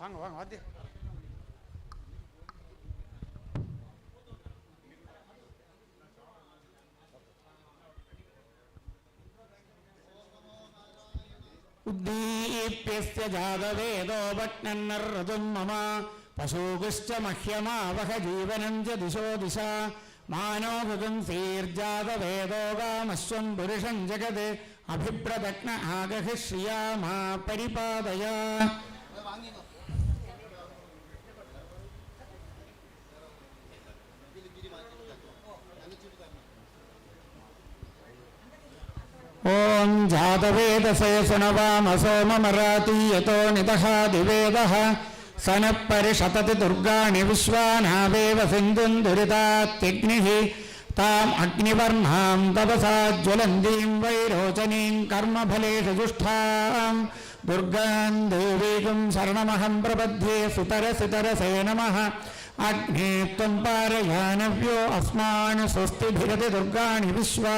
வாங்க வாங்க வாத்தியா. ഉദ്ദീപ്യസ്യ ജാതവേദോ ഭഗ്നന്നർഋതും മമ പശൂകുശ്ച മഹ്യമാവഹ ജീവനം ച ദിശോ ദിശ മാനോഭുഗം സീർജാതവേദോകാമശ്വം പുരുഷം ജഗത് അഭിപ്രദഗ്ന ആഗഹ ശ്രിയാമാ പരിപാദയ. ഓം ജാതവേദസേ സുനവാമസോമമരാതീയതോ നിദഹാദിവേദഃ സനഃപരിഷതതി ദുർഗാണി വിശ്വാനാവേവ സിന്ധും ദുരിതാത്യഗ്നിഃ താം അഗ്നിവർണാം തപസാ ജ്വലന്തീം വൈരോചനീം കർമ്മഫലേഷു ജുഷ്ഠാം ദുർഗാം ദേവീകും ശരണമഹം പ്രപദ്ധ്യേ സുതരസിതരസേ നമഃ. അഗ്നേ ത്വം പാരയാനവ്യോ അസ്മാൻ സ്വസ്തിഭിരതി ദുർഗാണി വിശ്വാ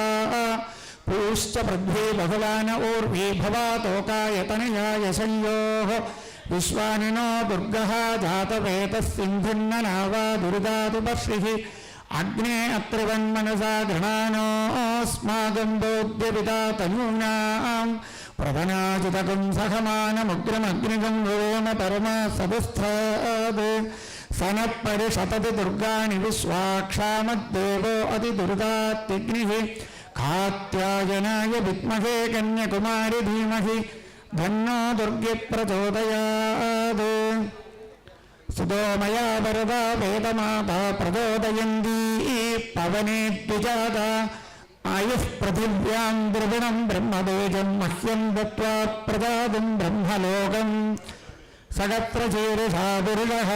പൂശ്ച പൃഥ്വീ ബഹുലാന ഊർവീ ഭവാതോകായതനയായ സംയോഃ വിശ്വാനിനോ ദുർഗഃ ജാതവേദസ്സിന്ധുന്നനാവാ ദുരിതാതുപശ്രിഃ. അഗ്നേ അത്രിവന്മനസാ ഗൃഹാനോസ്മാകം ബോധ്യപിതാ തനൂനാം പ്രവനാചിതകം സഹമാനമുഗ്രമഗ്നികം വേണ പരമാ സദസ്ഥാത്. സനഃപരിഷതതി ദുർഗാണി വിശ്വാക്ഷാമദ്ദേവോ അതിദുരിതാത്യഗ്നിഃ. കാത്യായനായ വിദ്മഹേ കന്യകുമാരി ധീമഹി ധന്നോ ദുർഗി പ്രചോദയാത്. സുതോമയാ വരദാ വേദമാതാ പ്രചോദയന്തീ പവനേ ദ്വിജാത. ആയുഃ പൃഥിവ്യാം ദ്രവിണം ബ്രഹ്മതേജം മഹ്യം ദത്വാ പ്രജാതും ബ്രഹ്മലോകം. സഹസ്രശീർഷാ പുരുഷഃ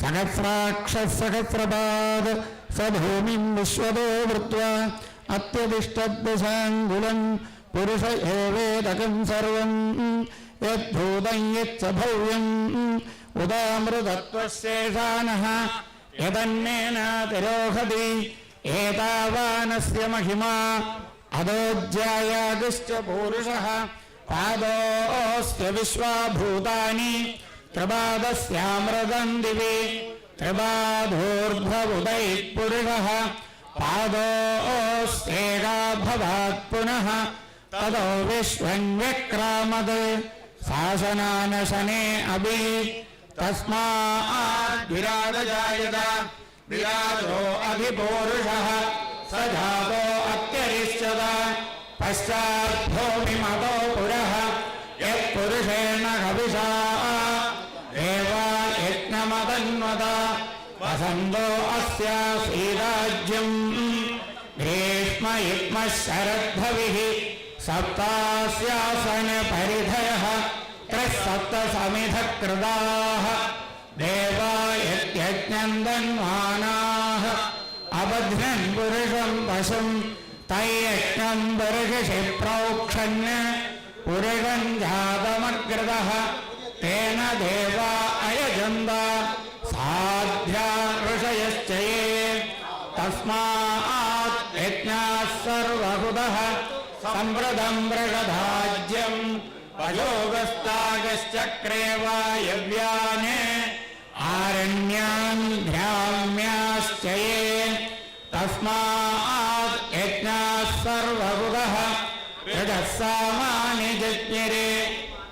സഹസ്രാക്ഷഃ സഹസ്രപാദ് സ ഭൂമിം വിശ്വതോ വൃത്വാ അത്യതിഷ്ഠദ്ദശാങ്കുലം പുരുഷ ഏവേദകം സർവം യദ്ഭൂതം യచ్చ ഭവ്യം ഉദാമൃതത്വശേഷാനഃ യദന്യേനാതിരോഹതി ഏതാവാനസ്യ മഹിമാ അദോജ്യായാഗശ്ച പൂരുഷഃ പാദോസ്യ വിശ്വാഭൂതാനി ത്രിപാദസ്യാമൃതം ദിവി ത്രിപാദോർധ്വഉദൈഃ പുരുഷഃ പാദോസ്യേകാ ഭവാത് പുനഃ തതോ വിശ്വം വ്യക്രാമത് ശാസനാനശനേ അഭി തസ്മാത് വിരാജായത വിരാജോ അഭിപൂരുഷഃ സ ജാതോ അത്യരിശ്ചത പശ്ചാത് ഭൂമിമതോ പുരഃ യത്പുരുഷേണ ഹവിഷാ ദേവാ യജ്ഞമതന്വത വസന്തോ അസ്യാസീരാജ്യം ഗ്രീഷ്മ യുഗ്മ ശരദ്ഭവിഃ സപ്താസ്യാസന പരിധയഃ ത്രിസപ്ത സമിധ കൃതാഃ ദേവാ യജ്ഞം ധന്വാനാഃ അബധ്നൻ പുരുഷം പശും തൈയജ്ഞം ബർഹിഷി പ്രോക്ഷൻ പുരുഷൻ ജാതമഗ്രതഃ തേന ദേവാ അയജന്ത സാധ്യാ ഋഷയശ്ച യേ തസ്മാത് യജ്ഞാഃ സർവഹുതഃ സംവൃതം മൃഗധാജ്യം പയോഗസ്താഗശ്ചക്രേ വായവ്യാന് ആരണ്യാൻ ഗ്രാമ്യാശ്ച യേ തസ്മാത് യജ്ഞാഃ സർവഹുതഃ യജസ്സാമാനി ജജ്ഞിരേ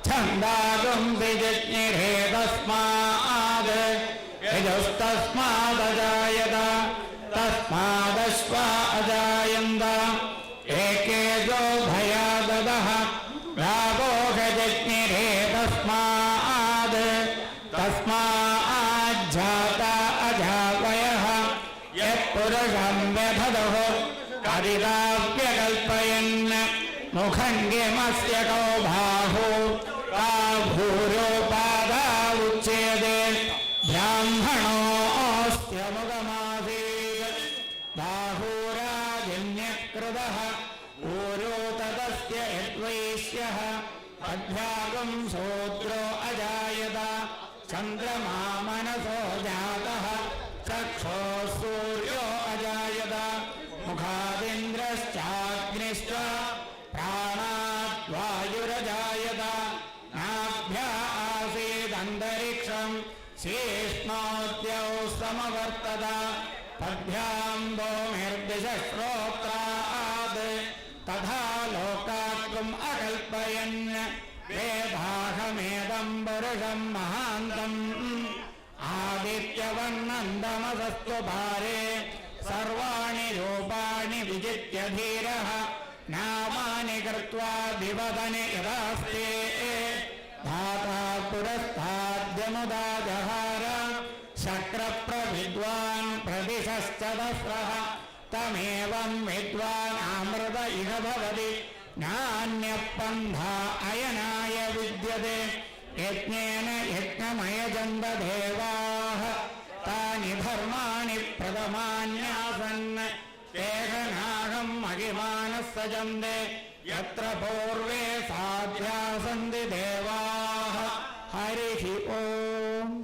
ഛന്ദാഗുംസി ജജ്ഞിരേ തസ്മാത് യജസ്തസ്മാദജായത തസ്മാദശ്വാ അജായന്ത ഏകേജോ ഭയാദദഃ രാവോഹജജ്ഞിരേ തസ്മാത് തസ്മാജ്ജാത അജാവയഃ യത്പുരുഷം വ്യഥദഃ കരിതാവ്യകൽപ്പയൻ മുഖംഗിമസ്യ കോ ബാഹു കാ ഭൂരോപാദാ ഉച്യതേ ബ്രാഹ്മണോസ്ത്യ മുഖമാസീത് ബാഹുരാജന്യകൃതഃ ഊരോ തദസ്യ യദ്വൈശ്യഃ അഭ്യാഗം ശൂദ്രോ അജായത ചന്ദ്രമാ മനസോ ജാതഃ ചക്ഷോ സൂര്യോ അജായത മുഖാദിന്ദ്രശ്ചാഗ്നിശ്ച പ്രാണാത് വായുരജായത നാഭ്യാ ആസീദന്തരിക്ഷം विषश्रोत्रात् तथा लोकात्मम् अकल्पयन् वेदाहमेदं पुरुषं महान्तम् आदित्यवर्णं तमसस्तु भारे सर्वाणि रूपाणि विजित्य धीरः नामानि कृत्वा विवदने यदास्ते धाता पुरस्ताद्यमुदा जहार शक्रप्रविद्वान् प्रदिशश्चतस्रः तमेवं विद्वान् अमृत इह भवति नान्यपन्था अयनाय विद्यते यज्ञेन यज्ञमयजन्त देवाः तानि धर्माणि प्रथमान्यासन् तेहनाहं महिमानः सजन्ते यत्र पूर्वे साध्यासन्ति देवाः हरिः ओम्।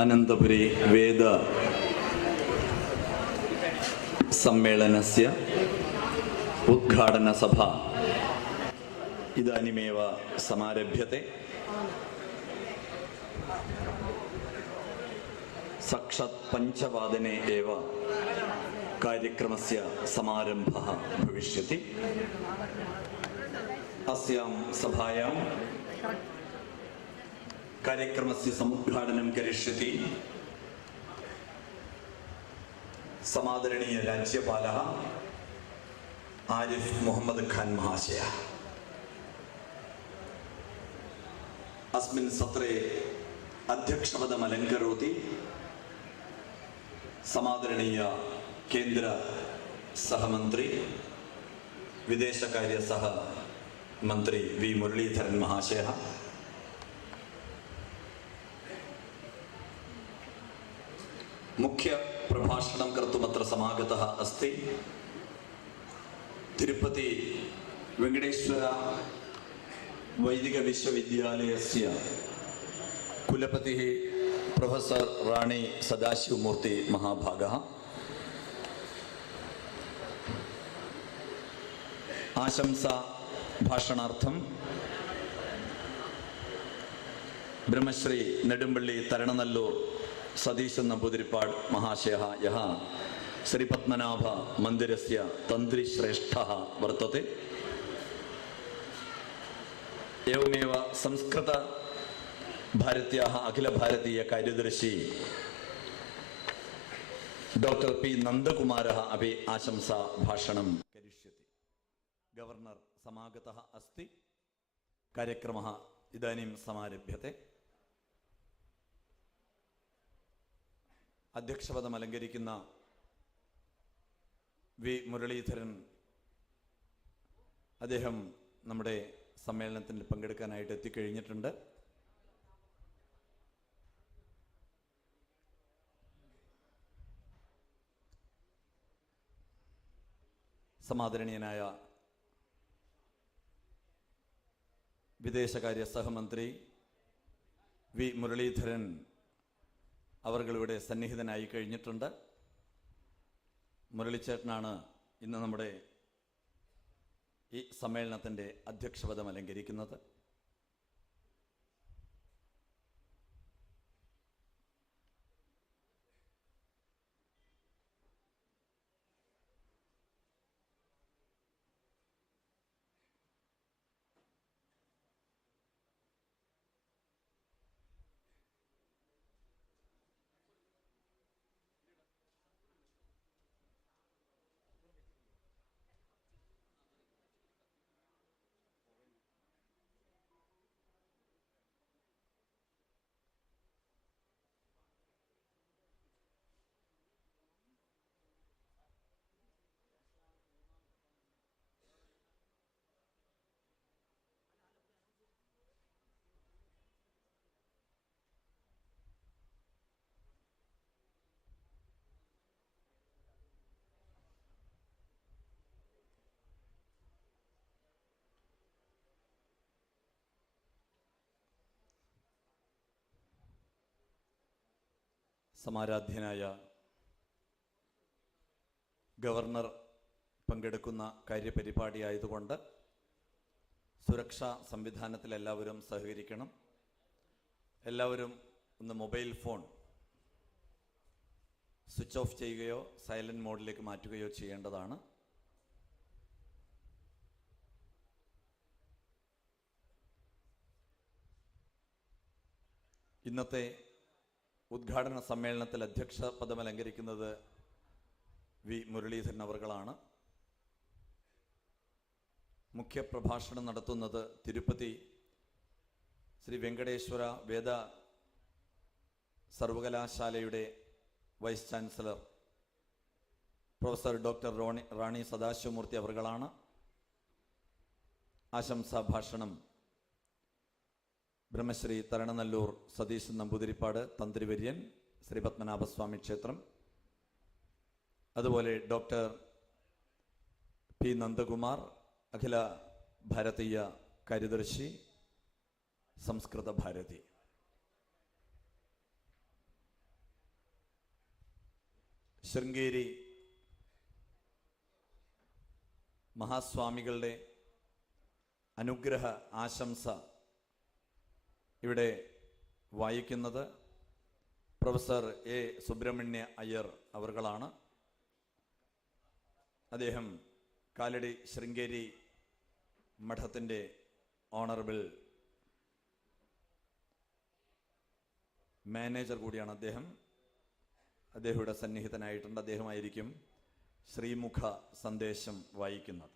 अनंतपुरी वेद सम्मेलनस्य उद्घाटन सभा इदानीमेव समारभ्यते। साक्षात् पञ्चवादने एव कार्यक्रमस्य समारम्भः भविष्यति। अस्यां सभायां कार्यक्रमस्य समुद्घाटनं करिष्यति समादरणीय राज्यपालः आरिफ मोहम्मद खान महाशयः। अस्मिन् सत्रे अध्यक्षपदम् अलङ्करोति समादरणीय केन्द्र सहमन्त्री विदेशकार्य सह मंत्री वी मुरलीधरन् महाशयः। मुख्य प्रभाषणं कर्तुमत्र समागतः अस्ति तिरुपति वेङ्कटेश्वर वैदिक विश्वविद्यालयस्य कुलपतिः प्रोफेसर राणी सदाशिवमूर्ति महाभागः। आशंसा भाषणार्थं ब्रह्मश्री नेडुम्बल्लि तरणनल्लूर सतीशन् नമ്പൂതിരിപ്പാട് महाशयः यः श्रीपद्मनाभ मन्दिरस्य तन्त्रीश्रेष्ठः वर्तते। एवमेव संस्कृत भारत्याः अखिल भारतीय कार्यदर्शी डॉक्टर पी नन्दकुमारः अपि आशंसा भाषणं करिष्यति। गवर्नर समागतः अस्ति। कार्यक्रमः इदानीं समारभ्यते। अध्यक्षपदम् अलङ्കരിക്കുന്ന വി മുരളീധരൻ അദ്ദേഹം നമ്മുടെ സമ്മേളനത്തിൽ പങ്കെടുക്കാനായിട്ട് എത്തിക്കഴിഞ്ഞിട്ടുണ്ട്. സമാദരണീയനായ വിദേശകാര്യ സഹമന്ത്രി വി മുരളീധരൻ അവർകളിവിടെ സന്നിഹിതനായി കഴിഞ്ഞിട്ടുണ്ട്. മുരളിച്ചേട്ടനാണ് ഇന്ന് നമ്മുടെ ഈ സമ്മേളനത്തിൻ്റെ അധ്യക്ഷപദം അലങ്കരിക്കുന്നത്. സമാരാധ്യനായ ഗവർണർ പങ്കെടുക്കുന്ന കാര്യപരിപാടിയായതുകൊണ്ട് സുരക്ഷാ സംവിധാനത്തിൽ എല്ലാവരും സഹകരിക്കണം. എല്ലാവരും ഒന്ന് മൊബൈൽ ഫോൺ സ്വിച്ച് ഓഫ് ചെയ്യുകയോ സൈലന്റ് മോഡിലേക്ക് മാറ്റുകയോ ചെയ്യേണ്ടതാണ്. ഇന്നത്തെ ഉദ്ഘാടന സമ്മേളനത്തിൽ അധ്യക്ഷ പദം അലങ്കരിക്കുന്നത് വി മുരളീധരൻ അവർകളാണ്. മുഖ്യപ്രഭാഷണം നടത്തുന്നത് തിരുപ്പതി ശ്രീ വെങ്കടേശ്വര വേദ സർവകലാശാലയുടെ വൈസ് ചാൻസലർ പ്രൊഫസർ ഡോക്ടർ റാണി സദാശിവമൂർത്തി അവർകളാണ്. ആശംസാ ഭാഷണം ബ്രഹ്മശ്രീ തരണനല്ലൂർ സതീശൻ നമ്പൂതിരിപ്പാട് തന്ത്രിവര്യൻ ശ്രീ പത്മനാഭസ്വാമി ക്ഷേത്രം, അതുപോലെ ഡോക്ടർ പി നന്ദകുമാർ അഖില ഭാരതീയ കാര്യദർശി സംസ്കൃത ഭാരതി. ശൃംഗേരി മഹാസ്വാമികളുടെ അനുഗ്രഹ ആശംസ ഇവിടെ വായിക്കുന്നത് പ്രൊഫസർ എ സുബ്രഹ്മണ്യ അയ്യർ അവർകളാണ്. അദ്ദേഹം കാലടി ശൃംഗേരി മഠത്തിൻ്റെ ഓണറബിൾ മാനേജർ കൂടിയാണ് അദ്ദേഹം ഇവിടെ സന്നിഹിതനായിട്ടുണ്ട്. അദ്ദേഹമായിരിക്കും ശ്രീമുഖ സന്ദേശം വായിക്കുന്നത്.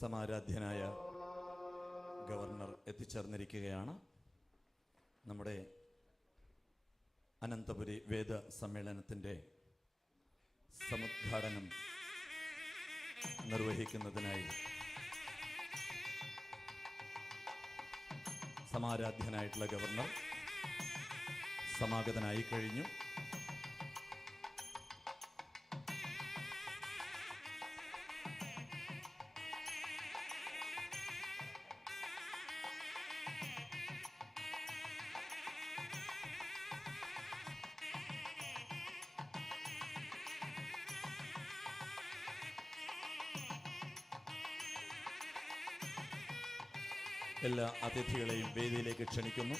സമാരാധ്യനായ ഗവർണർ എത്തിച്ചേർന്നിരിക്കുകയാണ്. നമ്മുടെ അനന്തപുരി വേദ സമ്മേളനത്തിൻ്റെ സമുദ്ഘാടനം നിർവഹിക്കുന്നതിനായി സമാരാധ്യനായിട്ടുള്ള ഗവർണർ സമാഗതനായി കഴിഞ്ഞു. എല്ലാ അതിഥികളെയും വേദിയിലേക്ക് ക്ഷണിക്കുന്നു.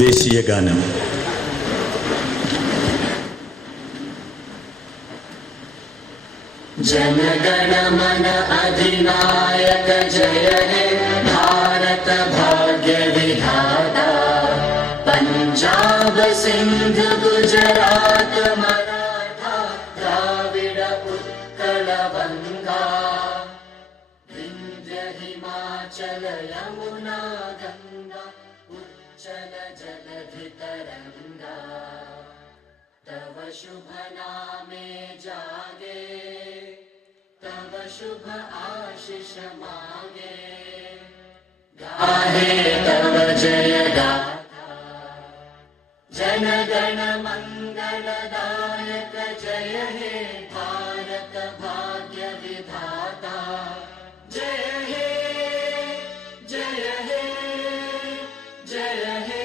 ദേശീയ ഗാനം. जनगण मन अधिनायक जय हे भारत भाग्य विधाता पंजाब सिंध गुजरात मराठा द्राविड उत्कल गङ्गा विन्ध्य हिमाचल यमुना गङ्गा उच्चल जलधितरङ्गा तव शुभ नामे जागे तव शुभ आशीष मागे गाहे तव जय गाथा जन गण मंगलदायक जय हे भारत भाग्य विधाता जय हे जय हे जय हे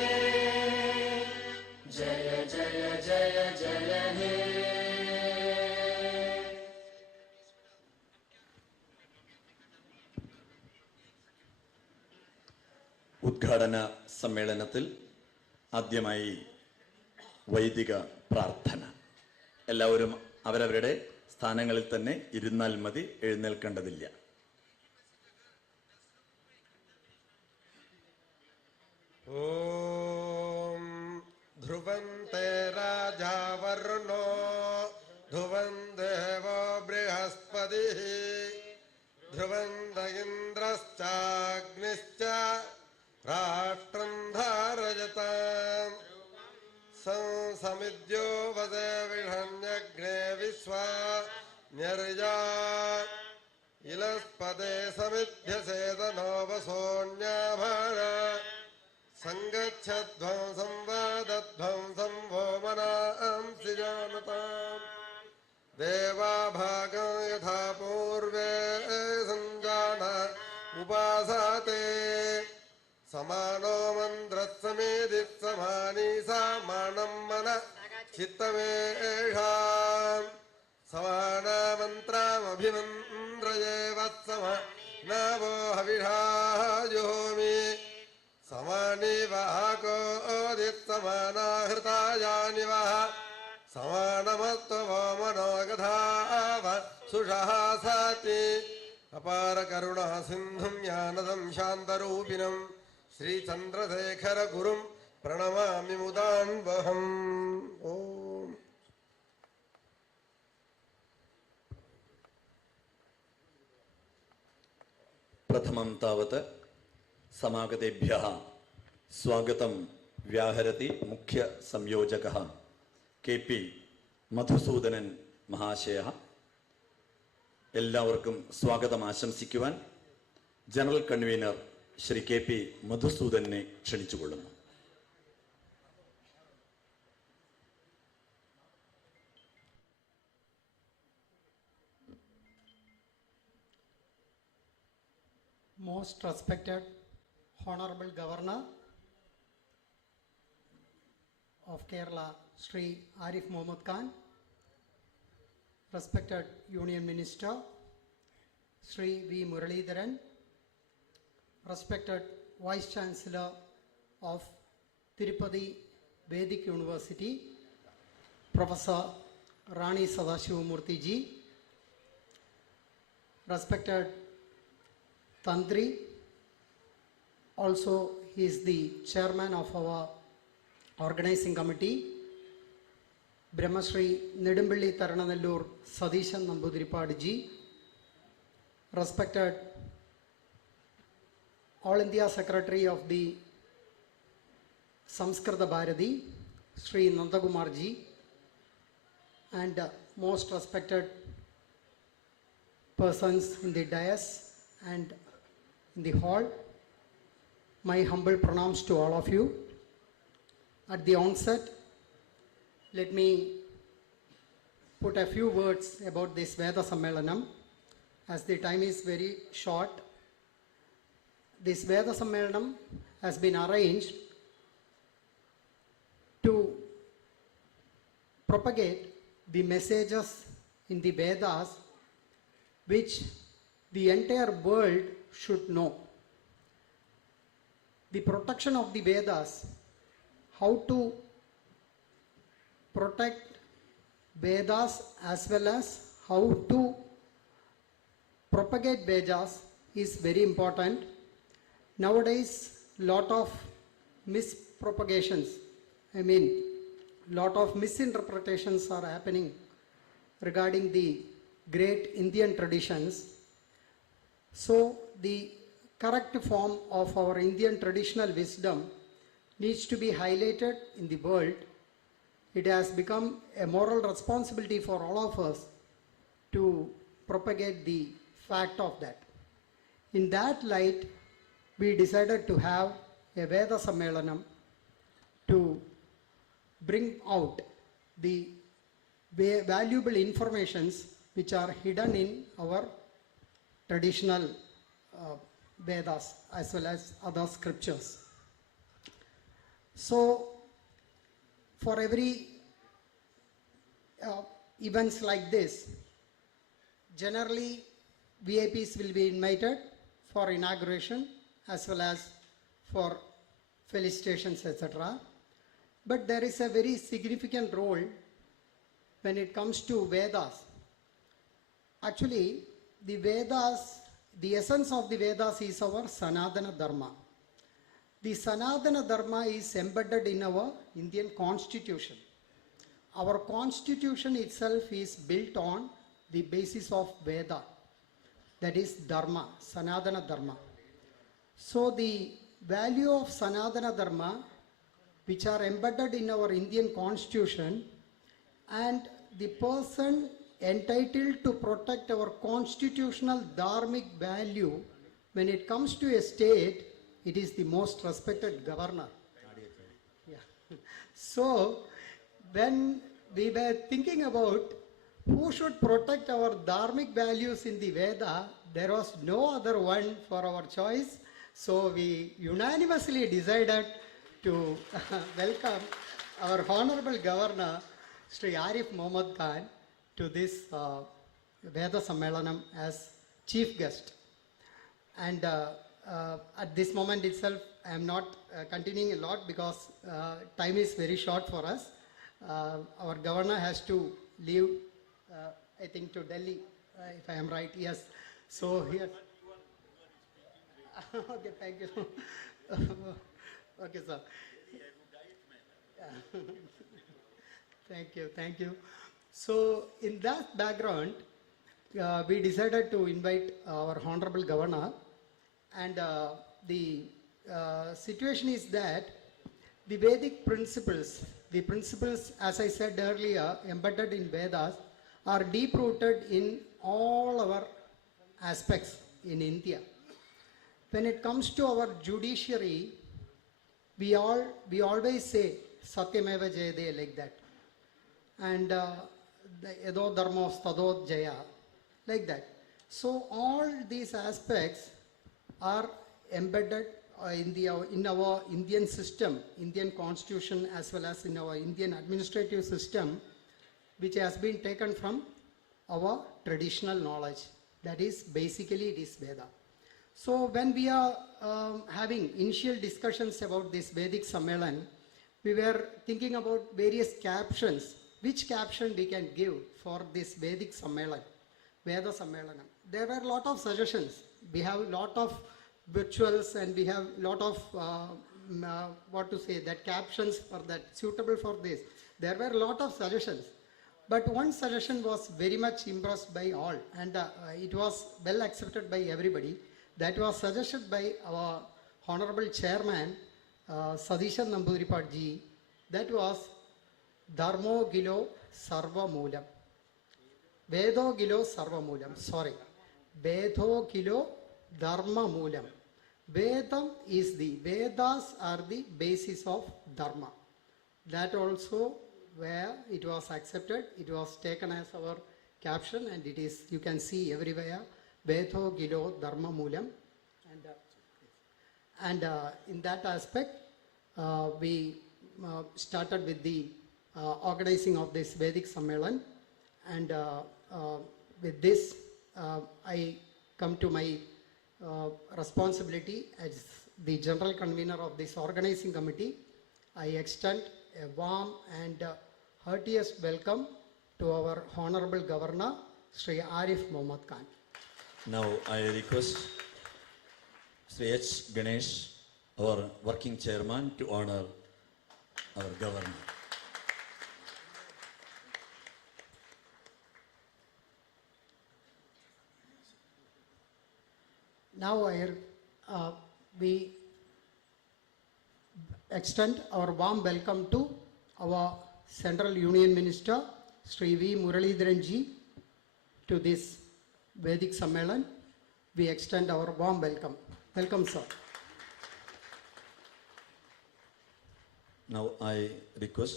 जय जय जय जय हे ഉദ്ഘാടന സമ്മേളനത്തിൽ ആദ്യമായി വൈദിക പ്രാർത്ഥന. എല്ലാവരും അവരവരുടെ സ്ഥാനങ്ങളിൽ തന്നെ ഇരുന്നാൽ മതി, എഴുന്നേൽക്കേണ്ടതില്ല. ഓം ധ്രുവന്തേ രാജാ വരുണോ ധ്രുവം ദേവോ ബൃഹസ്പതി ധ്രുവന്ത ഇന്ദ്രശ്ചാഗ്നിശ്ച രാഷ്ട്രം ധാരയതാം സമിദ്യോ വദേ വിഷണ്യഗ്നേ വിശ്വാ ന്യർയാ ഇലസ്പദേ സമിധ്യസേതനോവസോന്യാഭാര സംഗച്ഛധ്വംസം വാദധ്വംസം വോമനാംസി ജാനതാം ദേവാഭാഗം യഥാ പൂർവേ സഞ്ജാന ഉപാസാതേ സമാനോ മന്ത്രസമേതിത് സമാനീ സമാനം മന ചിത്തമേഷാം സമാനമന്ത്രമഭിമന്ത്രയേ വത്സമ നവോ ഹവിഷാജോമി സമാനി വാഹകോദിത് സമാനാഹൃതായാനി വഹ സമാനമസ്ത്വോ മനോഗധാവ സുഷഹാസാതി അപാര കരുണാ സിന്ധും ജ്ഞാനദം ശാന്തരൂപിണം ശ്രീചന്ദ്രശേഖര ഗുരും പ്രണമാമി മുദാൻവഹം. ഓം പ്രഥമം താവത് സമാഗതേഭ്യഃ സ്വാഗതം വ്യാഹരതി മുഖ്യ സംയോജകഃ KP മധുസൂദനൻ മഹാശയഃ. എല്ലാവർക്കും സ്വാഗതം ആശംസിക്കുവാൻ ജനറൽ കൺവീനർ ശ്രീ KP മധുസൂദനെ ക്ഷണിച്ചുകൊള്ളുന്നു. Most respected Honorable Governor of Kerala, Sri Arif Mohammad Khan, respected Union Minister, Sri V. Muralidharan, respected Vice Chancellor of Tirupati Vedic University, Professor Rani Sadashivamurthy ji, respected Tantri, also he is the chairman of our organizing committee, Brahmashri Nedumbilli Tarananallur Sadishan Namboodiripadu ji, respected All India Secretary of the Samskrita Bharati, Sri Nandakumar ji, and most respected persons in the dais and in the hall, my humble pranams to all of you. At the onset, let me put a few words about this Veda Sammelanam, as the time is very short. This Veda Sammelanam has been arranged to propagate the messages in the Vedas which the entire world should know. The protection of the Vedas, how to protect Vedas as well as how to propagate Vedas is very important. Nowadays, lot of mispropagations, lot of misinterpretations are happening regarding the great Indian traditions. So the correct form of our Indian traditional wisdom needs to be highlighted in the world. It has become a moral responsibility for all of us to propagate the fact of that. In that light, we decided to have a Veda Sammelanam to bring out the valuable informations which are hidden in our traditional Vedas as well as other scriptures. So, for every events like this, generally VIPs will be invited for inauguration as well as for felicitations, etc. But there is a very significant role when it comes to Vedas. Actually, the Vedas, the essence of the Vedas is our Sanatana Dharma. The Sanatana Dharma is embedded in our Indian constitution. Our constitution itself is built on the basis of Veda, that is Dharma, Sanatana Dharma. So the value of Sanatana Dharma, which are embedded in our Indian constitution, and the person entitled to protect our constitutional dharmic value, when it comes to a state, it is the most respected governor. Yeah. So, when we were thinking about who should protect our dharmic values in the Veda, there was no other one for our choice. So, we unanimously decided to welcome our Honorable Governor, Sri Arif Mohammad Khan, to this Veda Sammelanam as chief guest. And at this moment itself, I am not continuing a lot because time is very short for us. Our governor has to leave, I think, to Delhi, if I am right. Yes. So here. Okay, thank you. Okay, sir. Thank you. So in that background, we decided to invite our Honorable Governor, and the situation is that the Vedic principles, as I said earlier, embedded in Vedas, are deep-rooted in all our aspects in India. When it comes to our judiciary, we always say Satyameva Jayade, like that. And Edo Dharmos Tadot Jaya, like that. So all these aspects are embedded in our Indian system, Indian constitution, as well as in our Indian administrative system, which has been taken from our traditional knowledge. That is, basically it is Veda. So when we are having initial discussions about this Vedic Sammelan, we were thinking about various captions. Which caption we can give for this Vedic Sammelan, Veda Sammelanam? There were a lot of suggestions. We have a lot of virtuals and we have a lot of, that captions for that, suitable for this. There were a lot of suggestions. But one suggestion was very much impressed by all, and it was well accepted by everybody. That was suggested by our Honorable Chairman, Sadishan Namboodiripad ji. That was Dharmo Gilo Sarva Moolam. Vedo Gilo Sarva Moolam. Sorry. Vedo Gilo Dharma Moolam. Vedam is Vedas are the basis of Dharma. That also where it was accepted, it was taken as our caption, and it is, you can see everywhere, Vedo Gilo Dharma Moolam. And in that aspect, we started with the organizing of this Vedic Sammelan, and with this I come to my responsibility as the general convener of this organizing committee. I extend a warm and heartiest welcome to our Honorable Governor, Sri Arif Mohammad Khan. Now I request Sri H. Ganesh, our working chairman, to honor our governor. Now we extend our warm welcome to our Central Union Minister, Sri V. Muralidharan ji, to this Vedic Sammelan. We extend our warm welcome. Welcome, sir. Now I request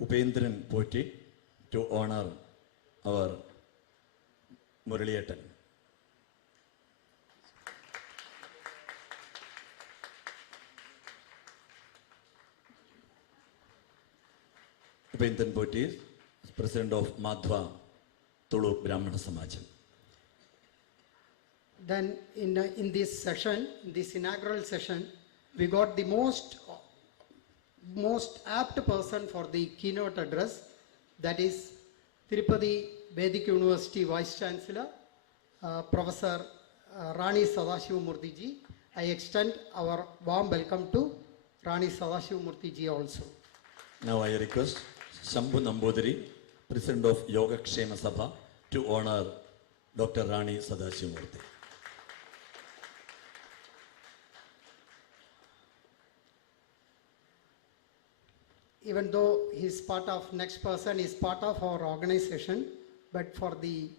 Upendran Poti to honor our Muraliyattan. Upendran Poti is President of Madhva Tulu Brahmana Samajam. Then in this session, this inaugural session, we got the most apt person for the keynote address, that is Tirupati Vedic University Vice Chancellor, Professor Rani Sadashivamurthy ji. I extend our warm welcome to Rani Sadashivamurthy ji also. Now I request Shambhu Nambudiri, President of Yoga Kshema Sabha, to honor Dr. Rani Sadashivamurthy. Even though he's part of, next person is part of our organization, but for the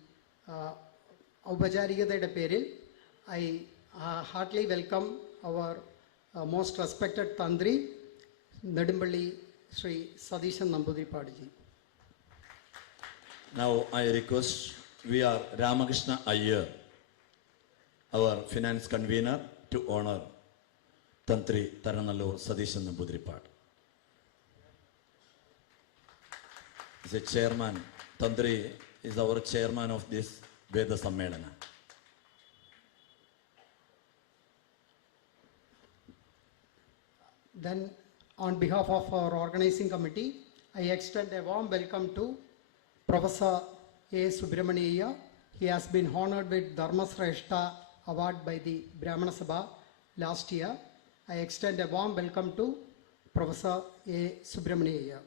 Aupacharikathaയുടെ പേരിൽ, I heartily welcome our most respected Tantri, Nedumpalli Sri Sadishan Namboodiripadu ji. Now I request V.R. Ramakrishna Iyer, our finance convener, to honor Tantri Taranallur Sadishan Namboodiripadu. Is a chairman. Tantri is our chairman of this Veda Sammelanam. Then, on behalf of our organizing committee, I extend a warm welcome to Professor A. Subramaniya. He has been honored with Dharma Shrestha Award by the Brahmana Sabha last year. I extend a warm welcome to Professor A. Subramaniya.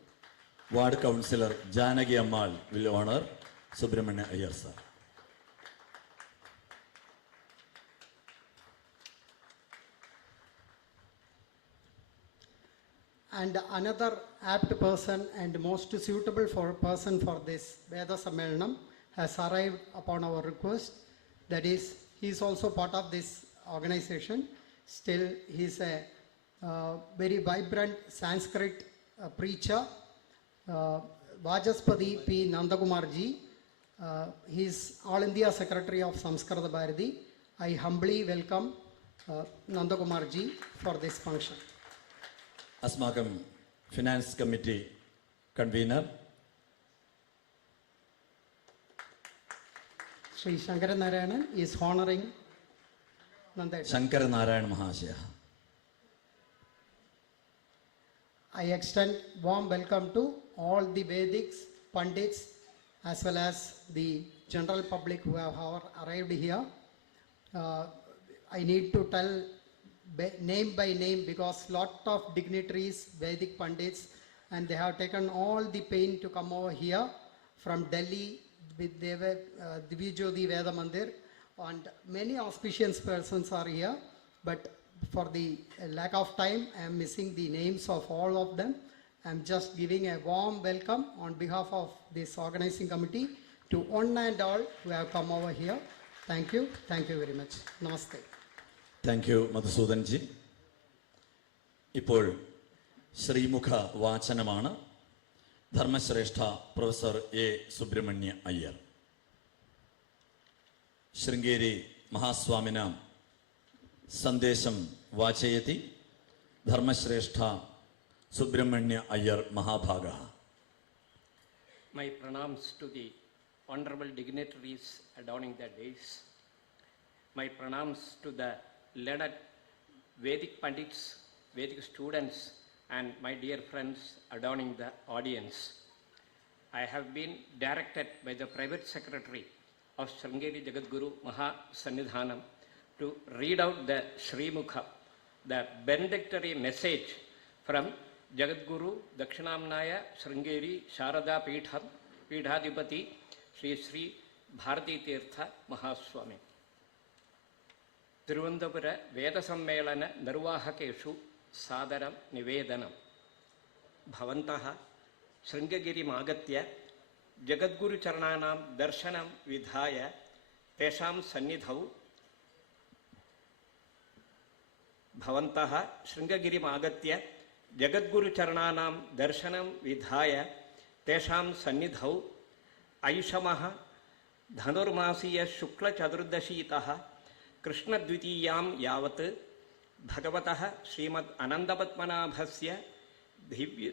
Ward Councillor Janaki Ammal will honor Subramania Iyer sir. And another apt person and most suitable person for this Veda Sammelanam has arrived upon our request. That is, he is also part of this organization. Still, he is a very vibrant Sanskrit preacher. Vajaspati P. Nandakumar ji, he is All India Secretary of Samskrita Bharati. I humbly welcome Nandakumar ji for this function. Asmakam Finance Committee Convener Sri Shankara Narayanan is honoring Nandai. Shankara Narayan Mahashaya. I extend warm welcome to all the Vedics, Pandits, as well as the general public who have arrived here. I need to tell name by name because lot of dignitaries, Vedic Pandits, and they have taken all the pain to come over here from Delhi with Divijyoti Veda Mandir, and many auspicious persons are here, but for the lack of time, I am missing the names of all of them. I am just giving a warm welcome on behalf of this organizing committee to one and all who have come over here. Thank you very much. Namaste. Thank you, Madhusudan ji. ഇപ്പോൾ ശ്രീമുഖ വാചനമാണ് ധർമ്മശ്രേഷ്ഠ professor A Subrahmanya അയ്യർ. ശൃംഗേരി മഹാസ്വാമിനാം സന്ദേശം വാചയതി ധർമ്മശ്രേഷ്ഠ Subramanya Iyer Mahabhaga. My pranams to the honorable dignitaries adorning the days. My pranams to the learned Vedic Pandits, Vedic students, and my dear friends adorning the audience. I have been directed by the private secretary of Sringeri Jagadguru Maha Sannidhanam to read out the Srimukha, the benedictory message from Jagadguru Dakshinamnaya Sringeri Sharada Peethadipati Sri Sri Bharati Tirtha Mahaswami. തിരുവനന്തപുര വേദസമ്മേളന നിർവാഹകേഷു സാദരം നിവേദനം. ഭവന്തഃ ശൃംഗഗിരിമാഗത്യ ജഗദ്ഗുരുചരണാനാം ദർശനം വിധായ തേഷാം സന്നിധൗ ഭവന്തഃ ശൃംഗഗിരിമാഗത്യ ജഗദ്ഗുരുചരണാനാം ദർശനം വിധായ തേഷാം സന്നിധൗ ഐഷമഃ ധനുർമാസീയ ശുക്ലചതുർദശീതഃ കൃഷ്ണദ്വിതീയാം യാവത് ഭഗവതഃ ശ്രീമദ് അനന്തപത്മനാഭസ്യ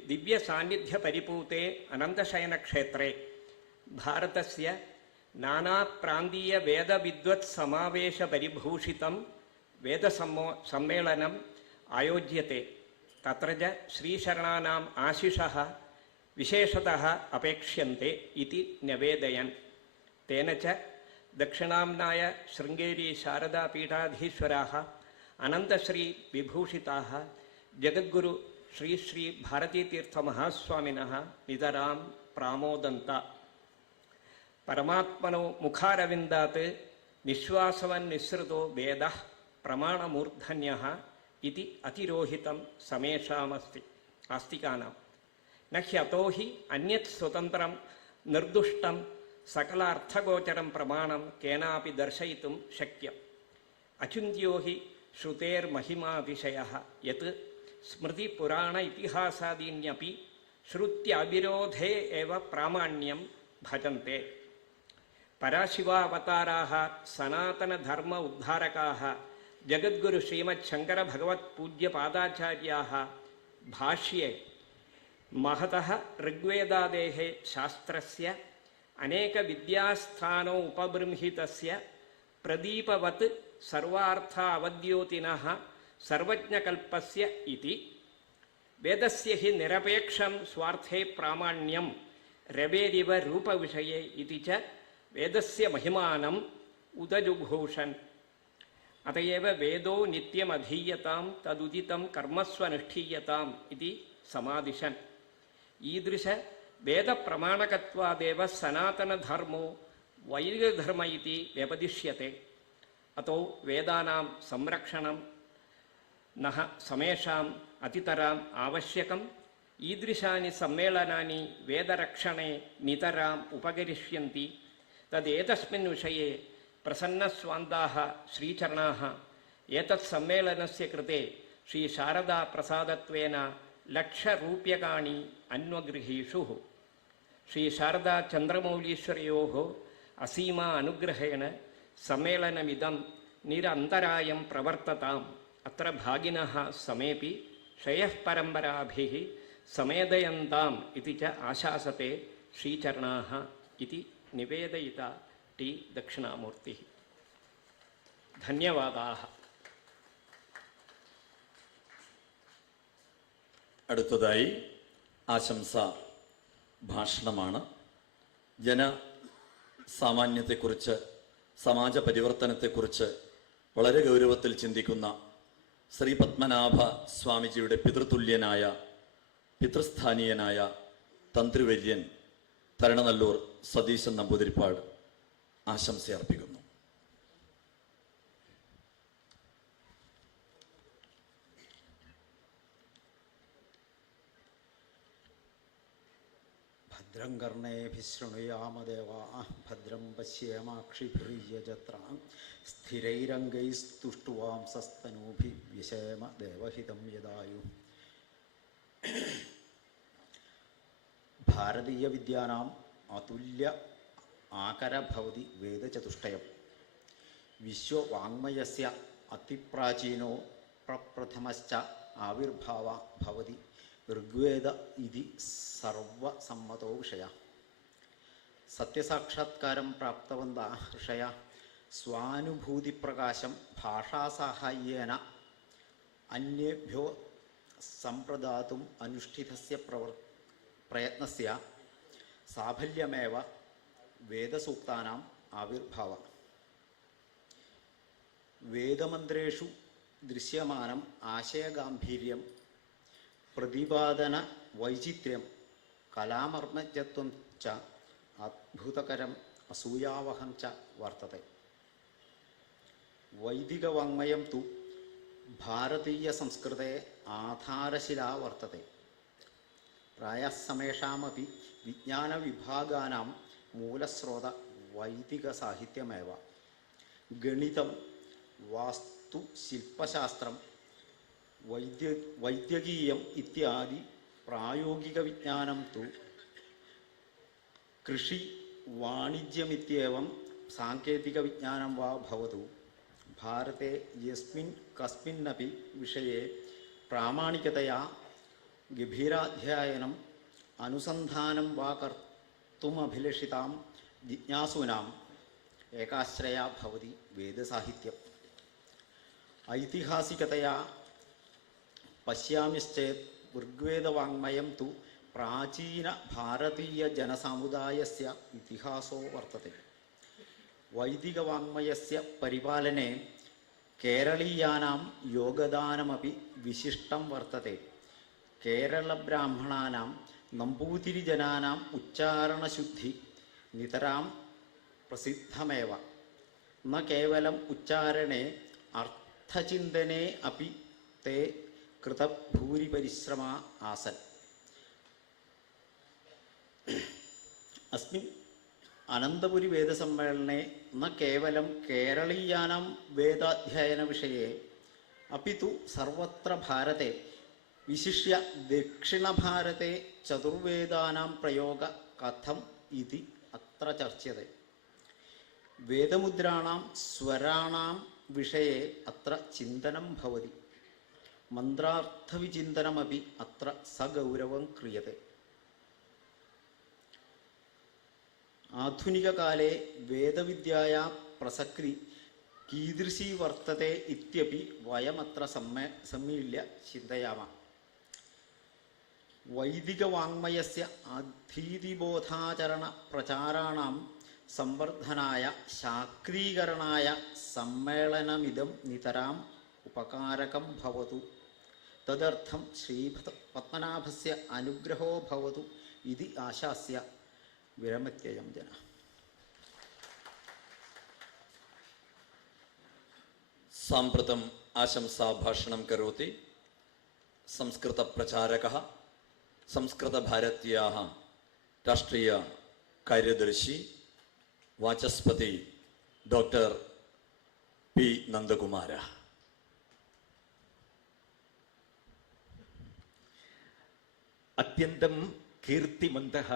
ദിവ്യസാന്നിധ്യപരിപൂതേ അനന്തശയനക്ഷേത്രേ ഭാരതസ്യ നാനാപ്രാന്തീയവേദവിദ്വത്സമാവേശപരിഭൂഷിതം വേദസമ്മേളനം ആയോജ്യത്തെ. തത്ര ച ശ്രീശരണാനാം ആശിഷഃ വിശേഷതഃ അപേക്ഷ്യന്തെ ഇതി ന്യവേദയൻ. തേന ച ദക്ഷിണാംനായ ശൃംഗേരി ശാരദാപീഠാധീശ്വരാः അനന്തശ്രീ വിഭൂഷിതാः ജഗദ്ഗുരു ശ്രീ ശ്രീ ഭാരതീതീർത്ഥമഹാസ്വാമിനः നിതരാം പ്രാമോദന്ത. പരമാത്മനോ മുഖാരവിന്ദാത് നിശ്വാസവന്നിസൃതോ വേദഃ പ്രമാണമൂർധന്യഃ ഇതി അതിരോഹിതം സമേഷാമസ്തി. ആസ്തികാനാം ന ഹ്യതോ ഹി അന്യത് സ്വതന്ത്രം നിർദുഷ്ടം സകലാർത്ഥഗോചരം പ്രമാണം കേനാപി ദർശയിതും ശക്യം. അചിന്ത്യോ ഹി ശ്രുതേർമഹിമാതിശയഃ യത് സ്മൃതി പുരാണ ഇതിഹാസാദീന്യപി ശ്രുത്യാവിരോധേ ഏവ പ്രാമാണ്യം ഭജന്തെ. പരാശിവാവതാരാः സനാതനധർമ്മ ഉദ്ധാരകാः ജഗദ്ഗുരു ശ്രീമത് ശങ്കര ഭഗവത് പൂജ്യപാദാചാര്യാः ഭാഷ്യെ മഹതഃ ഋഗ്വേദാദേः ശാസ്ത്രസ്യ അനേക വിദ്യാസ്ഥാനോ ഉപബൃംഹിതസ്യ പ്രദീപവത് സർവാർത്ഥ അവദ്യോതിനഃ സർവജ്ഞകൽപ്പസ്യ ഇതി. വേദസ്യ ഹി നിരപേക്ഷം സ്വാർത്ഥേ പ്രാമാണ്യം രവേരിവ രൂപവിഷയേ ഇതി ച വേദസ്യ മഹിമാനം ഉദജുഘോഷൻ. അതയേവ വേദോ നിത്യമധീയതാം തദുദിതം കർമ്മസ്വനുഷ്ഠീയതാം ഇതി സമാദിശൻ. ഈദൃശ വേദപ്രമാണകത്വാദേവ സനാതനധർമ്മോ വൈദികധർമ്മ ഇതി വ്യപദിശ്യത്തെ. അതോ വേദാനാം സംരക്ഷണം നഃ സമേഷാം അതിതരാം ആവശ്യകം. ഈദൃശാനി സമ്മേളനാനി വേദരക്ഷണേ നിതരാം ഉപകരിഷ്യന്തി. തദ്ദേതസ്മിൻ വിഷയെ പ്രസന്നസ്വാന്താः ശ്രീചരണാः ഏതത് സമ്മേളനസ്യ കൃതേ ശ്രീശാരദാപ്രസാദത്വേന ലക്ഷരൂപ്യകാണി അന്വഗൃഹീഷുः. ശ്രീശാരദാചന്ദ്രമൗലീശ്വരയോः അസീമാ അനുഗ്രഹേണ സമ്മേളനമിദം നിരന്തരായം പ്രവർത്തതാം. അത്ര ഭാഗിനഃ സಮೇಪಿ ശ്രേയഃപരമ്പരാഭിः സമേദയന്താം ഇതി ച ആശാസത്തെ ശ്രീചരണാः ഇതി നിവേദയിത ടി ദക്ഷിണാമൂർത്തി. ധന്യവാദാः. അടുത്തതായി ആശംസ ഭാഷണമാണ്. ജനസാമാന്യത്തെക്കുറിച്ച്, സമാജ പരിവർത്തനത്തെക്കുറിച്ച് വളരെ ഗൗരവത്തിൽ ചിന്തിക്കുന്ന ശ്രീ പത്മനാഭ സ്വാമിജിയുടെ പിതൃതുല്യനായ, പിതൃസ്ഥാനീയനായ തന്ത്രിവര്യൻ തരണനല്ലൂർ സതീശൻ നമ്പൂതിരിപ്പാട് ആശംസയർപ്പിക്കുന്നു. ഭദ്രം കർണേഭിശൃണുയാമദേവാഃ ഭദ്രം പശ്യേമാക്ഷിഭിർയജത്രാം സ്ഥിരൈരംഗൈസ്തുഷ്ടുവാംസസ്തനൂഭിः വ്യശേമ ദേവഹിതം യദായു. ഭാരതീയ വിദ്യാനാം അതുല്യ ആകരഭവതി വേദചതുഷ്ടയം. വിശ്വവാങ്മയസ്യ അതിപ്രാചീനോ പ്രപ്രഥമശ്ച ആവിർഭാവ ഭവതി ഋഗ്വേദ ഇതി സർവസമ്മതോ വിഷയ. സത്യസാക്ഷാത്കാരം പ്രാപ്തവന്തः ഋഷയ സ്വാനുഭൂതിപ്രകാശം ഭാഷാസാഹായ്യേന അന്യേഭ്യോ സംപ്രദാതും അനുഷ്ഠിതസ്യ പ്രയത്നസ്യ സാഫല്യമേവ വേദസൂക്താനാം ആവിർഭാവ. വേദമന്ത്രേഷു ദൃശ്യമാനം ആശയഗാംഭീര്യം പ്രതിപാദന വൈചിത്ര്യം കലാമർമ്മജത്വം ച അദ്ഭുതകരം അസൂയാവഹം ച വർത്തത്തെ. वैदिकवाङ्मयं तु भारतीयसंस्कृते आधारशिला वर्तते। प्रायः समेषामपि विज्ञानविभागानां मूलस्रोत वैदिकसाहित्यमेव। गणितं, वास्तुशिल्पशास्त्रं, वैद्यकीयम् इत्यादि प्रायोगिकविज्ञानं तु कृषि, वाणिज्यमित्येवं साङ्केतिकविज्ञानं वा भवतु, भारते यस्मिन् कस्मिन्नपि विषये प्रामाणिकतया गभीराध्ययनम् अनुसन्धानं वा कर्तुमभिलषितां जिज्ञासूनाम् एकाश्रया भवति वेदसाहित्यम्। ऐतिहासिकतया पश्यामश्चेत् ऋग्वेदवाङ्मयं तु प्राचीनभारतीयजनसमुदायस्य इतिहासो वर्तते। वैदिकवाङ्मयस्य परिपालने केरळीयानां योगदानमपि विशिष्टं वर्तते। केरळब्राह्मणानां नम्बूतिरिजनानाम् उच्चारणशुद्धि नितरां प्रसिद्धमेव। न केवलम् उच्चारणे अर्थचिन्तने अपि ते कृतभूरिपरिश्रमा आसन्। अस्मिन् अनन्तपुरी वेदसम्मेलने न केवलं केरळीयानां वेदाध्ययनविषये अपि तु सर्वत्र भारते विशिष्य दक्षिणभारते चतुर्वेदानां प्रयोगः कथम् इति अत्र चर्च्यते। वेदमुद्राणां स्वराणां विषये अत्र चिन्तनं भवति। मन्त्रार्थविचिन्तनमपि अत्र सगौरवं क्रियते। आधुनिककाले वेदविद्यायाः प्रसक्तिः कीदृशी वर्तते इत्यपि वयमत्र सम्मील्य चिन्तयामः। वैदिकवाङ्मयस्य अधीतिबोधाचरणप्रचाराणां संवर्धनाय शाक्तीकरणाय सम्मेलनमिदं नितराम् उपकारकं भवतु। तदर्थं श्रीपद्मनाभस्य अनुग्रहो भवतु इति आशास्य विरमत्ययं जनः। साम्प्रतम् आशंसाभाषणं करोति संस्कृतप्रचारकः, संस्कृतभारत्याः राष्ट्रीय कार्यदर्शी वाचस्पति डॉक्टर पी नंदकुमारः। अत्यन्तं कीर्तिमन्तः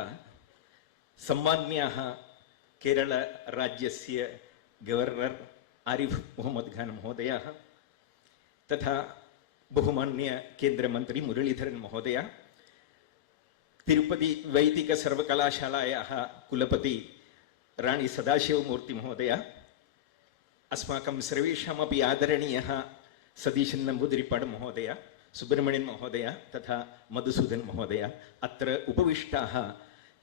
सम्मान्याः केरळराज्यस्य गवर्नर् आरिफ् मोहम्मद् खान् महोदयः तथा बहुमान्य केन्द्रमन्त्री मुरलीधरन् महोदय, तिरुपति वैदिकसर्वकलाशालायाः कुलपति राणी सदाशिवमूर्ति महोदय, अस्माकं सर्वेषामपि आदरणीयः सतीशन् नम्बूदिरिपाड् महोदय, सुब्रह्मण्यन् महोदय तथा मधुसूदन् महोदय, अत्र उपविष्टाः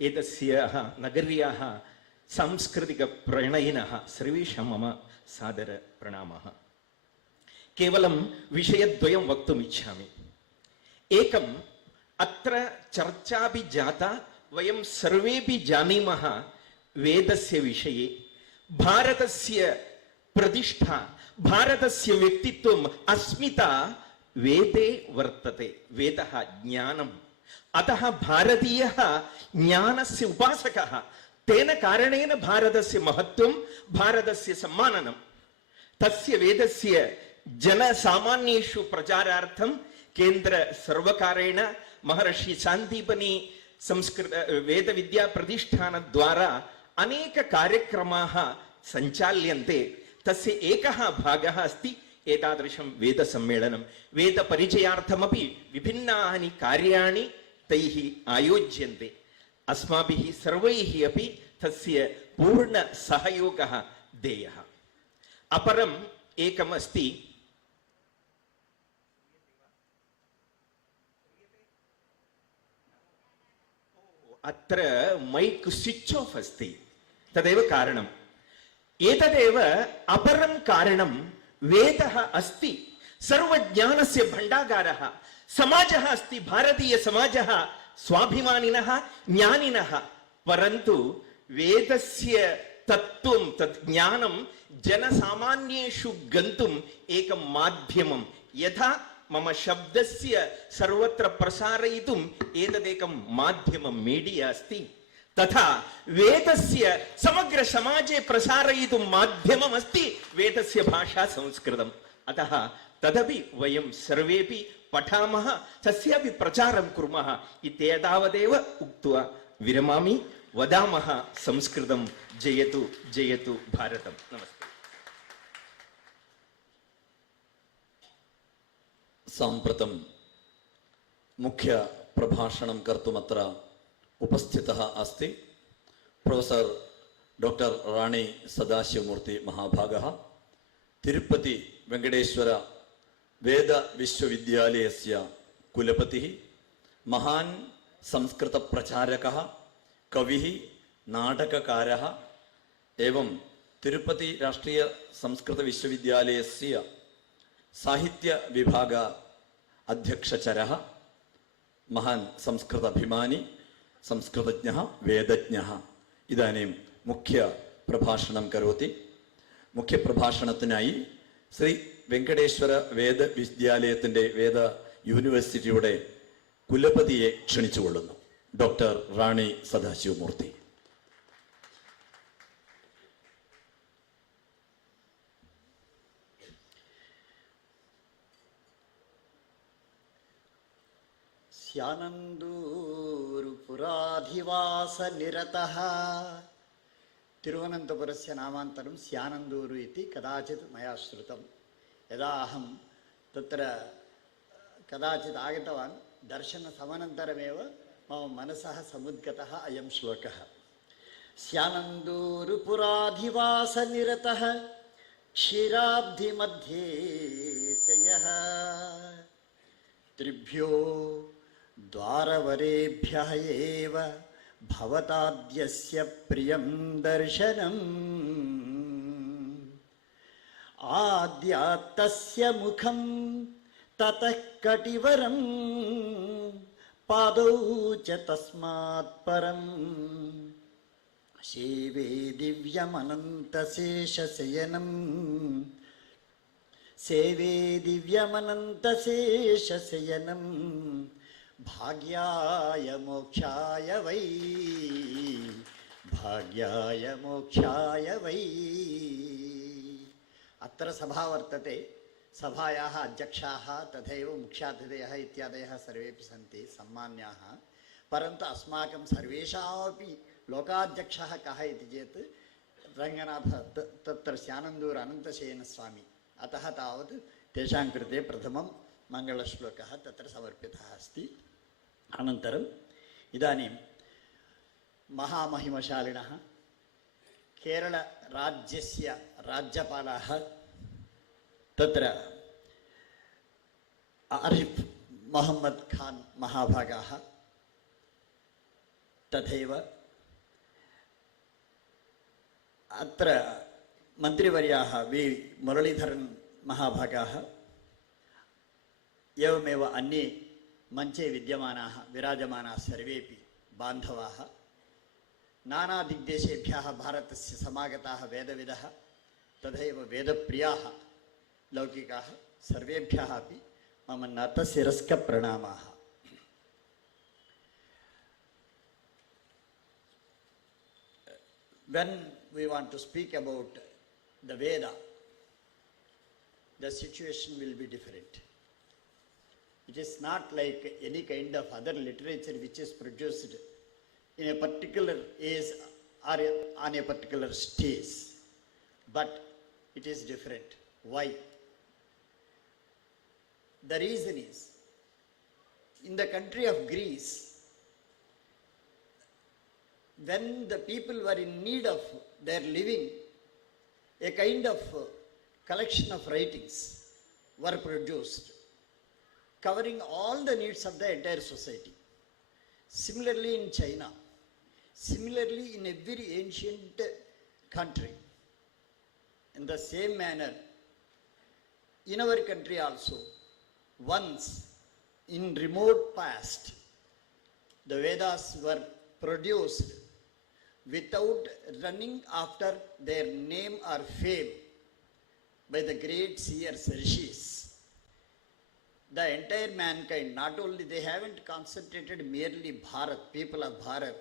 एतस्याः नगर्याः सांस्कृतिकप्रणयिनः सर्वेषां मम सादरप्रणामः। केवलं विषयद्वयं वक्तुम् इच्छामि। एकम्, अत्र चर्चापि जाता, वयं सर्वेपि जानीमः वेदस्य विषये। भारतस्य प्रतिष्ठा, भारतस्य व्यक्तित्वम्, अस्मिता वेदे वर्तते। वेदः ज्ञानम्, अतः भारतीयः ज्ञानस्य उपासकः। तेन कारणेन भारतस्य महत्त्वं, भारतस्य सम्माननं। तस्य वेदस्य जनसामान्येषु प्रचारार्थं केन्द्रसर्वकारेण महर्षि शान्तिपनी संस्कृत वेदविद्याप्रतिष्ठानद्वारा अनेक कार्यक्रमाः सञ्चाल्यन्ते। तस्य एकः भागः अस्ति एतादृशं वेदसम्मेलनं। वेदपरिचयार्थमपि विभिन्नानि कार्याणि तैः आयोज्यन्ते। अस्माभिः सर्वैः अपि तस्य पूर्णसहयोगः देयः। अपरम् एकमस्ति, अत्र मैक् स्विच् आफ् अस्ति, तदेव कारणम्। एतदेव अपरं कारणं, वेदः अस्ति सर्वज्ञानस्य भण्डागारः। समाजः अस्ति, भारतीयसमाजः स्वाभिमानिनः ज्ञानिनः, परन्तु वेदस्य तत्त्वं तत् ज्ञानं जनसामान्येषु गन्तुम् एकं माध्यमं यथा मम शब्दस्य सर्वत्र प्रसारयितुम् एतदेकं माध्यमं मीडिया अस्ति तथा वेदस्य समग्र समाजे प्रसारयितुं माध्यमम् अस्ति वेदस्य भाषा संस्कृतम् अतः तदपि वयं सर्वेपि पठामः तस्यापि प्रचारं कुर्मः इत्येतावदेव उक्त्वा विरमामि वदामः संस्कृतं जयतु जयतु भारतम् नमस्ते साम्प्रतं मुख्य प्रभाषणं कर्तुमत्र उपस्थितः अस्ति प्रोफेसर् डॉक्टर राणी सदाशिवमूर्ति महाभागः तिरुपति वेंकटेश्वर वेद विश्वविद्यालयस्य कुलपतिः महान् संस्कृत प्रचारकः कविः नाटककारः एवं तिरुपति राष्ट्रीय संस्कृत विश्वविद्यालयस्य साहित्य विभाग अध्यक्षचरः महान् संस्कृत अभिमानी संस्कृतज्ञः वेदज्ञः इदानीं मुख्य प्रभाषणं करोति मुख्य प्रभाषणത്തിനായി ശ്രീ വെങ്കടേശ്വര വേദ വിദ്യാലയത്തിന്റെ വേദ യൂണിവേഴ്സിറ്റിയുടെ കുലപതിയെ ക്ഷണിച്ചുകൊള്ളുന്നു ഡോക്ടർ റാണി സദാശിവമൂർത്തി स्यानन्दूरुपुराधिवासनिरतः तिरुवनन्तपुरस्य नामान्तरं स्यानन्दूरु इति कदाचित् मया श्रुतं यदा अहं तत्र कदाचित् आगतवान् दर्शनसमनन्तरमेव मम मनसः समुद्गतः अयं श्लोकः स्यानन्दूरुपुराधिवासनिरतः क्षीराब्धिमध्ये शयः त्रिभ्यो द्वारवरेभ्यः एव भवताद्यस्य प्रियं दर्शनम् आद्यात्तस्य मुखं ततः कटिवरं पादौ च तस्मात् परं सेवे दिव्यमनन्तशेषशयनम् सेवे दिव्यमनन्तशेषशयनं भाग्याय मोक्षाय वै भाग्याय मोक्षाय वै अत्र सभा वर्तते सभायाः अध्यक्षाः तथैव मुख्यातिथयः इत्यादयः सर्वेपि सन्ति सम्मान्याः परन्तु अस्माकं सर्वेषामपि लोकाध्यक्षः कः इति चेत् रङ्गनाथ तत्र स्यानन्दूर अनन्तशयनस्वामी अतः तावत् तेषां कृते प्रथमं मङ्गलश्लोकः तत्र समर्पितः अस्ति अनन्तरम् इदानीं महामहिमशालिनः केरळराज्यस्य राज्यपालः तत्र आरिफ् मोहम्मद् खान् महाभागाः तथैव अत्र मन्त्रिवर्याः वि मुरलीधरन् महाभागाः एवमेव अन्ये मञ्चे विद्यमानाः विराजमानाः सर्वेपि बान्धवाः नानादिग्देशेभ्यः भारतस्य समागताः वेदविदः तथैव वेदप्रियाः लौकिकाः सर्वेभ्यः अपि मम नतशिरस्कप्रणामाः When we want to speak about the Veda, the situation will be different. It is not like any kind of other literature which is produced in a particular age or on a particular stage, but it is different. Why? The reason is, in the country of Greece, when the people were in need of their living, a kind of collection of writings were produced, covering all the needs of the entire society. Similarly in China, similarly in every ancient country. In the same manner, in our country also, once in remote past, the Vedas were produced without running after their name or fame by the great seers, rishis. The entire mankind, not only they haven't concentrated merely Bharat, people of Bharat,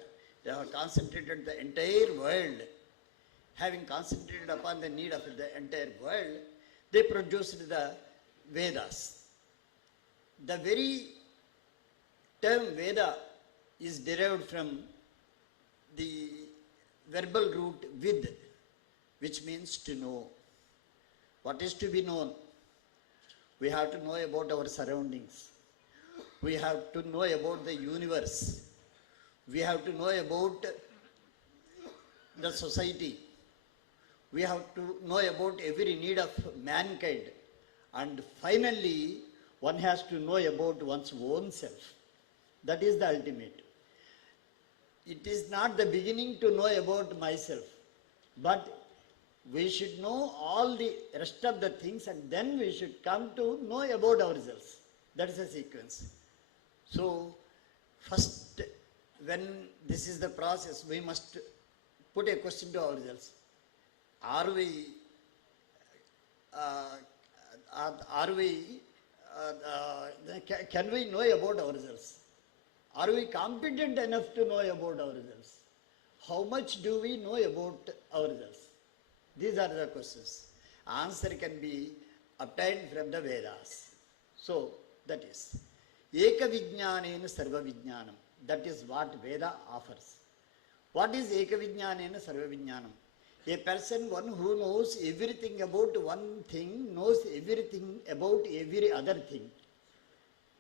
they have concentrated the entire world. Having concentrated upon the need of the entire world, they produced the Vedas. The very term Veda is derived from the verbal root vid, which means to know. What is to be known? We have to know about our surroundings. We have to know about the universe. We have to know about the society. We have to know about every need of mankind. And finally, one has to know about one's own self. That is the ultimate. It is not the beginning to know about myself, but we should know all the rest of the things and then we should come to know about ourselves. That is a sequence. So, first, when this is the process, we must put a question to ourselves. Can we know about ourselves? Are we competent enough to know about ourselves? How much do we know about ourselves? These are the questions. Answer can be obtained from the Vedas. So, that is Eka Vijnanena Sarva Vijnanam. That is what Veda offers. What is Eka Vijnanena Sarva Vijnanam? A person, one who knows everything about one thing, knows everything about every other thing.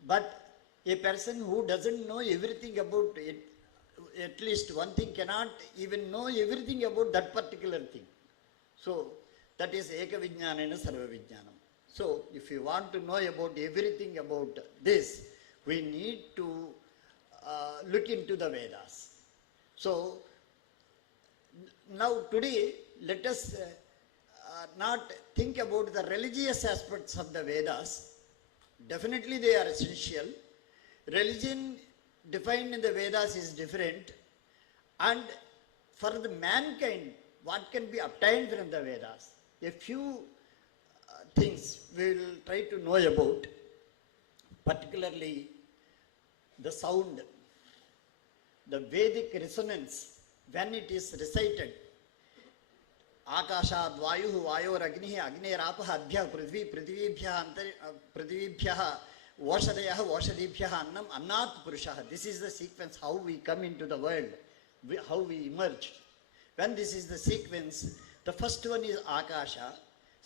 But a person who doesn't know everything about it, at least one thing, cannot even know everything about that particular thing. So, that is Eka Vijnanena Sarva Vijnanam. So, if you want to know about everything about this, we need to look into the Vedas. So, now today, let us not think about the religious aspects of the Vedas. Definitely they are essential. Religion defined in the Vedas is different. And for the mankind, what can be obtained from the Vedas? A few things we will try to know about, particularly the sound, the Vedic resonance when it is recited. Akashad Vayuh Vayor Agnihi Agnerapah Adhya Prithvi Prithvibhyaha Vashadayaha Vashadibhyaha Annam Annat Purushaha. This is the sequence how we come into the world, how we emerge. When this is the sequence, the first one is Akasha,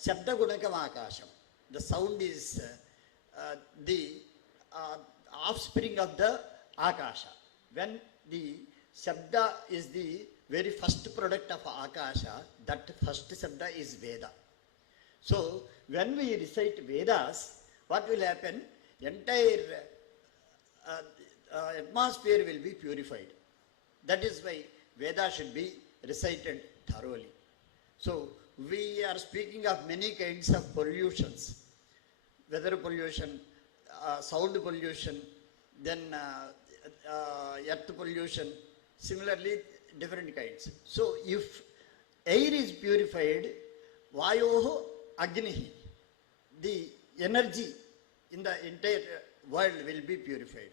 Shabda Gunakam Akasham. The sound is the offspring of the Akasha. When the Shabda is the very first product of Akasha, that first Shabda is Veda. So, when we recite Vedas, what will happen? Entire atmosphere will be purified. That is why Veda should be recited thoroughly. So, we are speaking of many kinds of pollutions, weather pollution, sound pollution, then earth pollution, similarly different kinds. So, if air is purified, Vayoho Agnihi, the energy in the entire world will be purified.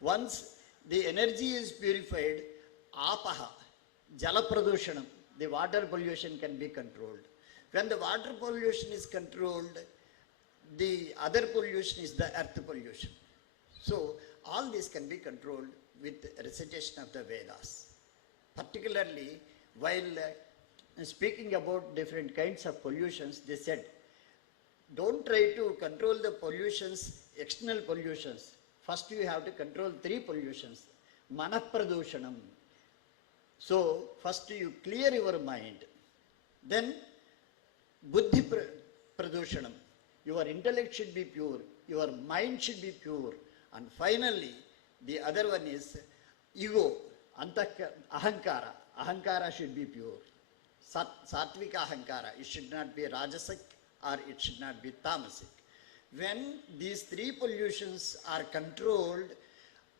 Once the energy is purified, Apaha, Jala Pradushanam, the water pollution can be controlled. When the water pollution is controlled, the other pollution is the earth pollution. So, all this can be controlled with recitation of the Vedas. Particularly, while speaking about different kinds of pollutions, they said, don't try to control the pollutions, external pollutions. First you have to control 3 pollutions. Manapradushanam. So, first you clear your mind. Then, Buddhi Pradushanam. Your intellect should be pure. Your mind should be pure. And finally, the other one is ego, ahankara. Ahankara should be pure. Satvika ahankara. It should not be rajasic or it should not be tamasic. When these 3 pollutions are controlled,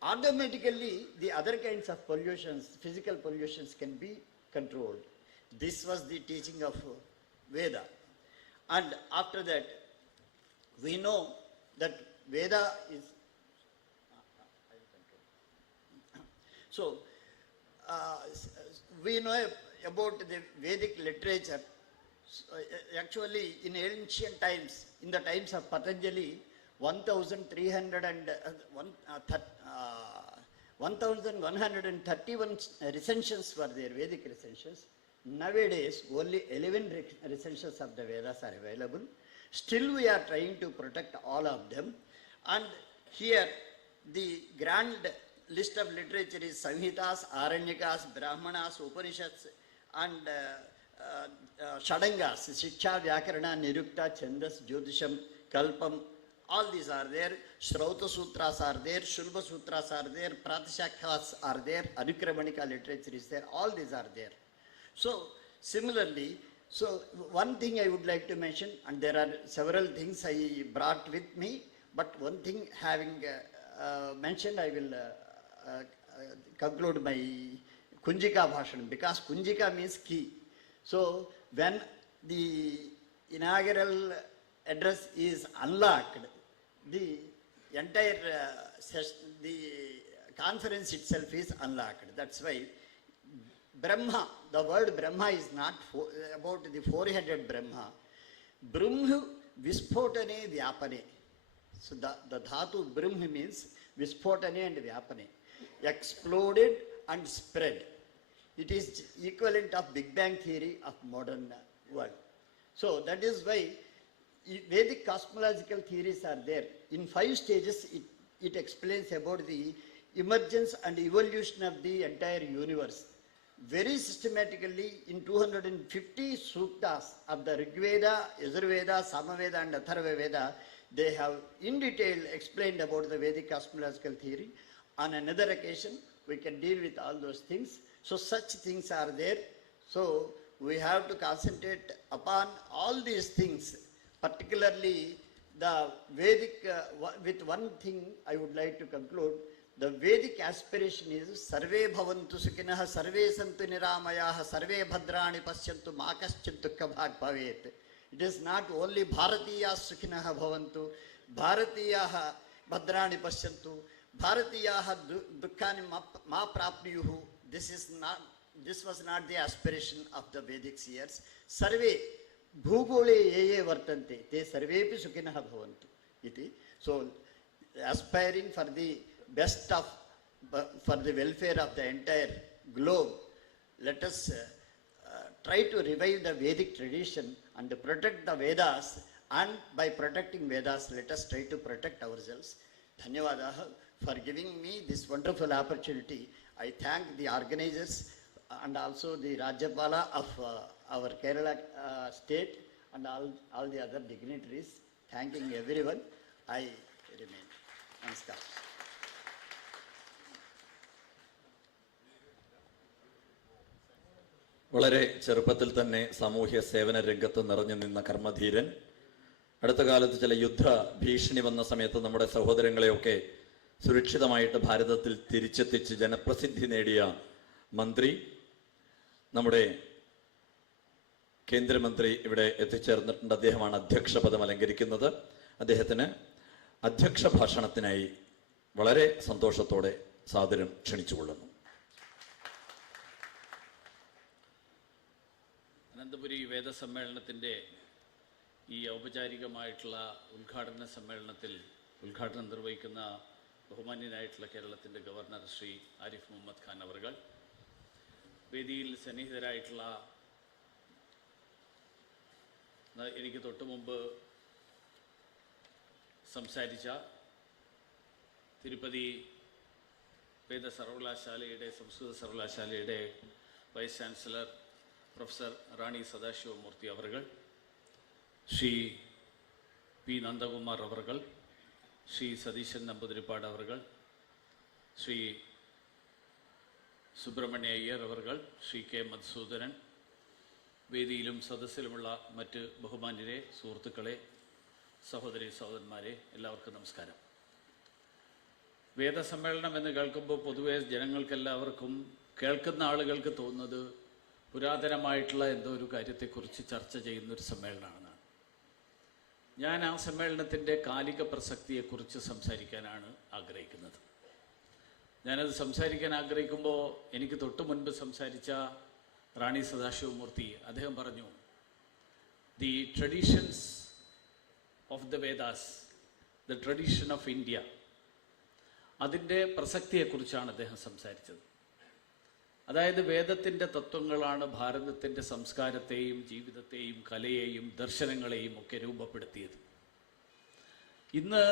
automatically the other kinds of pollutions, physical pollutions can be controlled. This was the teaching of Veda. And after that, we know that Veda is. So, we know about the Vedic literature. Actually, in ancient times, in the times of Patanjali, 1131 recensions were there, Vedic recensions. Nowadays, only 11 recensions of the Vedas are available. Still, we are trying to protect all of them. And here, the grand list of literature is Samhitas, Aranyakas, Brahmanas, Upanishads, and Shadangas, Shiksha, Vyakarana, Nirukta, Chandas, Jyotisham, Kalpam, all these are there. Shrauta Sutras are there, Shulva Sutras are there, Pratishakhas are there, Anukramanika literature is there, all these are there. So, similarly, one thing I would like to mention, and there are several things I brought with me, but one thing having mentioned, I will conclude my Kunjika Bhashanam, because Kunjika means key. So, when the inaugural address is unlocked, the entire the conference itself is unlocked. That's why Brahma, the word Brahma is not about the four-headed Brahma. Brahma Vispotane Vyapane. So the dhatu Brahma means Vispotane and Vyapane. Exploded and spread. It is equivalent of Big Bang theory of modern world. So that is why Vedic cosmological theories are there. In 5 stages, it explains about the emergence and evolution of the entire universe. Very systematically, in 250 suktas of the Rig Veda, Yajurveda, Samaveda and Atharva Veda, they have in detail explained about the Vedic cosmological theory. On another occasion, we can deal with all those things. So such things are there. So we have to concentrate upon all these things, particularly the Vedic, with one thing I would like to conclude. The Vedic aspiration is Sarve Bhavantu Sukhinah, Sarve Santu Niramayaha, Sarve Bhadrani Pasyantu, Makaschit Dukkha Bhag Bhavet. It is not only Bharatiya Sukhinah Bhavantu, Bharatiyaha Bhadrani Pasyantu, Bharatiyaha Dukkhani Ma Prapniyuhu. This was not the aspiration of the Vedic seers. Sarve Bhugole Ye Vartante, Te Sarvepi Sukhinah Bhavantu. Iti. So, aspiring for the best of, for the welfare of the entire globe, let us try to revive the Vedic tradition and protect the Vedas, and by protecting Vedas, let us try to protect ourselves. Dhanyavadaha for giving me this wonderful opportunity. I thank the organizers and also the Rajyapala of our Kerala state and all the other dignitaries. Thanking everyone, I remain. Namaskar. വളരെ ചെറുപ്പത്തിൽ തന്നെ സാമൂഹ്യ സേവന രംഗത്ത് നിറഞ്ഞു നിന്ന കർമ്മധീരൻ, അടുത്ത കാലത്ത് ചില യുദ്ധ ഭീഷണി വന്ന സമയത്ത് നമ്മുടെ സഹോദരങ്ങളെയൊക്കെ സുരക്ഷിതമായിട്ട് ഭാരതത്തിൽ തിരിച്ചെത്തിച്ച് ജനപ്രസിദ്ധി നേടിയ മന്ത്രി, നമ്മുടെ കേന്ദ്രമന്ത്രി ഇവിടെ എത്തിച്ചേർന്നിട്ടുണ്ട്. അദ്ദേഹമാണ് അധ്യക്ഷ പദം അലങ്കരിക്കുന്നത്. അദ്ദേഹത്തിന് അധ്യക്ഷ ഭാഷണത്തിനായി വളരെ സന്തോഷത്തോടെ സാദരം ക്ഷണിച്ചുകൊള്ളുന്നു. അനന്തപുരി വേദ സമ്മേളനത്തിൻ്റെ ഈ ഔപചാരികമായിട്ടുള്ള ഉദ്ഘാടന സമ്മേളനത്തിൽ ഉദ്ഘാടനം നിർവഹിക്കുന്ന ബഹുമാന്യനായിട്ടുള്ള കേരളത്തിൻ്റെ ഗവർണർ ശ്രീ ആരിഫ് മുഹമ്മദ് ഖാൻ അവർകൾ, വേദിയിൽ സന്നിഹിതരായിട്ടുള്ള എനിക്ക് തൊട്ടു മുമ്പ് സംസാരിച്ച തിരുപ്പതി വേദ സർവകലാശാലയുടെ സംസ്കൃത സർവകലാശാലയുടെ വൈസ് ചാൻസലർ പ്രൊഫസർ റാണി സദാശിവമൂർത്തി അവർകൾ, ശ്രീ പി നന്ദകുമാർ അവർകൾ, ശ്രീ സതീശൻ നമ്പൂതിരിപ്പാട് അവർകൾ, ശ്രീ സുബ്രഹ്മണ്യ അയ്യർ അവർകൾ, ശ്രീ കെ മധുസൂദനൻ, വേദിയിലും സദസ്സിലുമുള്ള മറ്റ് ബഹുമാന്യരെ, സുഹൃത്തുക്കളെ, സഹോദരി സഹോദരന്മാരെ, എല്ലാവർക്കും നമസ്കാരം. വേദസമ്മേളനം എന്ന് കേൾക്കുമ്പോൾ പൊതുവെ ജനങ്ങൾക്കെല്ലാവർക്കും, കേൾക്കുന്ന ആളുകൾക്ക് തോന്നുന്നത് പുരാതനമായിട്ടുള്ള എന്തോ ഒരു കാര്യത്തെക്കുറിച്ച് ചർച്ച ചെയ്യുന്നൊരു സമ്മേളനമാണ്. ഞാൻ ആ സമ്മേളനത്തിൻ്റെ കാലിക പ്രസക്തിയെക്കുറിച്ച് സംസാരിക്കാനാണ് ആഗ്രഹിക്കുന്നത്. ഞാനത് സംസാരിക്കാൻ ആഗ്രഹിക്കുമ്പോൾ എനിക്ക് തൊട്ട് മുൻപ് സംസാരിച്ച റാണി സദാശിവമൂർത്തി അദ്ദേഹം പറഞ്ഞു, the traditions of the Vedas, the tradition of India, അതിൻ്റെ പ്രസക്തിയെക്കുറിച്ചാണ് അദ്ദേഹം സംസാരിച്ചത്. അതായത് വേദത്തിൻ്റെ തത്വങ്ങളാണ് ഭാരതത്തിൻ്റെ സംസ്കാരത്തെയും ജീവിതത്തെയും കലയെയും ദർശനങ്ങളെയും ഒക്കെ രൂപപ്പെടുത്തിയത്. ഇന്ന്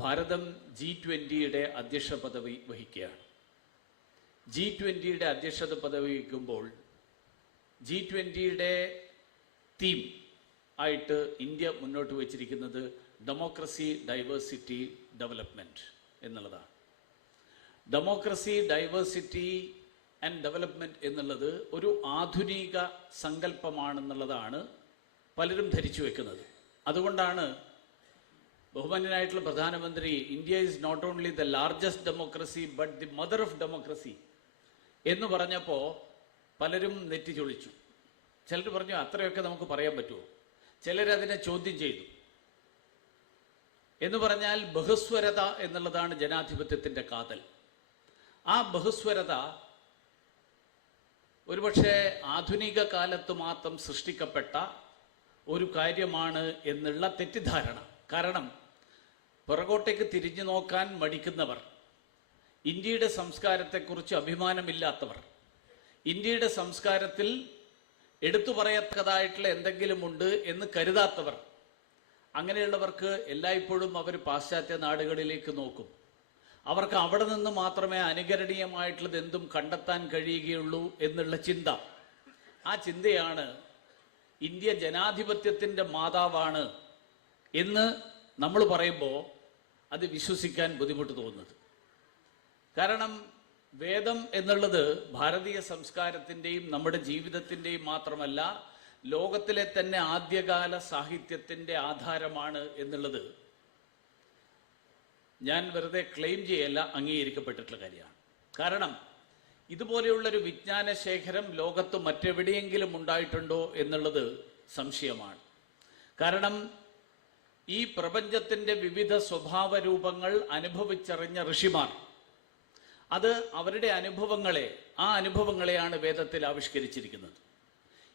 ഭാരതം G20യുടെ അധ്യക്ഷ പദവി വഹിക്കുകയാണ്. G20യുടെ അധ്യക്ഷത പദവി വഹിക്കുമ്പോൾ G20യുടെ തീം ആയിട്ട് ഇന്ത്യ മുന്നോട്ട് വച്ചിരിക്കുന്നത് ഡെമോക്രസി, ഡൈവേഴ്സിറ്റി, ഡെവലപ്മെൻറ്റ് എന്നുള്ളതാണ്. ഡെമോക്രസി, ഡൈവേഴ്സിറ്റി ആൻഡ് ഡെവലപ്മെൻറ്റ് എന്നുള്ളത് ഒരു ആധുനിക സങ്കല്പമാണെന്നുള്ളതാണ് പലരും ധരിച്ചു വെക്കുന്നത്. അതുകൊണ്ടാണ് ബഹുമാന്യനായിട്ടുള്ള പ്രധാനമന്ത്രി India is not only the largest democracy but the mother of democracy എന്ന് പറഞ്ഞപ്പോൾ പലരും നെറ്റിച്ചൊളിച്ചു. ചിലർ പറഞ്ഞു അത്രയൊക്കെ നമുക്ക് പറയാൻ പറ്റുമോ? ചിലരതിനെ ചോദ്യം ചെയ്തു. എന്ന് പറഞ്ഞാൽ ബഹുസ്വരത എന്നുള്ളതാണ് ജനാധിപത്യത്തിൻ്റെ കാതൽ. ആ ബഹുസ്വരത ഒരുപക്ഷെ ആധുനിക കാലത്ത് മാത്രം സൃഷ്ടിക്കപ്പെട്ട ഒരു കാര്യമാണ് എന്നുള്ള തെറ്റിദ്ധാരണ. കാരണം പുറകോട്ടേക്ക് തിരിഞ്ഞു നോക്കാൻ മടിക്കുന്നവർ, ഇന്ത്യയുടെ സംസ്കാരത്തെക്കുറിച്ച് അഭിമാനമില്ലാത്തവർ, ഇന്ത്യയുടെ സംസ്കാരത്തിൽ എടുത്തു പറയത്തക്കതായിട്ടുള്ള എന്തെങ്കിലും ഉണ്ട് എന്ന് കരുതാത്തവർ, അങ്ങനെയുള്ളവർക്ക് എല്ലായ്പ്പോഴും അവർ പാശ്ചാത്യ നാടുകളിലേക്ക് നോക്കും. അവർക്ക് അവിടെ നിന്ന് മാത്രമേ അനുകരണീയമായിട്ടുള്ളത് എന്തും കണ്ടെത്താൻ കഴിയുകയുള്ളൂ എന്നുള്ള ചിന്ത. ആ ചിന്തയാണ് ഇന്ത്യ ജനാധിപത്യത്തിൻ്റെ മാതാവാണ് എന്ന് നമ്മൾ പറയുമ്പോൾ അത് വിശ്വസിക്കാൻ ബുദ്ധിമുട്ട് തോന്നുന്നത്. കാരണം വേദം എന്നുള്ളത് ഭാരതീയ സംസ്കാരത്തിൻ്റെയും നമ്മുടെ ജീവിതത്തിൻ്റെയും മാത്രമല്ല, ലോകത്തിലെ തന്നെ ആദ്യകാല സാഹിത്യത്തിൻ്റെ ആധാരമാണ് എന്നുള്ളത് ഞാൻ വെറുതെ ക്ലെയിം ചെയ്യല്ല, അംഗീകരിക്കപ്പെട്ടിട്ടുള്ള കാര്യമാണ്. കാരണം ഇതുപോലെയുള്ളൊരു വിജ്ഞാന ശേഖരം ലോകത്ത് മറ്റെവിടെയെങ്കിലും ഉണ്ടായിട്ടുണ്ടോ എന്നുള്ളത് സംശയമാണ്. കാരണം ഈ പ്രപഞ്ചത്തിൻ്റെ വിവിധ സ്വഭാവ രൂപങ്ങൾ അനുഭവിച്ചറിഞ്ഞ ഋഷിമാർ അത് അവരുടെ ആ അനുഭവങ്ങളെയാണ് വേദത്തിൽ ആവിഷ്കരിച്ചിരിക്കുന്നത്.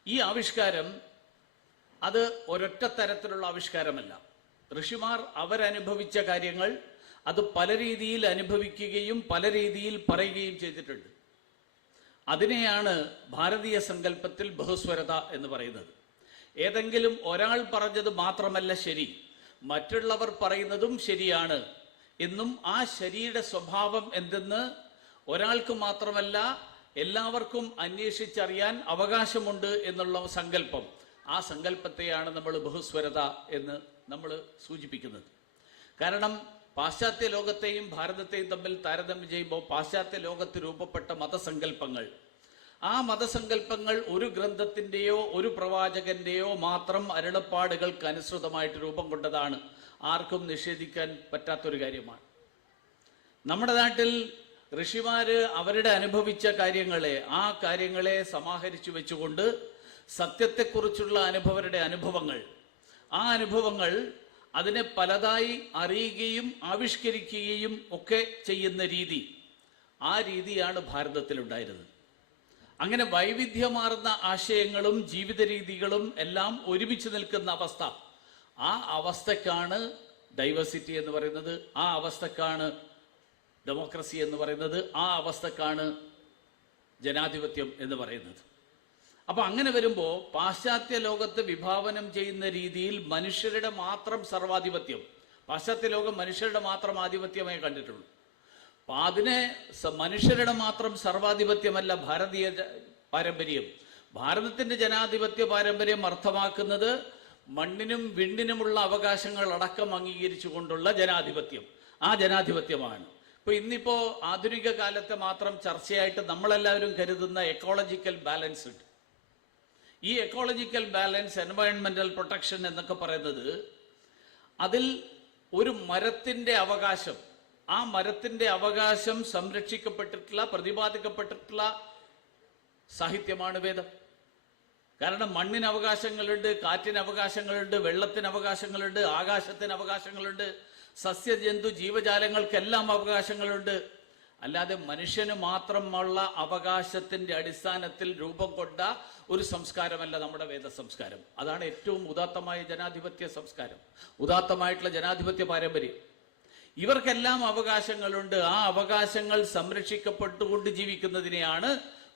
ഈ ആവിഷ്കാരം അത് ഒരൊറ്റ തരത്തിലുള്ള ആവിഷ്കാരമല്ല. ഋഷിമാർ അവരനുഭവിച്ച കാര്യങ്ങൾ അത് പല രീതിയിൽ അനുഭവിക്കുകയും പല രീതിയിൽ പറയുകയും ചെയ്തിട്ടുണ്ട്. അതിനെയാണ് ഭാരതീയ സങ്കല്പത്തിൽ ബഹുസ്വരത എന്ന് പറയുന്നത്. ഏതെങ്കിലും ഒരാൾ പറഞ്ഞത് മാത്രമല്ല ശരി, മറ്റുള്ളവർ പറയുന്നതും ശരിയാണ് എന്നും ആ ശരിയുടെ സ്വഭാവം എന്തെന്ന് ഒരാൾക്ക് മാത്രമല്ല എല്ലാവർക്കും അന്വേഷിച്ചറിയാൻ അവകാശമുണ്ട് എന്നുള്ള സങ്കല്പം, ആ സങ്കല്പത്തെയാണ് നമ്മൾ ബഹുസ്വരത എന്ന് നമ്മൾ സൂചിപ്പിക്കുന്നത്. കാരണം പാശ്ചാത്യ ലോകത്തെയും ഭാരതത്തെയും തമ്മിൽ താരതമ്യം ചെയ്യുമ്പോൾ പാശ്ചാത്യ ലോകത്ത് രൂപപ്പെട്ട മതസങ്കല്പങ്ങൾ, ആ മതസങ്കല്പങ്ങൾ ഒരു ഗ്രന്ഥത്തിൻ്റെയോ ഒരു പ്രവാചകന്റെയോ മാത്രം അരുളപ്പാടുകൾക്ക് അനുസൃതമായിട്ട് രൂപം കൊണ്ടതാണ്. ആർക്കും നിഷേധിക്കാൻ പറ്റാത്തൊരു കാര്യമാണ്. നമ്മുടെ നാട്ടിൽ ഋഷിമാര് അവരുടെ അനുഭവിച്ച ആ കാര്യങ്ങളെ സമാഹരിച്ചു വെച്ചുകൊണ്ട് സത്യത്തെക്കുറിച്ചുള്ള അനുഭവങ്ങൾ അതിനെ പലതായി അറിയുകയും ആവിഷ്കരിക്കുകയും ഒക്കെ ചെയ്യുന്ന രീതി, ആ രീതിയാണ് ഭാരതത്തിലുണ്ടായിരുന്നത്. അങ്ങനെ വൈവിധ്യമാർന്ന ആശയങ്ങളും ജീവിത രീതികളും എല്ലാം ഒരുമിച്ച് നിൽക്കുന്ന അവസ്ഥ, ആ അവസ്ഥക്കാണ് ഡൈവേഴ്സിറ്റി എന്ന് പറയുന്നത്, ആ അവസ്ഥക്കാണ് ഡെമോക്രസി എന്ന് പറയുന്നത്, ആ അവസ്ഥക്കാണ് ജനാധിപത്യം എന്ന് പറയുന്നത്. അപ്പൊ അങ്ങനെ വരുമ്പോൾ പാശ്ചാത്യ ലോകത്ത് വിഭാവനം ചെയ്യുന്ന രീതിയിൽ മനുഷ്യരുടെ മാത്രം സർവാധിപത്യം, പാശ്ചാത്യ ലോകം മനുഷ്യരുടെ മാത്രം ആധിപത്യമായി കണ്ടിട്ടുള്ളൂ. അപ്പൊ അതിനെ മനുഷ്യരുടെ മാത്രം സർവാധിപത്യമല്ല ഭാരതീയ പാരമ്പര്യം. ഭാരതത്തിന്റെ ജനാധിപത്യ പാരമ്പര്യം അർത്ഥമാക്കുന്നത് മണ്ണിനും വിണ്ണിനുമുള്ള അവകാശങ്ങൾ അടക്കം അംഗീകരിച്ചുകൊണ്ടുള്ള ജനാധിപത്യം, ആ ജനാധിപത്യമാണ്. ഇന്നിപ്പോ ആധുനിക കാലത്തെ മാത്രം ചർച്ചയായിട്ട് നമ്മളെല്ലാവരും കരുതുന്ന എക്കോളജിക്കൽ ബാലൻസ്. ഈ എക്കോളജിക്കൽ ബാലൻസ്, എൻവയോൺമെന്റൽ പ്രൊട്ടക്ഷൻ എന്നൊക്കെ പറയുന്നത്, അതിൽ ഒരു മരത്തിന്റെ അവകാശം, ആ മരത്തിന്റെ അവകാശം സംരക്ഷിക്കപ്പെട്ടിട്ടുള്ള പ്രതിപാദിക്കപ്പെട്ടിട്ടുള്ള സാഹിത്യമാണ് വേദം. കാരണം മണ്ണിന് അവകാശങ്ങളുണ്ട്, കാറ്റിന് അവകാശങ്ങളുണ്ട്, വെള്ളത്തിന് അവകാശങ്ങളുണ്ട്, ആകാശത്തിന് അവകാശങ്ങളുണ്ട്, സസ്യജന്തു ജീവജാലങ്ങൾക്കെല്ലാം അവകാശങ്ങളുണ്ട്. അല്ലാതെ മനുഷ്യന് മാത്രമുള്ള അവകാശത്തിന്റെ അടിസ്ഥാനത്തിൽ രൂപം കൊണ്ട ഒരു സംസ്കാരമല്ല നമ്മുടെ വേദ സംസ്കാരം. അതാണ് ഏറ്റവും ഉദാത്തമായ ജനാധിപത്യ സംസ്കാരം, ഉദാത്തമായിട്ടുള്ള ജനാധിപത്യ പാരമ്പര്യം. ഇവർക്കെല്ലാം അവകാശങ്ങളുണ്ട്. ആ അവകാശങ്ങൾ സംരക്ഷിക്കപ്പെട്ടുകൊണ്ട് ജീവിക്കുന്നതിനെയാണ്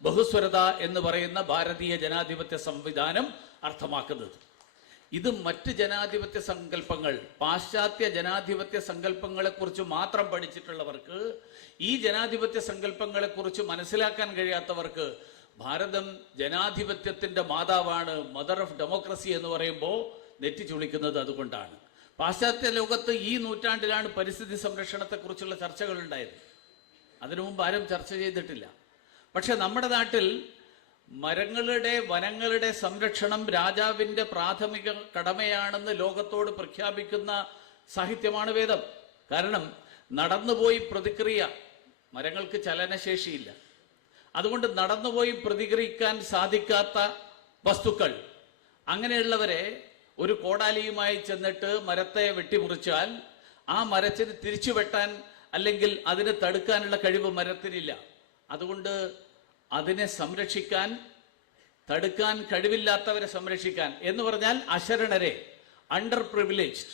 ബഹുസ്വരത എന്ന് പറയുന്ന ഭാരതീയ ജനാധിപത്യ സംവിധാനം അർത്ഥമാക്കുന്നത്. ഇത് മറ്റ് ജനാധിപത്യ സങ്കല്പങ്ങൾ, പാശ്ചാത്യ ജനാധിപത്യ സങ്കല്പങ്ങളെ കുറിച്ച് മാത്രം പഠിച്ചിട്ടുള്ളവർക്ക്, ഈ ജനാധിപത്യ സങ്കല്പങ്ങളെ കുറിച്ച് മനസ്സിലാക്കാൻ കഴിയാത്തവർക്ക് ഭാരതം ജനാധിപത്യത്തിന്റെ മാതാവാണ്, മദർ ഓഫ് ഡെമോക്രസി എന്ന് പറയുമ്പോൾ നെറ്റിച്ചുളിക്കുന്നത് അതുകൊണ്ടാണ്. പാശ്ചാത്യ ലോകത്ത് ഈ നൂറ്റാണ്ടിലാണ് പരിസ്ഥിതി സംരക്ഷണത്തെക്കുറിച്ചുള്ള ചർച്ചകൾ ഉണ്ടായത്. അതിനു മുമ്പ് ആരും ചർച്ച ചെയ്തിട്ടില്ല. പക്ഷെ നമ്മുടെ നാട്ടിൽ വനങ്ങളുടെ സംരക്ഷണം രാജാവിന്റെ പ്രാഥമിക കടമയാണെന്ന് ലോകത്തോട് പ്രഖ്യാപിക്കുന്ന സാഹിത്യമാണ് വേദം. കാരണം നടന്നുപോയി പ്രതിക്രിയ, മരങ്ങൾക്ക് ചലനശേഷിയില്ല, അതുകൊണ്ട് നടന്നുപോയി പ്രതികരിക്കാൻ സാധിക്കാത്ത വസ്തുക്കൾ, അങ്ങനെയുള്ളവരെ ഒരു കോടാലിയുമായി ചെന്നിട്ട് മരത്തെ വെട്ടിമുറിച്ചാൽ ആ മരത്തിന് തിരിച്ചു വെട്ടാൻ അല്ലെങ്കിൽ അതിനെ തടുക്കാനുള്ള കഴിവ് മരത്തിനില്ല. അതുകൊണ്ട് അതിനെ സംരക്ഷിക്കാൻ, തടുക്കാൻ കഴിവില്ലാത്തവരെ സംരക്ഷിക്കാൻ എന്ന് പറഞ്ഞാൽ അശരണരെ, അണ്ടർ പ്രിവിലേജ്ഡ്,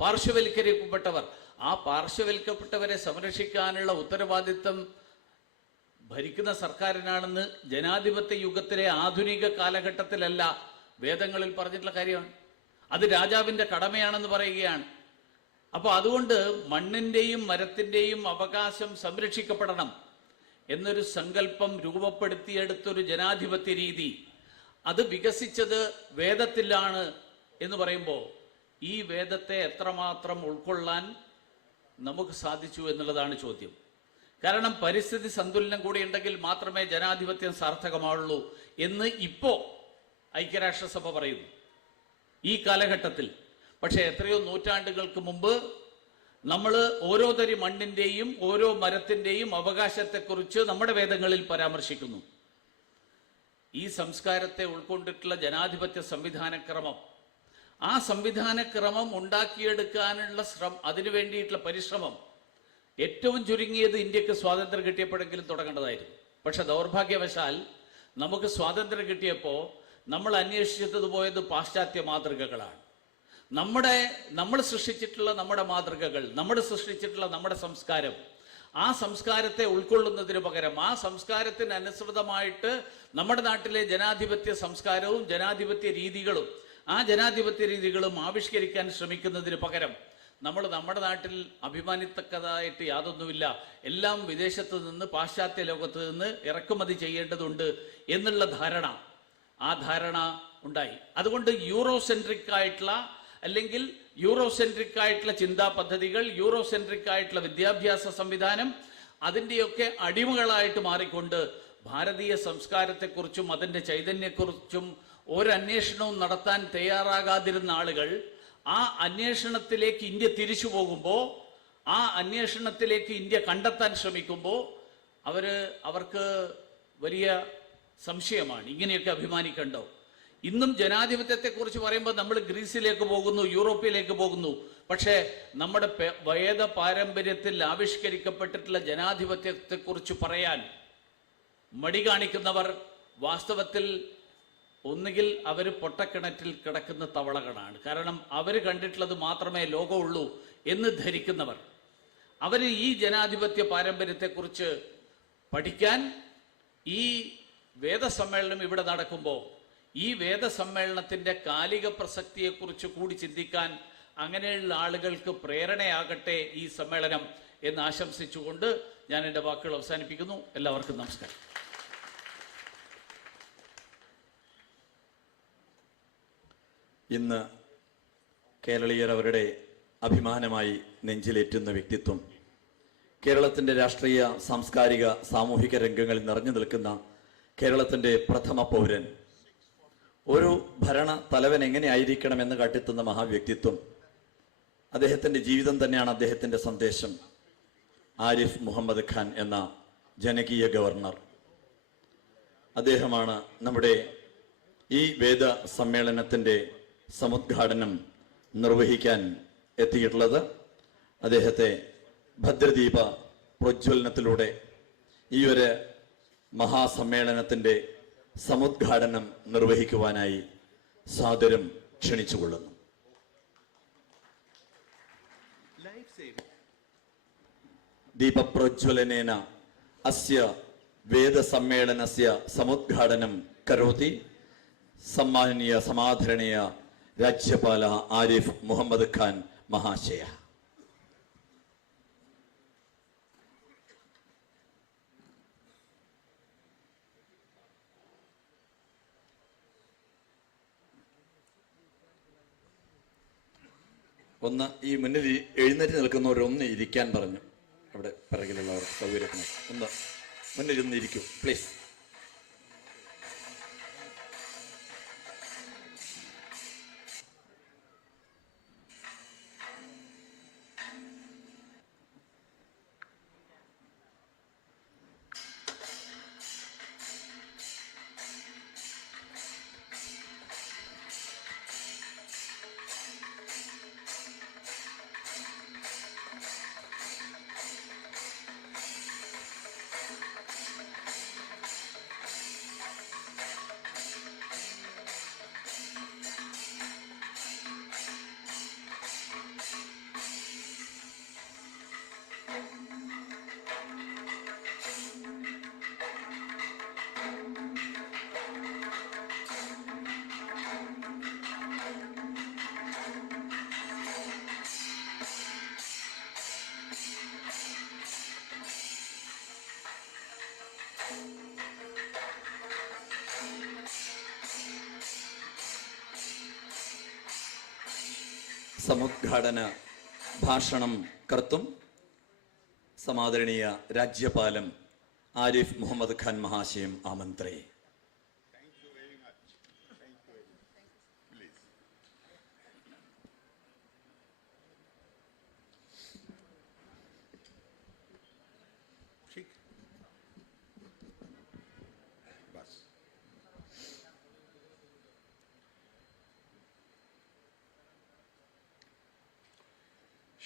പാർശ്വവൽക്കരിക്കപ്പെട്ടവർ, ആ പാർശ്വവൽക്കപ്പെട്ടവരെ സംരക്ഷിക്കാനുള്ള ഉത്തരവാദിത്വം ഭരിക്കുന്ന സർക്കാരിനാണെന്ന് ജനാധിപത്യ യുഗത്തിലെ ആധുനിക കാലഘട്ടത്തിലല്ല വേദങ്ങളിൽ പറഞ്ഞിട്ടുള്ള കാര്യമാണ്. അത് രാജാവിന്റെ കടമയാണെന്ന് പറയുകയാണ്. അപ്പൊ അതുകൊണ്ട് മണ്ണിന്റെയും മരത്തിന്റെയും അവകാശം സംരക്ഷിക്കപ്പെടണം എന്നൊരു സങ്കല്പം രൂപപ്പെടുത്തിയെടുത്തൊരു ജനാധിപത്യ രീതി, അത് വികസിച്ചത് വേദത്തിലാണ് എന്ന് പറയുമ്പോൾ ഈ വേദത്തെ എത്രമാത്രം ഉൾക്കൊള്ളാൻ നമുക്ക് സാധിച്ചു എന്നുള്ളതാണ് ചോദ്യം. കാരണം പരിസ്ഥിതി സന്തുലനം കൂടി ഉണ്ടെങ്കിൽ മാത്രമേ ജനാധിപത്യം സാർത്ഥകമാവുള്ളൂ എന്ന് ഇപ്പോ ഐക്യരാഷ്ട്രസഭ പറയുന്നു ഈ കാലഘട്ടത്തിൽ. പക്ഷെ എത്രയോ നൂറ്റാണ്ടുകൾക്ക് മുമ്പ് നമ്മൾ ഓരോ തരി മണ്ണിന്റെയും ഓരോ മരത്തിന്റെയും അവകാശത്തെക്കുറിച്ച് നമ്മുടെ വേദങ്ങളിൽ പരാമർശിക്കുന്നു. ഈ സംസ്കാരത്തെ ഉൾക്കൊണ്ടിട്ടുള്ള ജനാധിപത്യ സംവിധാനക്രമം, ആ സംവിധാനക്രമം ഉണ്ടാക്കിയെടുക്കാനുള്ള അതിനു വേണ്ടിയിട്ടുള്ള പരിശ്രമം ഏറ്റവും ചുരുങ്ങിയത് ഇന്ത്യക്ക് സ്വാതന്ത്ര്യം കിട്ടിയപ്പോഴെങ്കിലും തുടങ്ങേണ്ടതായിരുന്നു. പക്ഷെ ദൗർഭാഗ്യവശാൽ നമുക്ക് സ്വാതന്ത്ര്യം കിട്ടിയപ്പോൾ നമ്മൾ അന്വേഷിച്ചത് പോയത് പാശ്ചാത്യ മാതൃകകളാണ്. നമ്മൾ സൃഷ്ടിച്ചിട്ടുള്ള നമ്മുടെ മാതൃകകൾ, നമ്മൾ സൃഷ്ടിച്ചിട്ടുള്ള നമ്മുടെ സംസ്കാരം, ആ സംസ്കാരത്തെ ഉൾക്കൊള്ളുന്നതിന് പകരം ആ സംസ്കാരത്തിന് അനുസൃതമായിട്ട് നമ്മുടെ നാട്ടിലെ ജനാധിപത്യ സംസ്കാരവും ജനാധിപത്യ രീതികളും ആ ജനാധിപത്യ രീതികളും ആവിഷ്കരിക്കാൻ ശ്രമിക്കുന്നതിന് പകരം നമ്മൾ നമ്മുടെ നാട്ടിൽ അഭിമാനിത്തക്കതായിട്ട് യാതൊന്നുമില്ല, എല്ലാം വിദേശത്ത് നിന്ന് പാശ്ചാത്യ ലോകത്ത് നിന്ന് ഇറക്കുമതി ചെയ്യേണ്ടതുണ്ട് എന്നുള്ള ധാരണ, ആ ധാരണ ഉണ്ടായി. അതുകൊണ്ട് യൂറോസെൻട്രിക് ആയിട്ടുള്ള അല്ലെങ്കിൽ യൂറോസെൻട്രിക് ആയിട്ടുള്ള ചിന്താ പദ്ധതികൾ, യൂറോസെൻട്രിക് ആയിട്ടുള്ള വിദ്യാഭ്യാസ സംവിധാനം, അതിൻ്റെയൊക്കെ അടിമകളായിട്ട് മാറിക്കൊണ്ട് ഭാരതീയ സംസ്കാരത്തെക്കുറിച്ചും അതിൻ്റെ ചൈതന്യക്കുറിച്ചും ഒരന്വേഷണവും നടത്താൻ തയ്യാറാകാതിരുന്ന ആളുകൾ ആ അന്വേഷണത്തിലേക്ക് ഇന്ത്യ തിരിച്ചു പോകുമ്പോൾ, ആ അന്വേഷണത്തിലേക്ക് ഇന്ത്യ കണ്ടെത്താൻ ശ്രമിക്കുമ്പോൾ അവർക്ക് വലിയ സംശയമാണ്, ഇങ്ങനെയൊക്കെ അഭിമാനിക്കണ്ടോ? ഇന്നും ജനാധിപത്യത്തെക്കുറിച്ച് പറയുമ്പോൾ നമ്മൾ ഗ്രീസിലേക്ക് പോകുന്നു, യൂറോപ്പിലേക്ക് പോകുന്നു. പക്ഷേ നമ്മുടെ വേദ പാരമ്പര്യത്തിൽ ആവിഷ്കരിക്കപ്പെട്ടിട്ടുള്ള ജനാധിപത്യത്തെക്കുറിച്ച് പറയാൻ മടി കാണിക്കുന്നവർ വാസ്തവത്തിൽ ഒന്നുകിൽ അവർ പൊട്ടക്കിണറ്റിൽ കിടക്കുന്ന തവളകളാണ്. കാരണം അവർ കണ്ടിട്ടുള്ളത് മാത്രമേ ലോകമുള്ളൂ എന്ന് ധരിക്കുന്നവർ. അവർ ഈ ജനാധിപത്യ പാരമ്പര്യത്തെക്കുറിച്ച് പഠിക്കാൻ ഈ വേദസമ്മേളനം ഇവിടെ നടക്കുമ്പോൾ ഈ വേദസമ്മേളനത്തിന്റെ കാലിക പ്രസക്തിയെക്കുറിച്ച് കൂടി ചിന്തിക്കാൻ അങ്ങനെയുള്ള ആളുകൾക്ക് പ്രേരണയാകട്ടെ ഈ സമ്മേളനം എന്ന് ആശംസിച്ചുകൊണ്ട് ഞാൻ എൻ്റെ വാക്കുകൾ അവസാനിപ്പിക്കുന്നു. എല്ലാവർക്കും നമസ്കാരം. ഇന്ന് കേരളീയർ അവരുടെ അഭിമാനമായി നെഞ്ചിലേറ്റുന്ന വ്യക്തിത്വം, കേരളത്തിൻ്റെ രാഷ്ട്രീയ, സാംസ്കാരിക, സാമൂഹിക രംഗങ്ങളിൽ നിറഞ്ഞു നിൽക്കുന്ന കേരളത്തിൻ്റെ പ്രഥമ പൗരൻ, ഒരു ഭരണ തലവൻ എങ്ങനെയായിരിക്കണമെന്ന് കാട്ടിത്തുന്ന മഹാവ്യക്തിത്വം, അദ്ദേഹത്തിൻ്റെ ജീവിതം തന്നെയാണ് അദ്ദേഹത്തിൻ്റെ സന്ദേശം. ആരിഫ് മുഹമ്മദ് ഖാൻ എന്ന ജനകീയ ഗവർണർ, അദ്ദേഹമാണ് നമ്മുടെ ഈ വേദ സമ്മേളനത്തിൻ്റെ സമുദ്ഘാടനം നിർവഹിക്കാൻ എത്തിയിട്ടുള്ളത്. അദ്ദേഹത്തെ ഭദ്രദീപ പ്രജ്വലനത്തിലൂടെ ഈ ഒരു മഹാസമ്മേളനത്തിൻ്റെ സമുദ്ഘാടനം നിർവഹിക്കുവാനായി സാദരം ക്ഷണിച്ചുകൊള്ളുന്നു. ദീപപ്രജ്വലനേന അസ്യ വേദസമ്മേളനസ്യ സമുദ്ഘാടനം കരോതി സമ്മാനീയ സമാദരണീയ രാജ്യപാല ആരിഫ് മുഹമ്മദ് ഖാൻ മഹാശയ. ഒന്ന് ഈ മുന്നിൽ എഴുന്നേറ്റ് നിൽക്കുന്നവരൊന്ന് ഇരിക്കാൻ പറഞ്ഞു. അവിടെ പിറകിലുള്ളവർ സൗകര്യത്തിന് ഒന്ന് മുന്നിൽ ഇരിക്കൂ പ്ലീസ്. സമുദ്ഘാടന ഭാഷണം കർത്തും സമാദരണീയ രാജ്യപാലം ആരിഫ് മുഹമ്മദ് ഖാൻ മഹാശയം ആമന്ത്രേ.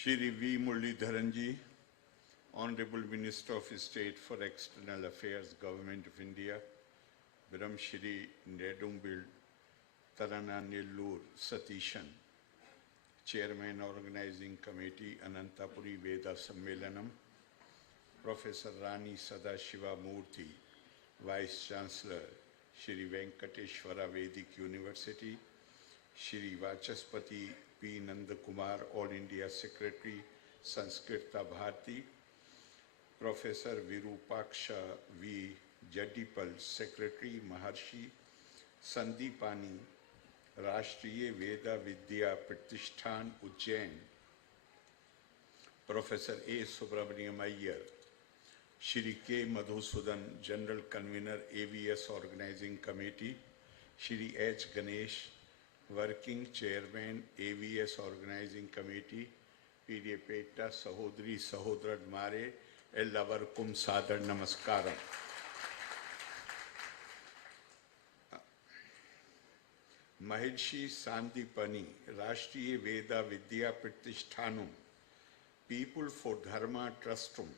Shri V. Muralidharan ji, Honorable Minister of State for External Affairs, Government of India, Bram Shri Nedumbil Tarananellur Satishan, Chairman Organizing Committee, Ananthapuri Veda Sammelanam, Professor Rani Sadashiva Murthy, Vice Chancellor, Shri Venkateshwara Vedic University, Shri Vachaspati P. Nandakumar, All India Secretary, Sanskrita Bharati, Professor Virupaksha V. Jadipal, Secretary, Maharshi Sandipani, Rashtriya Veda Vidya Pratishthan, Ujjain, Professor A. Subramaniam Iyer, Shri K. Madhusudan, General Convener, AVS Organizing Committee, Shri H. Ganesh, Working Chairman, AVS Organizing Committee, Piriyapeta Sahodri Sahodradmare, Ellavarkum Sadar Namaskaram. Mahirshi Sandipani, Rashtriya Veda Vidya Pratishthanum, People for Dharma Trustum,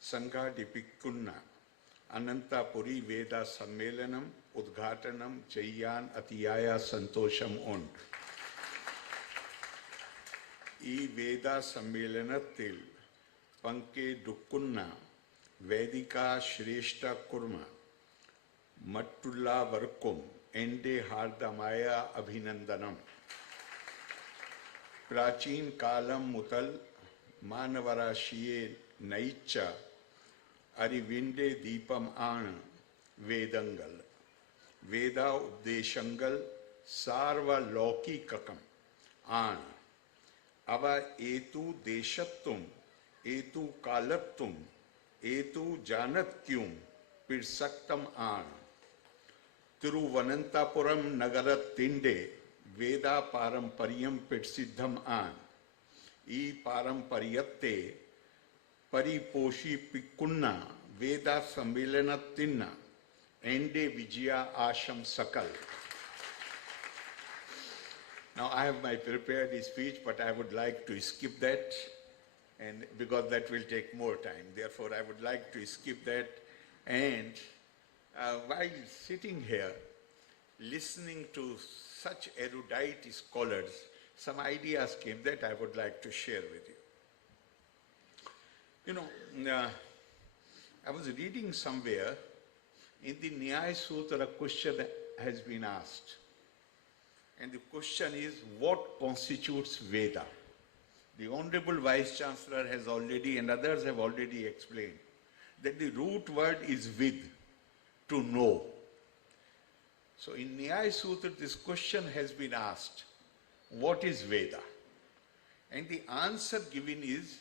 Sangha Dipikkunna, Ananthapuri Veda Sammelanam, Udghatanam Chayyan Atiyaya Santosham Und. ഈ വേദ സമ്മേളനത്തിൽ പങ്കെടുക്കുന്ന വേദിക ശ്രേഷ്ഠ കുർമ മറ്റുള്ളവർക്കും എൻ്റെ ഹാർദമായ അഭിനന്ദനം. പ്രാചീന കാലം മുതൽ മാനവരാശിയെ നയിച്ച അറിവിൻ്റെ ദീപം ആണ് വേദങ്ങൾ. വേദ ഉപദേശങ്ങൾ സാർവലൗകികം ആണ്. അവ ഏതു ദേശത്തും ഏതു കാലത്തും ഏതു ജാനത്ക്കും പ്രസക്തം ആണ്. തിരുവനന്തപുരം നഗരത്തിൻ്റെ വേദ പാരമ്പര്യം പ്രസിദ്ധം ആണ്. ഈ പാരമ്പര്യത്തെ പരിപോഷിപ്പിക്കുന്ന വേദ സമ്മേളനത്തിന് Ende Vijaya Asham Sakal. Now I have my prepared speech, but I would like to skip that, and because that will take more time. Therefore, I would like to skip that. And while sitting here, listening to such erudite scholars, some ideas came that I would like to share with you. You know, I was reading somewhere in the Nyaya Sutra, a question has been asked. And the question is, what constitutes Veda? The Honorable Vice Chancellor has already, and others have already explained, that the root word is vid, to know. So in Nyaya Sutra, this question has been asked, what is Veda? And the answer given is,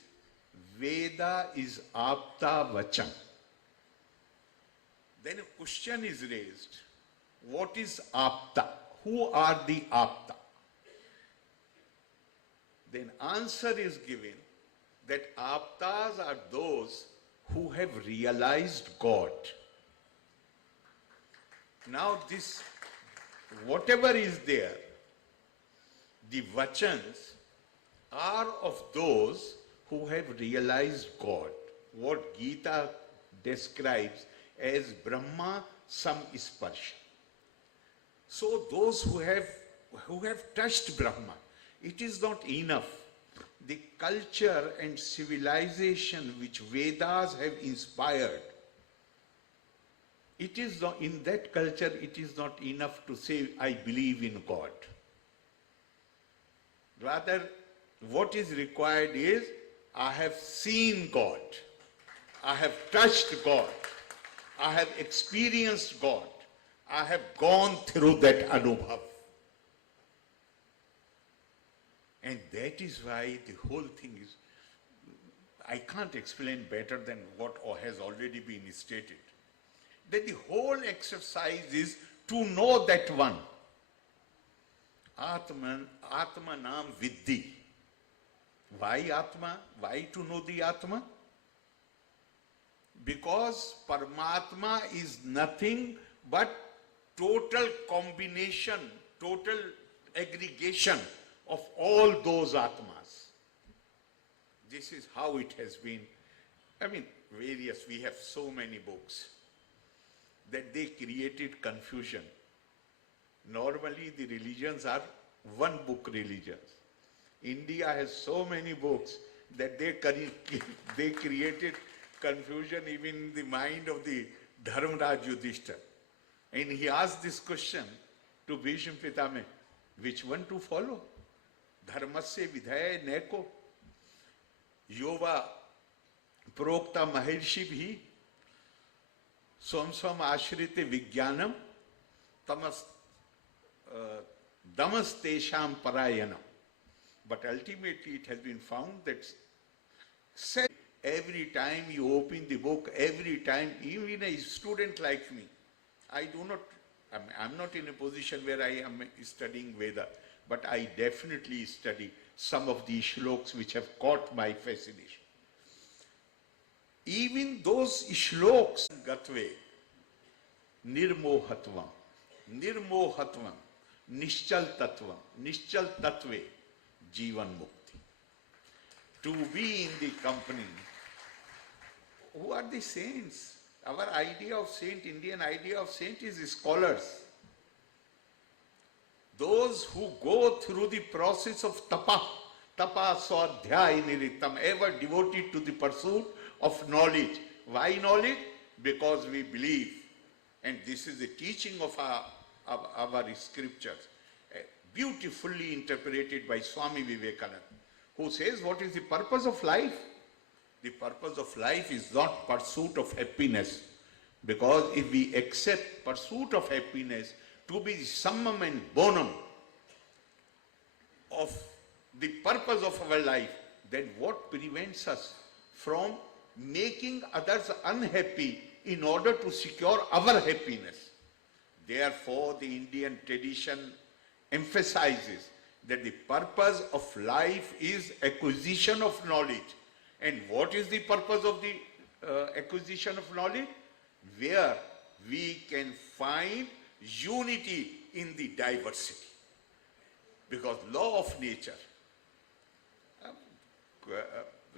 Veda is Apta Vachan. Then a question is raised, what is Apta? Who are the Apta? Then answer is given that Aptas are those who have realized God. Now this, whatever is there, the Vachans are of those who have realized God. What Gita describes as Brahma Samsparsha. So those who have touched Brahma, it is not enough. The culture and civilization which Vedas have inspired, it is not, in that culture, it is not enough to say, I believe in God. Rather, what is required is, I have seen God. I have touched God. I have experienced God. I have gone through that anubhav. And that is why the whole thing is, I can't explain better than what has already been stated. That the whole exercise is to know that one. Atmanam Viddhi. Why Atma? Why to know the Atma? Because Paramatma is nothing but total combination, total aggregation of all those Atmas. This is how it has been. I mean, we have so many books that they created confusion. Normally the religions are one book religions. India has so many books that they created confusion even in the mind of the Dharmaraj Yudhishthira. And he asked this question to Bhishma Pitame, which one to follow? Dharmasya vidhaya neko yova prokta mahirshi bhi swam swam ashrite vijnanam tamas damas tesham parayanam. But ultimately it has been found that every time you open the book, every time, even a student like me, I'm not in a position where I am studying Veda, but I definitely study some of the shlokas which have caught my fascination. Even those shlokas, Gatve, Nirmohatvam, Nischal Tatve, Jivan Mukti. To be in the company. Who are the saints? Our idea of saint, Indian idea of saint is scholars. Those who go through the process of tapa swadhyaya niritam, ever devoted to the pursuit of knowledge. Why knowledge? Because we believe. And this is the teaching of our scriptures, beautifully interpreted by Swami Vivekananda, who says, what is the purpose of life? The purpose of life is not pursuit of happiness, because if we accept pursuit of happiness to be the summum and bonum of the purpose of our life, then what prevents us from making others unhappy in order to secure our happiness? Therefore, the Indian tradition emphasizes that the purpose of life is acquisition of knowledge. And what is the purpose of the acquisition of knowledge? Where we can find unity in the diversity. Because law of nature,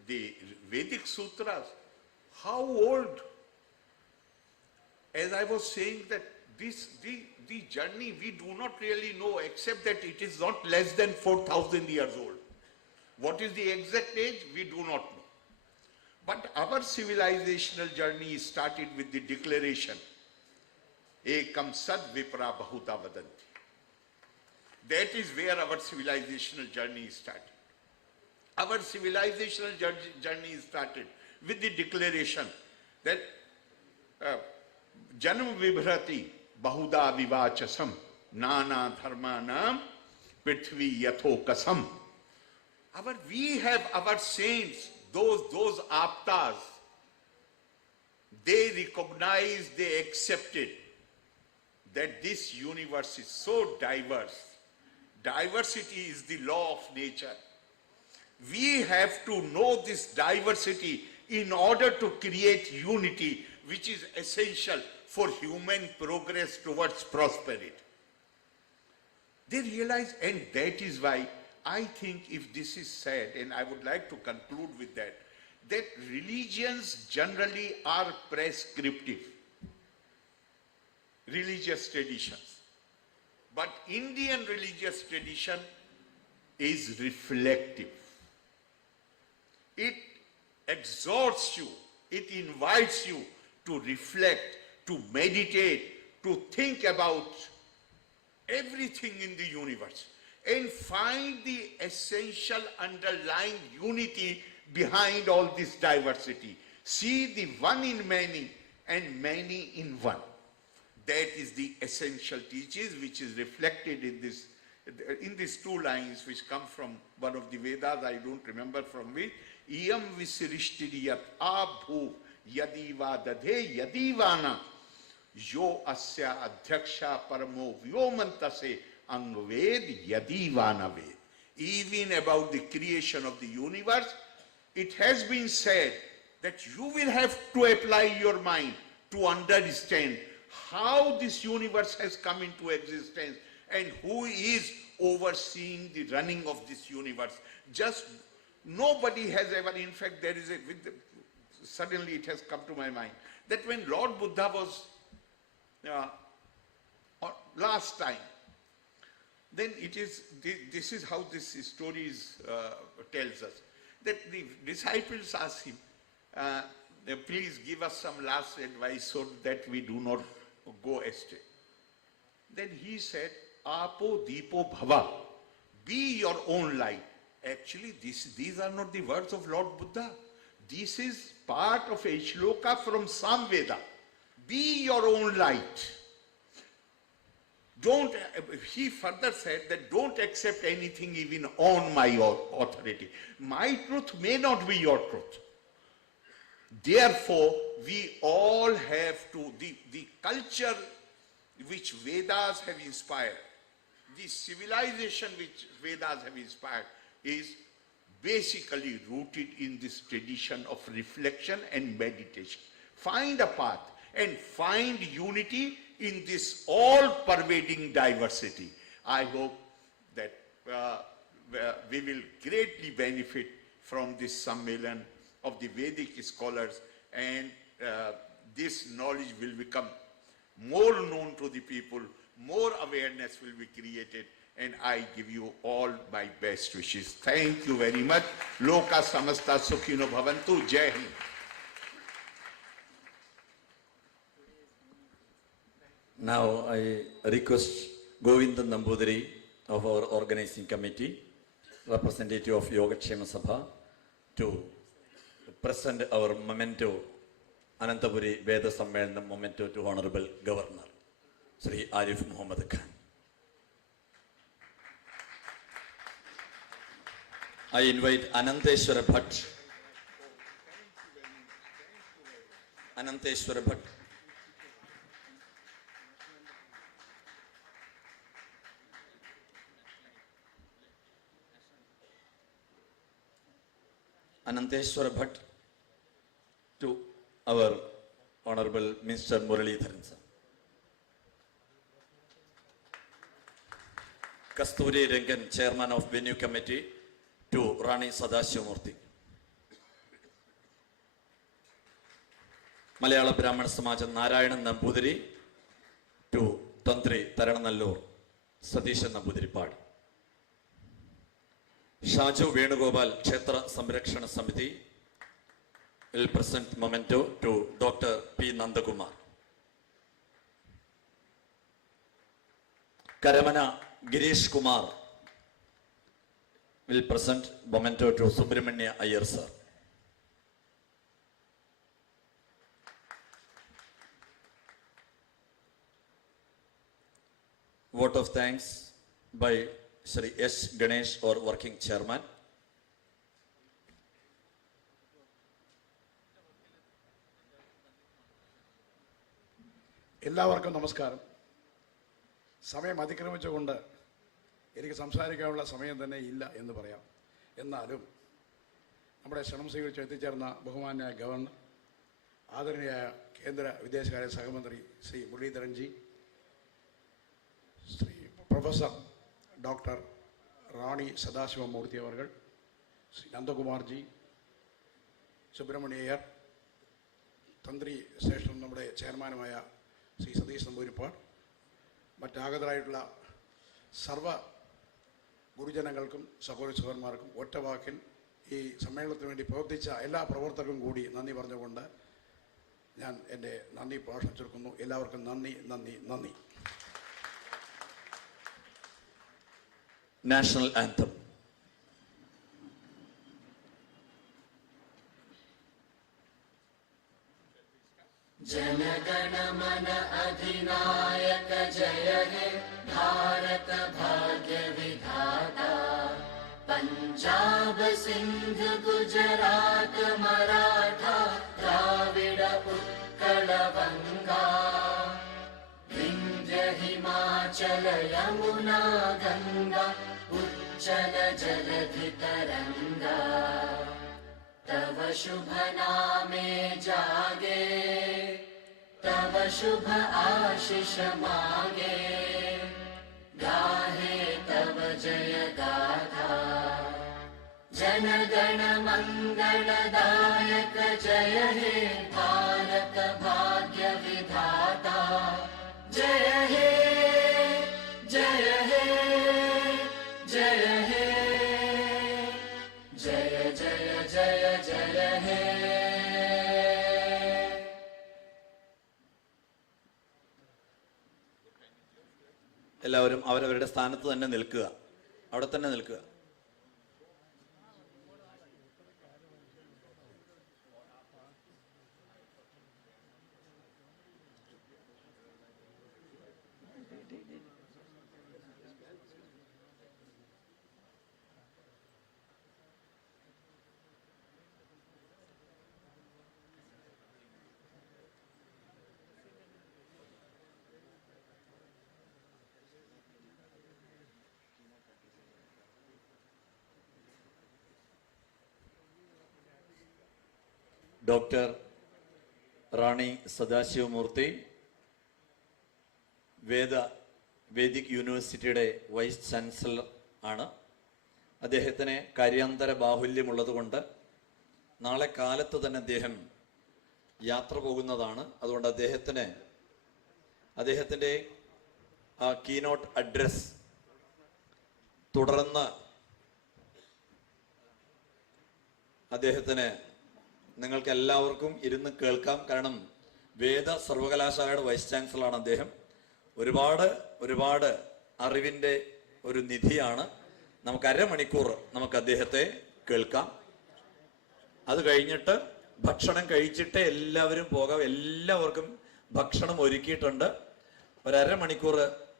the Vedic sutras, how old? As I was saying that the journey we do not really know, except that it is not less than 4,000 years old. What is the exact age? We do not know. But our civilizational journey started with the declaration, Ekam Sad Vipra Bahuta Vadanti. That is where our civilizational journey started. Our civilizational journey started with the declaration that Janam Vibhrati Bahuda Vivachasam Nana Dharmanam Prithvi Yathokasam. We have our saints, those aptas, they recognized, they accepted that this universe is so diverse. Diversity is the law of nature. We have to know this diversity in order to create unity, which is essential for human progress towards prosperity. They realize, and that is why I think if this is said, and I would like to conclude with that, that religions generally are prescriptive, religious traditions. But Indian religious tradition is reflective. It exhorts you, it invites you to reflect, to meditate, to think about everything in the universe and find the essential underlying unity behind all this diversity. See the one in many and many in one. That is the essential teachings which is reflected in these two lines which come from one of the Vedas, I don't remember from which. Iyam visirishtiriyat abhu yadiva dadhe yadivana yo asya adhyaksha paramo vyomantase angved yadivana ved. Even about the creation of the universe, it has been said that you will have to apply your mind to understand how this universe has come into existence and who is overseeing the running of this universe. Just nobody has ever, in fact, there is suddenly it has come to my mind that when Lord Buddha was last time, then this is how this story tells us, that the disciples asked him, please give us some last advice so that we do not go astray. Then he said, Apo Deepo Bhava, be your own light. Actually, these are not the words of Lord Buddha. This is part of a shloka from Samveda. Be your own light. He further said that don't accept anything even on my authority. My truth may not be your truth. Therefore, we all have to, the culture which Vedas have inspired, the civilization which Vedas have inspired is basically rooted in this tradition of reflection and meditation. Find a path and find unity in this all-pervading diversity. I hope that we will greatly benefit from this Sammelan of the Vedic scholars, and this knowledge will become more known to the people, more awareness will be created, and I give you all my best wishes. Thank you very much. Loka samasta sukhino bhavantu. Jai Hind. Now I request Govindan Nambudiri of our organizing committee, representative of Yogakshema Sabha, to present our memento, Ananthapuri Veda Sammelanam memento to Honorable Governor, Sri Arif Muhammad Khan. I invite Anantheshwara Bhatt. Anantheshwara Bhatt. Anantheshwara Bhatt to our Honorable Minister Muralidharan sir. Kasturi Rangan, chairman of venue committee, to Rani Sadashivamurthy. Malayala Brahmana സമാജം നാരായണൻ നമ്പൂതിരി, ടു തന്ത്രി തരണനല്ലൂർ സതീശൻ നമ്പൂതിരിപ്പാട്. ഷാജു വേണുഗോപാൽ, ക്ഷേത്ര സംരക്ഷണ സമിതി, will present memento to Dr. P. Nandakumar. Karamana Girish Kumar will present memento to Subramanya Iyer sir. Vote of thanks by Sri S. Ganesh, or working chairman. എല്ലാവർക്കും നമസ്കാരം. സമയം അതിക്രമിച്ചുകൊണ്ട് എനിക്ക് സംസാരിക്കാനുള്ള സമയം തന്നെ ഇല്ല എന്ന് പറയാം. എന്നാലും നമ്മുടെ ക്ഷണം സ്വീകരിച്ച് എത്തിച്ചേർന്ന ബഹുമാന്യ ഗവർണർ, ആദരണീയായ കേന്ദ്ര വിദേശകാര്യ സഹമന്ത്രി ശ്രീ മുരളീധരൻജി, ശ്രീ പ്രൊഫസർ ഡോക്ടർ റാണി സദാശിവമൂർത്തി അവർ, ശ്രീ നന്ദകുമാർജി, സുബ്രഹ്മണ്യയ്യർ, തന്ത്രി ശ്രേഷ്ഠൻ നമ്മുടെ ചെയർമാനുമായ ശ്രീ സതീഷ് നമ്പൂതിരിപ്പാട്, മറ്റാഗതരായിട്ടുള്ള സർവ ഗുരുജനങ്ങൾക്കും സഹോദരി സഹോദരന്മാർക്കും ഒറ്റ വാക്കിൽ ഈ സമ്മേളനത്തിന് വേണ്ടി പ്രവർത്തിച്ച എല്ലാ പ്രവർത്തകർക്കും കൂടി നന്ദി പറഞ്ഞുകൊണ്ട് ഞാൻ എൻ്റെ നന്ദി ഭാഷണം ചുരുക്കുന്നു. എല്ലാവർക്കും നന്ദി നന്ദി നന്ദി. National anthem. जनगण मन अधिनायक जय हे भारत भाग्य विधाता, पंजाब सिंध गुजरात मराठा द्राविड उत्कल बंगा, विंध्य हिमाचल यमुना गंगा उच्चल जलधि तरंगा, तव शुभ नामे जागे, तव शुभ आशीष मागे, गाहे तव जय गाथा, जन गण मंगलदायक जय हे भारत भाग्य विधाता, जय हे जय हे जय हे जय जय जय जय हे. എല്ലാവരും അവരവരുടെ സ്ഥാനത്ത് തന്നെ നിൽക്കുക, അവിടെ തന്നെ നിൽക്കുക. ഡോക്ടർ റാണി സദാശിവമൂർത്തി വേദിക് യൂണിവേഴ്സിറ്റിയുടെ വൈസ് ചാൻസലർ ആണ്. അദ്ദേഹത്തിന് കാര്യാന്തര ബാഹുല്യമുള്ളതുകൊണ്ട് നാളെ കാലത്ത് തന്നെ അദ്ദേഹം യാത്ര പോകുന്നതാണ്. അതുകൊണ്ട് അദ്ദേഹത്തിൻ്റെ ആ കീനോട്ട് അഡ്രസ് തുടർന്ന് അദ്ദേഹത്തിന് നിങ്ങൾക്ക് എല്ലാവർക്കും ഇരുന്ന് കേൾക്കാം. കാരണം വേദ സർവകലാശാലയുടെ വൈസ് ചാൻസലറാണ് അദ്ദേഹം. ഒരുപാട് അറിവിൻ്റെ ഒരു നിധിയാണ്. നമുക്ക് അരമണിക്കൂർ നമുക്ക് അദ്ദേഹത്തെ കേൾക്കാം. അത് കഴിഞ്ഞിട്ട് ഭക്ഷണം കഴിച്ചിട്ട് എല്ലാവരും പോകാം. എല്ലാവർക്കും ഭക്ഷണം ഒരുക്കിയിട്ടുണ്ട്. ഒരമണിക്കൂർ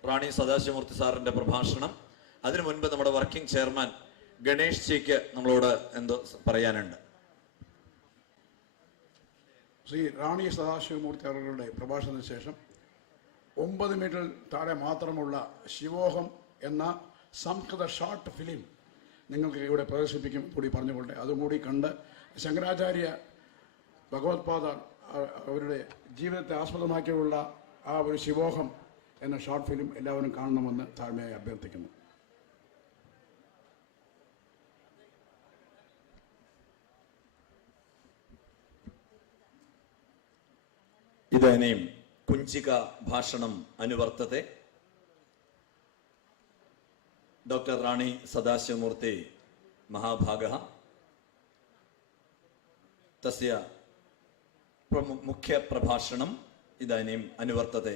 റാണി സദാശിവമൂർത്തി സാറിൻ്റെ പ്രഭാഷണം. അതിനു മുൻപ് നമ്മുടെ വർക്കിംഗ് ചെയർമാൻ ഗണേഷ് ജിക്ക് നമ്മളോട് എന്തോ പറയാനുണ്ട്. ശ്രീ റാണി സദാശിവമൂർത്തി അവരുടെ പ്രഭാഷണത്തിന് ശേഷം 9 മീറ്റർ താഴെ മാത്രമുള്ള ശിവോഹം എന്ന സംസ്കൃത ഷോർട്ട് ഫിലിം നിങ്ങൾക്ക് ഇവിടെ പ്രദർശിപ്പിക്കും കൂടി പറഞ്ഞുകൊണ്ട് അതും കൂടി കണ്ട് ശങ്കരാചാര്യ ഭഗവത്പാദ അവരുടെ ജീവിതത്തെ ആസ്പദമാക്കിയുള്ള ആ ഒരു ശിവോഹം എന്ന ഷോർട്ട് ഫിലിം എല്ലാവരും കാണണമെന്ന് താഴ്മയായി അഭ്യർത്ഥിക്കുന്നു. इदानीं कुञ्चिका भाषणम् अनुवर्तते. डॉक्टर राणी सदाशिवमूर्ति महाभागः तस्य मुख्यप्रभाषणम् इदानीम् अनुवर्तते.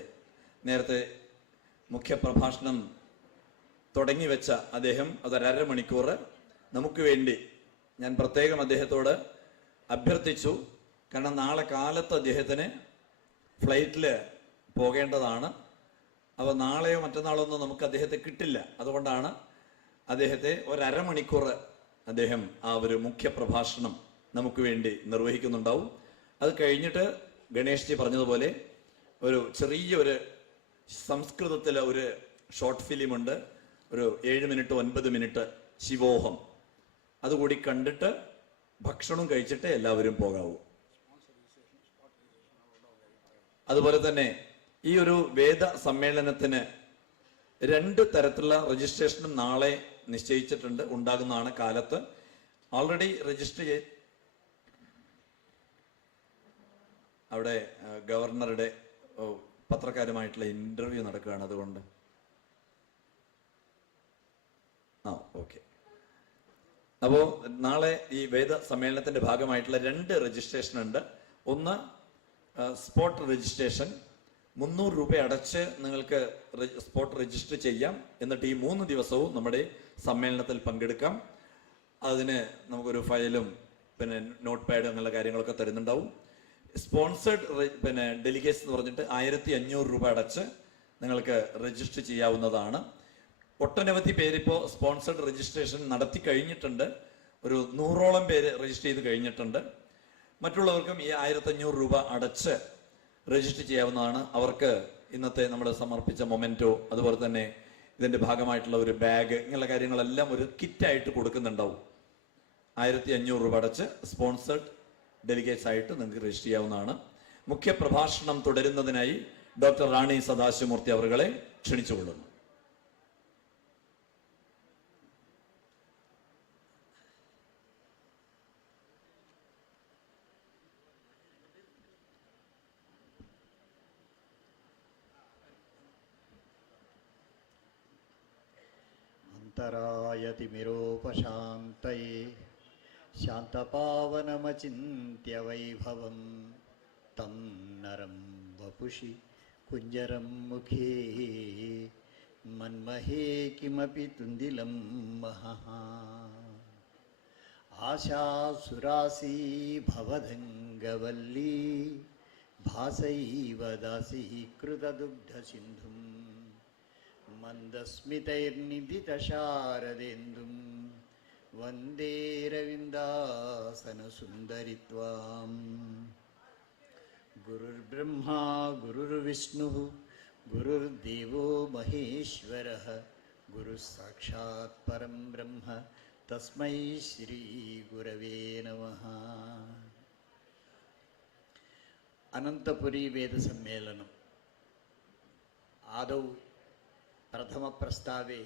നേരത്തെ മുഖ്യപ്രഭാഷണം തുടങ്ങി വെച്ച അദ്ദേഹം അതൊരര മണിക്കൂർ നമുക്ക് വേണ്ടി ഞാൻ പ്രത്യേകം അദ്ദേഹത്തോട് അഭ്യർത്ഥിച്ചു. കാരണം നാളെ കാലത്ത് അദ്ദേഹത്തിന് ഫ്ലൈറ്റിൽ പോകേണ്ടതാണ്. അപ്പോൾ നാളെയോ മറ്റന്നാളോ ഒന്നും നമുക്ക് അദ്ദേഹത്തെ കിട്ടില്ല. അതുകൊണ്ടാണ് അദ്ദേഹത്തെ ഒരര മണിക്കൂർ അദ്ദേഹം ആ ഒരു മുഖ്യപ്രഭാഷണം നമുക്ക് വേണ്ടി നിർവഹിക്കുന്നുണ്ടാവും. അത് കഴിഞ്ഞിട്ട് ഗണേഷ്ജി പറഞ്ഞതുപോലെ ഒരു ചെറിയൊരു സംസ്കൃതത്തിലെ ഒരു ഷോർട്ട് ഫിലിമുണ്ട്, ഒരു 7 മിനിറ്റ് 9 മിനിറ്റ്, ശിവോഹം. അതുകൂടി കണ്ടിട്ട് ഭക്ഷണം കഴിച്ചിട്ട് എല്ലാവരും പോകാവൂ. അതുപോലെ തന്നെ ഈ ഒരു വേദ സമ്മേളനത്തിന് 2 തരത്തിലുള്ള രജിസ്ട്രേഷനും നാളെ നിശ്ചയിച്ചിട്ടുണ്ട്, ഉണ്ടാകുന്നതാണ് കാലത്ത്. ഓൾറെഡി രജിസ്റ്റർ അവിടെ ഗവർണറുടെ പത്രക്കാരുമായിട്ടുള്ള ഇന്റർവ്യൂ നടക്കുകയാണ്. അതുകൊണ്ട് ഓക്കെ. അപ്പോൾ നാളെ ഈ വേദ സമ്മേളനത്തിന്റെ ഭാഗമായിട്ടുള്ള 2 രജിസ്ട്രേഷൻ ഉണ്ട്. ഒന്ന് സ്പോട്ട് രജിസ്ട്രേഷൻ, 300 രൂപ അടച്ച് നിങ്ങൾക്ക് സ്പോട്ട് രജിസ്റ്റർ ചെയ്യാം. എന്നിട്ട് ഈ 3 ദിവസവും നമ്മുടെ സമ്മേളനത്തിൽ പങ്കെടുക്കാം. അതിന് നമുക്കൊരു ഫയലും പിന്നെ നോട്ട് പാഡ് അങ്ങനെയുള്ള കാര്യങ്ങളൊക്കെ തരുന്നുണ്ടാവും. സ്പോൺസേഡ് പിന്നെ ഡെലിഗേറ്റ്സ് എന്ന് പറഞ്ഞിട്ട് 1500 രൂപ അടച്ച് നിങ്ങൾക്ക് രജിസ്റ്റർ ചെയ്യാവുന്നതാണ്. ഒട്ടനവധി പേരിപ്പോൾ സ്പോൺസേഡ് രജിസ്ട്രേഷൻ നടത്തി കഴിഞ്ഞിട്ടുണ്ട്. ഒരു 100ഓളം പേര് രജിസ്റ്റർ ചെയ്ത് കഴിഞ്ഞിട്ടുണ്ട്. മറ്റുള്ളവർക്കും ഈ 1500 രൂപ അടച്ച് രജിസ്റ്റർ ചെയ്യാവുന്നതാണ്. അവർക്ക് ഇന്നത്തെ നമ്മൾ സമർപ്പിച്ച മൊമെന്റോ, അതുപോലെ തന്നെ ഇതിന്റെ ഭാഗമായിട്ടുള്ള ഒരു ബാഗ്, ഇങ്ങനെയുള്ള കാര്യങ്ങളെല്ലാം ഒരു കിറ്റായിട്ട് കൊടുക്കുന്നുണ്ടാവും. 1500 രൂപ അടച്ച് സ്പോൺസേഡ് ഡെലിഗേറ്റ്സ് ആയിട്ട് നിങ്ങൾക്ക് രജിസ്റ്റർ ചെയ്യാവുന്നതാണ്. മുഖ്യ പ്രഭാഷണം തുടരുന്നതിനായി ഡോക്ടർ റാണി സദാശിവമൂർത്തി അവരുകളെ ക്ഷണിച്ചുകൊള്ളുന്നു. अन्तरायतिमिरोपशान्तये शान्तपावनमचिन्त्य वैभवं तं नरं वपुषि कुञ्जरं मुखे मन्महे किमपि तुन्दिलं महः आशासुरासी भवदङ्गवल्ली भासैव दासीकृतदुग्धसिन्धुं मन्दस्मितैर्निधितशारदेन्दुं वन्दे रविन्दासनसुन्दरित्वाम् गुरुर्ब्रह्मा गुरुर्विष्णुः गुरुर्देवो महेश्वरः गुरुः साक्षात् परं ब्रह्म तस्मै श्रीगुरवे नमः. अनन्तपुरी वेद सम्मेलनम् आदौ प्रथमप्रस्तावे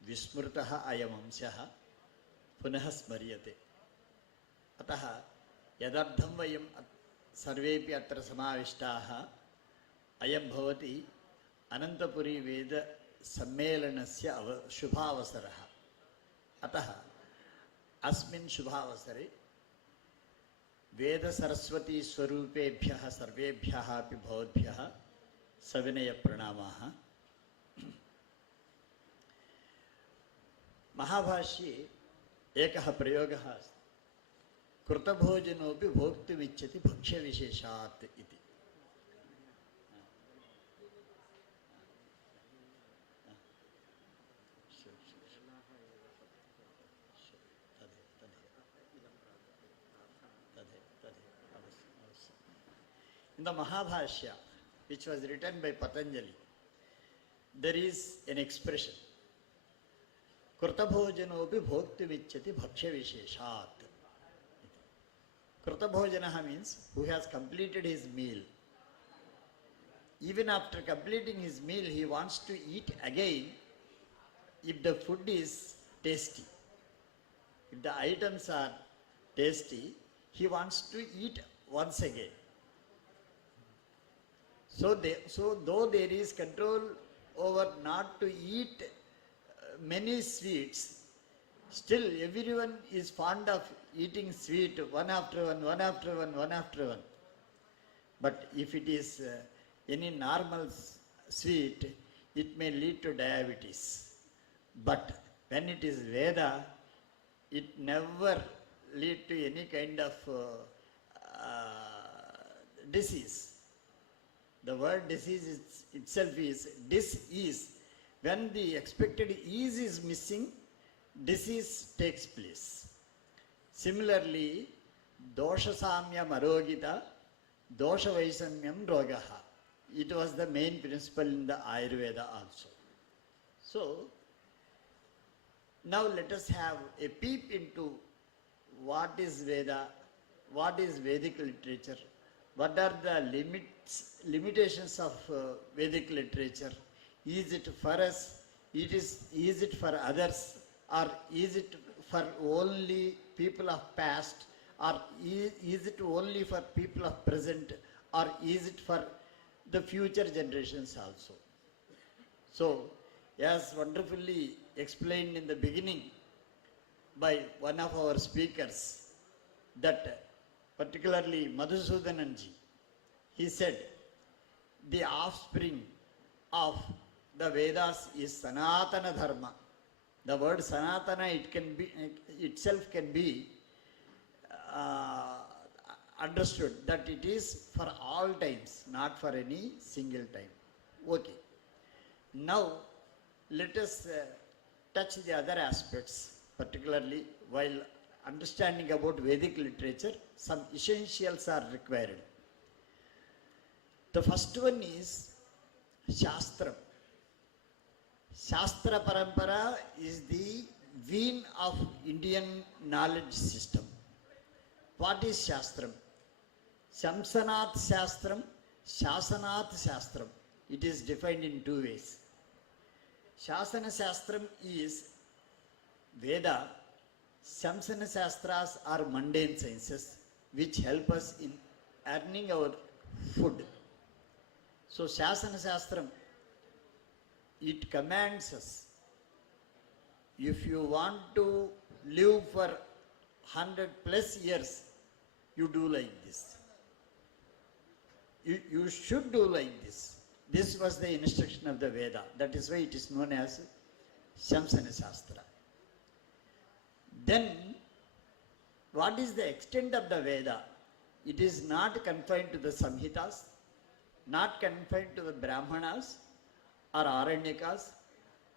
विस्मृतः अयमंशः पुनः स्मर्यते. अतः यदर्थं वयं सर्वेपि अत्र समाविष्टाः अयं भवति अनन्तपुरी वेद सम्मेलनस्य शुभावसरः. अतः अस्मिन् शुभावसरे वेदसरस्वती स्वरूपेभ्यः सर्वेभ्यः अपि भवद्भ्यः सविनयप्रणामाः. महाभाष्ये एकः प्रयोगः अस्ति, कृतभोजनोऽपि भोक्तुमिच्छति भक्ष्यविशेषात् इति. In the Mahabhashya, which was written by Patanjali, there is an expression, Kritabhojanopi bhoktumichati bhaksha visheshat. Kritabhojanaha means who has completed his meal. Even after completing his meal, he wants to eat again if the food is tasty. If the items are tasty, he wants to eat once again. So though there is control over not to eat many sweets, still everyone is fond of eating sweet one after one, one after one, one after one. But if it is any normal sweet, it may lead to diabetes. But when it is Veda, it never lead to any kind of disease. The word disease itself is dis-ease. When the expected ease is missing, disease takes place. Similarly, dosha samya marogita, dosha vaisamyam rogaha. It was the main principle in the Ayurveda also. So, now let us have a peep into what is Veda, what is Vedic literature, what are the limitations of Vedic literature. Is it for us? Is it for others? Or is it for only people of past? Or is it only for people of present? Or is it for the future generations also? So, as wonderfully explained in the beginning by one of our speakers, that particularly Madhusudananji, he said, the offspring of the Vedas is Sanatana Dharma. The word Sanatana, itself can be understood that it is for all times, not for any single time. Okay. Now, let us touch the other aspects, particularly while understanding about Vedic literature, some essentials are required. The first one is Shastram. Shastra Parampara is the vein of Indian knowledge system. What is Shastram? Shamsanath Shastram, Shasanath Shastram. It is defined in two ways. Shasana Shastram is Veda. Shamsana Shastras are mundane sciences which help us in earning our food. So Shasana Shastram, it commands us, if you want to live for 100+ years, you do like this. You should do like this. This was the instruction of the Veda. That is why it is known as Shamsana Shastra. Then, what is the extent of the Veda? It is not confined to the Samhitas, not confined to the Brahmanas, or Aranyakas,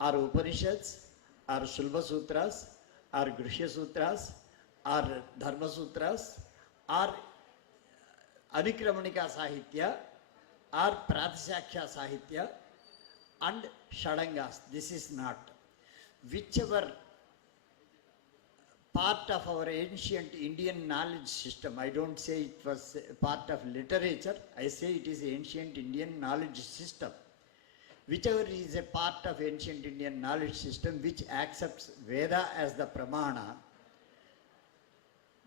or Upanishads, or Shulva Sutras, or Grihya Sutras, or Dharma Sutras, or Anikramanika Sahitya, or Pratishakhya Sahitya, and Shadangas. This is not. Whichever part of our ancient Indian knowledge system, I don't say it was part of literature, I say it is ancient Indian knowledge system. Whichever is a part of ancient Indian knowledge system which accepts Veda as the pramana,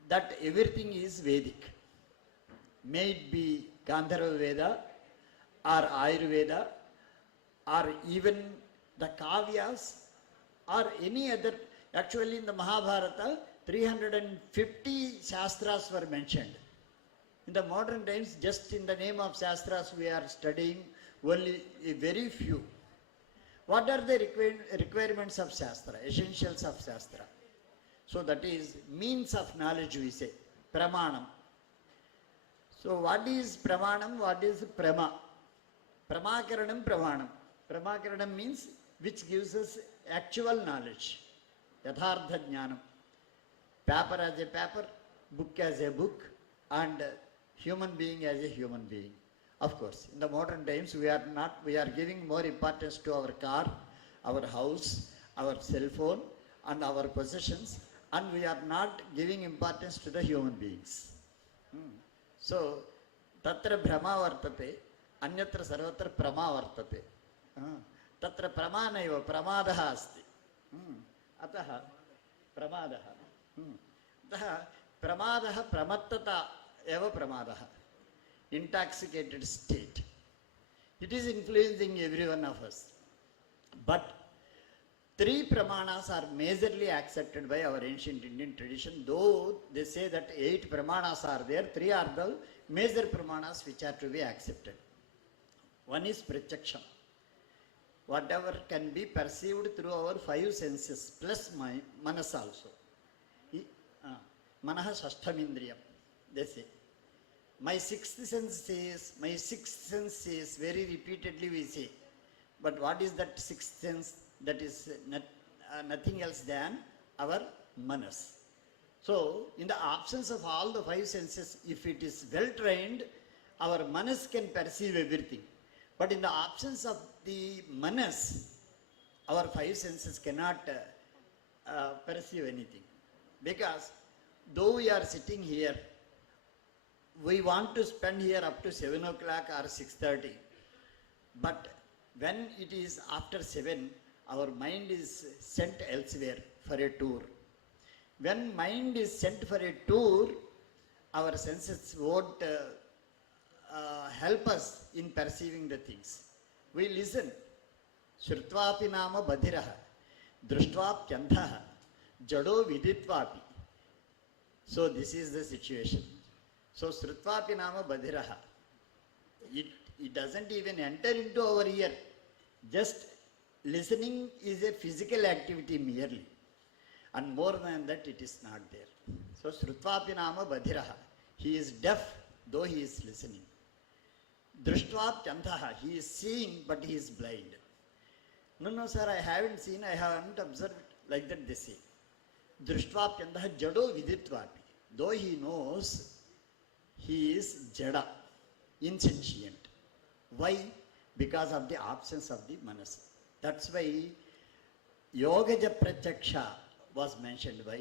that everything is Vedic. May it be Gandharva Veda or Ayurveda or even the Kavyas or any other. Actually, in the Mahabharata, 350 Shastras were mentioned. In the modern times, just in the name of Shastras, we are studying only a very few. What are the requirements of Shastra, essentials of Shastra? So that is means of knowledge, we say, pramanam. So what is pramanam, what is prama? Pramakaranam, pramanam. Pramakaranam means which gives us actual knowledge. Yathartha jnanam. Paper as a paper, book as a book, and human being as a human being. Of course, in the modern times, we are giving more importance to our car, our house, our cell phone, and our possessions, and we are not giving importance to the human beings. So, tatra brahma vartate, anyatra sarvatra prama vartate. Tatra pramanaiva pramadaha asti. Ataha pramadaha. Ataha pramadaha pramattata eva pramadaha. Intoxicated state. It is influencing every one of us. But 3 pramanas are majorly accepted by our ancient Indian tradition, though they say that 8 pramanas are there, 3 are the major pramanas which are to be accepted. One is pratyaksha, whatever can be perceived through our 5 senses, plus manas also. Manaha shashtamindriyam, they say. My sixth sense says, very repeatedly we say. But what is that sixth sense? That is nothing else than our manas. So, in the absence of all the 5 senses, if it is well trained, our manas can perceive everything. But in the absence of the manas, our 5 senses cannot perceive anything. Because though we are sitting here, we want to spend here up to 7 o'clock or 6:30. But when it is after 7, our mind is sent elsewhere for a tour. When mind is sent for a tour, our senses won't help us in perceiving the things. We listen. Shrutvapi nama badhiraha, drushtvaapyanthaha, jado viditvapi. So this is the situation. So shrutvapi nama badhiraha. It doesn't even enter into our ear. Just listening is a physical activity merely. And more than that, it is not there. So shrutvapi nama badhiraha. He is deaf, though he is listening. Drushtvaapyanthaha. He is seeing, but he is blind. No, sir, I haven't seen, I haven't observed. Like that they say. Drushtvaapyanthaha jado viditvapi. Though he knows, he is jada, insentient. Why? Because of the absence of the manas. That's why Yogaja Pratyaksha was mentioned by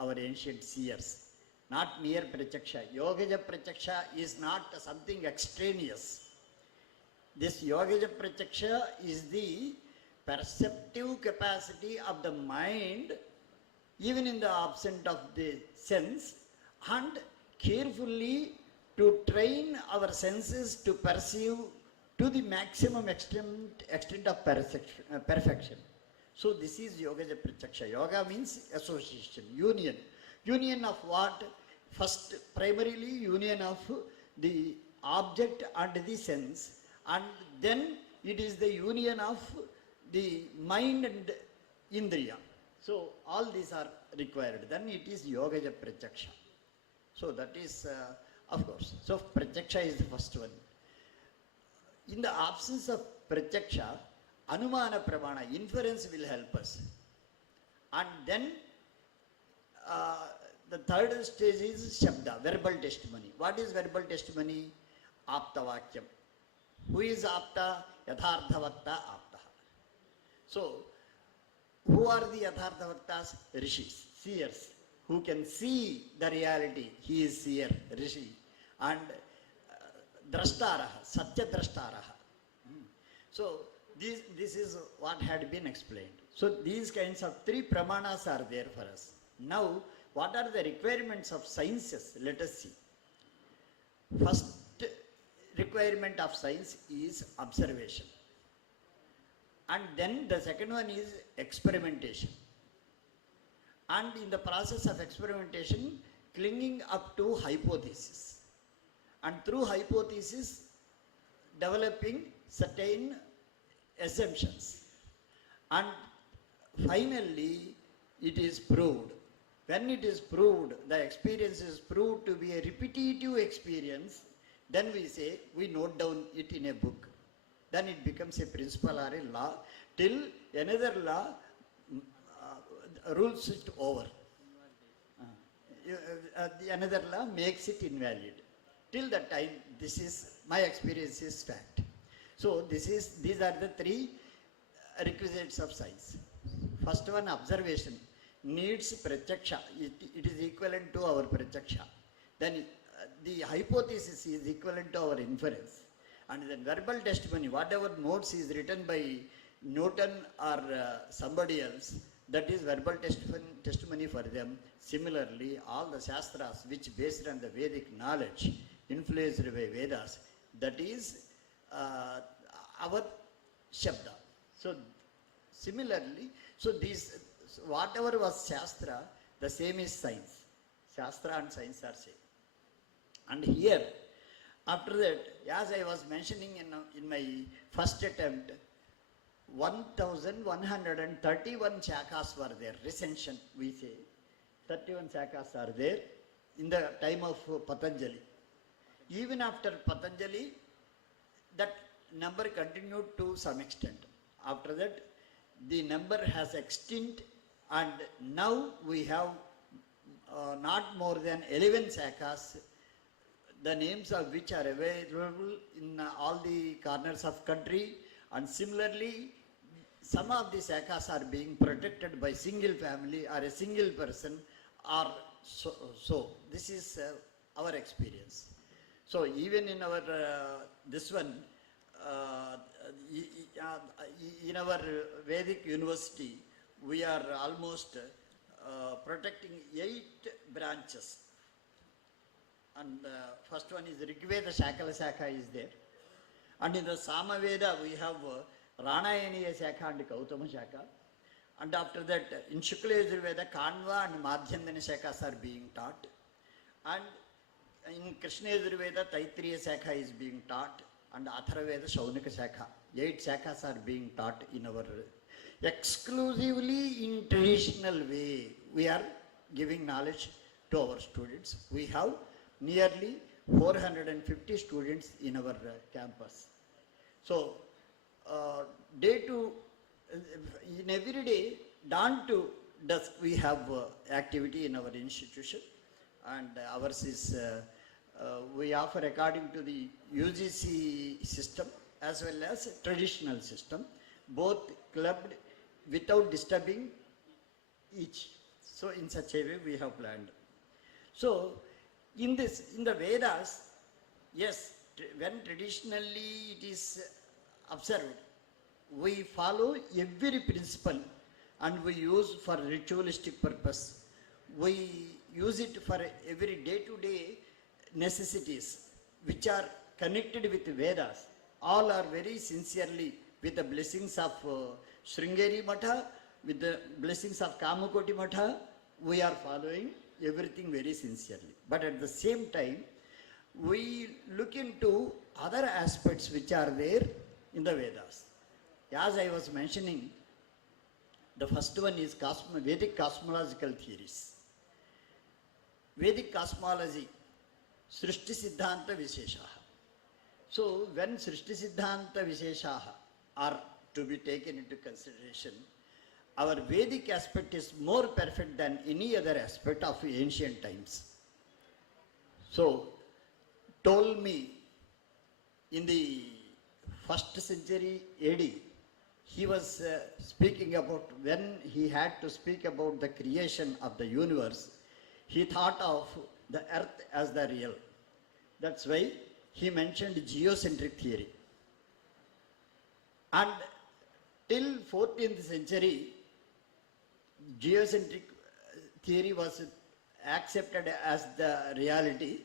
our ancient seers. Not mere Pratyaksha. Yogaja Pratyaksha is not something extraneous. This Yogaja Pratyaksha is the perceptive capacity of the mind, even in the absence of the sense, and carefully to train our senses to perceive to the maximum extent of perfection. So this is Yogaja Pratyaksha. Yoga means association, union. Union of what? First, primarily union of the object and the sense, and then it is the union of the mind and indriya. So all these are required. Then it is Yogaja Pratyaksha. So that is, of course. So Pratyaksha is the first one. In the absence of Pratyaksha, Anumana Pramana, inference will help us. And then the third stage is Shabda, verbal testimony. What is verbal testimony? Aptavakyam. Who is Apta? Yatharthavakta Apta. So, who are the Yatharthavaktas? Rishis, seers, who can see the reality. He is seer, Rishi. And Drashtaraha, Satya Drashtaraha. So, this is what had been explained. So, these kinds of 3 pramanas are there for us. Now, what are the requirements of sciences? Let us see. First requirement of science is observation. And then the second one is experimentation. And in the process of experimentation, clinging up to hypothesis. And through hypothesis, developing certain assumptions. And finally, it is proved. When it is proved, the experience is proved to be a repetitive experience, then we say, we note down it in a book. Then it becomes a principle or a law, till another law rules it over. Another law makes it invalid. Till that time, this is, my experience is fact. So these are the 3 requisites of science. First one, observation, needs pratyaksha. It is equivalent to our pratyaksha. Then the hypothesis is equivalent to our inference. And then verbal testimony, whatever notes is written by Newton or somebody else, that is verbal testimony for them. Similarly, all the Shastras which based on the Vedic knowledge, influenced by Vedas, that is our Shabda. So similarly, so these, whatever was Shastra, the same is science. Shastra and science are same. And here, after that, as I was mentioning in my first attempt, 1131 shakas were there, recension we say. 31 shakas are there in the time of Patanjali. Even after Patanjali, that number continued to some extent. After that, the number has extinct, and now we have not more than 11 shakas, the names of which are available in all the corners of country, and similarly, some of the shakas are being protected by single family or a single person, or so. This is our experience. So even in our this one, in our Vedic university, we are almost protecting 8 branches. And first one is Rigveda Shakala Shaka is there. And in the Samaveda, we have Ranayaniya Shaka and Gautama Shaka. And after that, in Shukla Yajurveda, Kanva and Madhyandana Shakas are being taught. And in Krishna Yajurveda, Taitriya Shaka is being taught. And Atharvaveda, Shaunika Shaka. 8 shakas are being taught in our, exclusively in traditional way. We are giving knowledge to our students. We have nearly 450 students in our campus. So, in every day, dawn to dusk, we have activity in our institution, and ours is, we offer according to the UGC system as well as traditional system, both clubbed without disturbing each. So, in such a way, we have planned. So, in the Vedas, yes, when traditionally it is observed, we follow every principle and we use for ritualistic purpose. We use it for every day-to-day necessities which are connected with Vedas. All are very sincerely with the blessings of Sringeri Matha, with the blessings of Kamakoti Matha, we are following everything very sincerely. But at the same time, we look into other aspects which are there in the Vedas. As I was mentioning, the first one is Vedic cosmological theories. Vedic cosmology, Srishti Siddhanta Visheshaha. So when Srishti Siddhanta Visheshaha are to be taken into consideration, our Vedic aspect is more perfect than any other aspect of ancient times. So, Ptolemy in the 1st century AD, he was speaking about, when he had to speak about the creation of the universe, he thought of the earth as the real. That's why he mentioned geocentric theory. And till 14th century, geocentric theory was accepted as the reality,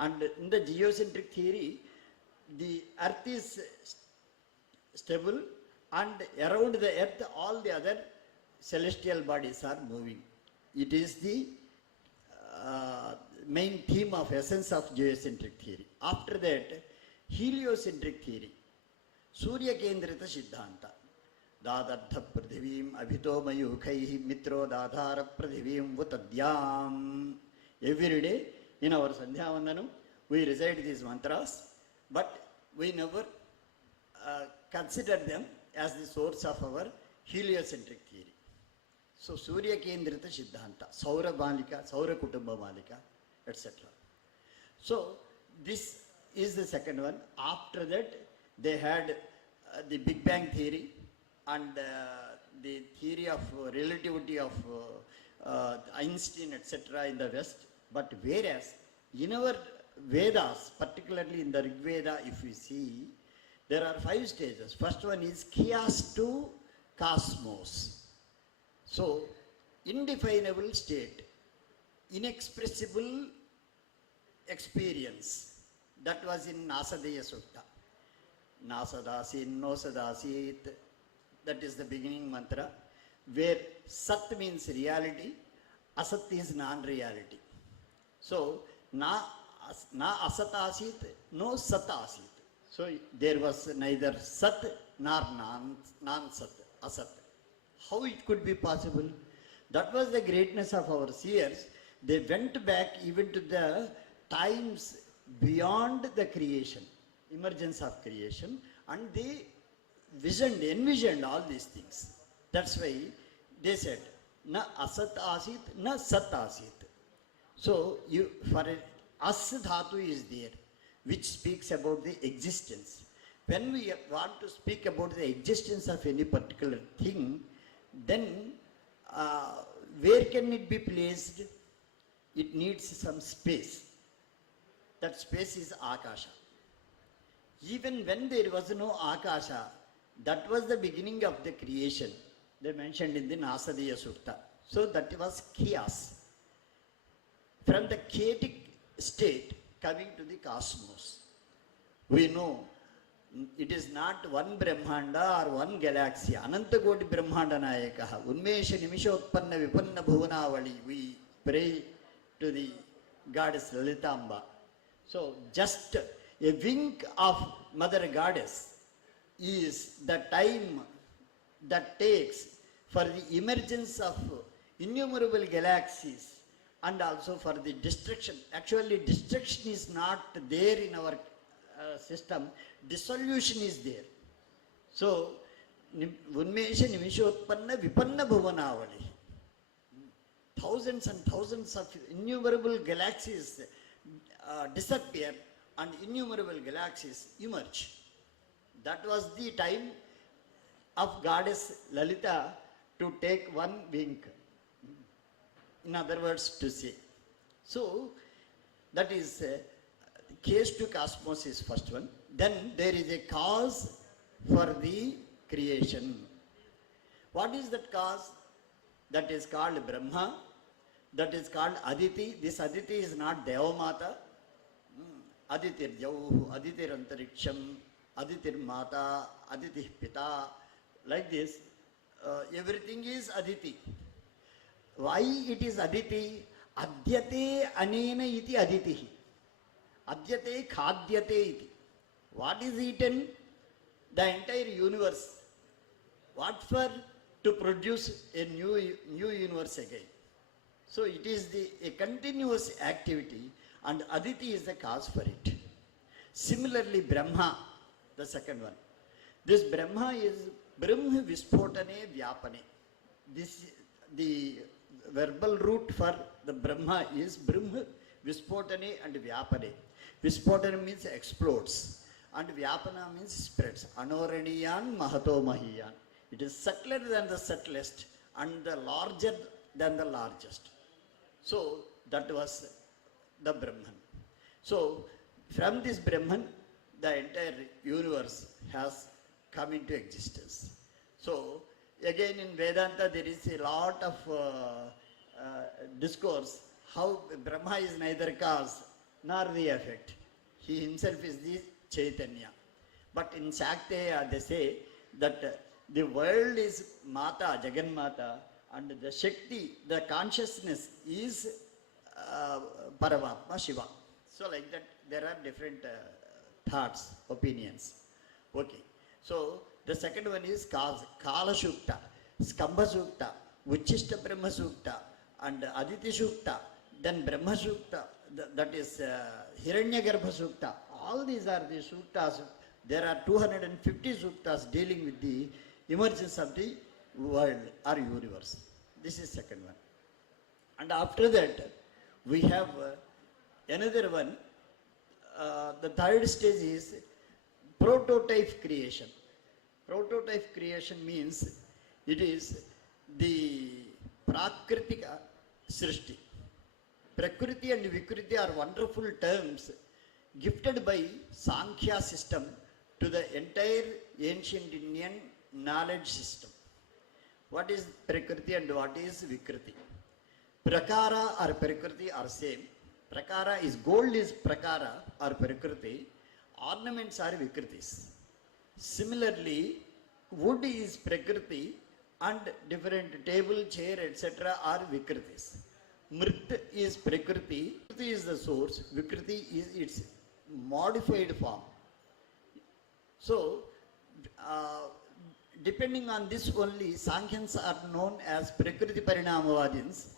and in the geocentric theory, the earth is stable, and around the earth all the other celestial bodies are moving. It is the main theme of essence of geocentric theory. After that, heliocentric theory, Surya Kendrita Siddhanta. Dadartha Pradhivim Abhito Mayukaihi Mitro Dadhara Pradhivim Vutadyam. Every day in our Sandhya Vandanam, we recite these mantras, but we never consider them as the source of our heliocentric theory. So, Surya Kendrita Siddhanta, Saura Malika, Saura Kutumba Malika, etc. So, this is the second one. After that, they had the Big Bang theory and the theory of relativity of Einstein, etc. in the West. But whereas in our Vedas, particularly in the Rig Veda, if we see, there are 5 stages. First one is chaos to cosmos. So, indefinable state, inexpressible experience. That was in Nasadeya Sutta. Nasadasit, Nosadasit. That is the beginning mantra, where Sat means reality, Asat is non-reality. So, na Asat asit, no Sat asit. So, there was neither Sat nor non-Sat, Asat. How it could be possible? That was the greatness of our seers. They went back even to the times beyond the creation, emergence of creation, and they envisioned all these things. That's why they said, na asat asit, na sat asit. So, for as dhatu is there, which speaks about the existence. When we want to speak about the existence of any particular thing, then where can it be placed? It needs some space. That space is Akasha. Even when there was no Akasha, that was the beginning of the creation. They mentioned in the Nasadiya Sutta. So that was chaos. From the chaotic state coming to the cosmos. We know it is not one Brahmanda or one galaxy. Ananthapuri Brahmanda Nayakaha. Unmesha Nimishotpanna Vipanna Bhuvanavali. We pray to the goddess Lalitamba. So just a wink of Mother Goddess is the time that takes for the emergence of innumerable galaxies and also for the destruction. Actually, destruction is not there in our system, dissolution is there. So, Unmesha Nimishotpanna Vipanna Bhuvanavali. Thousands and thousands of innumerable galaxies disappear and innumerable galaxies emerge. That was the time of goddess Lalita to take one wink. In other words, to say. So, that is case to cosmos is first one. Then there is a cause for the creation. What is that cause? That is called Brahma. That is called Aditi. This Aditi is not Devamata. Aditir Jauhu, Aditir Antariksham, Aditir Mata, Aditi Pita. Like this, everything is Aditi. Why it is Aditi? Adyate anena iti Aditi. Adyate khadyate iti. What is eaten? The entire universe. What for? To produce a new universe again. So it is a continuous activity and Aditi is the cause for it. Similarly, Brahma, the second one. This Brahma is Brahma Vispotane Vyapane. The verbal root for the Brahma is Brahma Vispotane and Vyapane. Vispotane means explodes and Vyapana means spreads. Anoraniyan Mahato Mahiyan. It is subtler than the subtlest and the larger than the largest. So that was the Brahman. So from this Brahman, the entire universe has come into existence. So again in Vedanta there is a lot of discourse how Brahma is neither cause nor the effect. He himself is the Chaitanya. But in Shakteya they say that the world is Mata, Jagan Mata, and the Shakti, the consciousness is Paramatma, Shiva. So like that there are different thoughts, opinions. Okay. So the second one is cause, Kala Shukta, Skambha Sukta, Uchishta Brahma Sukta, and Aditi Sukta, then Brahma Sukta, that is Hiranyagarbha Sukta. All these are the suktas. There are 250 suktas dealing with the emergence of the world or universe. This is second one. And after that, we have another one. The third stage is prototype creation. Prototype creation means it is the Prakritika Srishti. Prakriti and Vikriti are wonderful terms gifted by Sankhya system to the entire ancient Indian knowledge system. What is Prakriti and what is Vikriti? Prakara or Prakriti are same. Prakara is gold is Prakara or Prakriti. Ornaments are Vikritis. Similarly, wood is Prakriti and different table, chair, etc. are Vikritis. Mrit is Prakriti, Prakriti is the source, Vikriti is its modified form. So, depending on this only, Sankhyans are known as Prakriti Parinamavadins.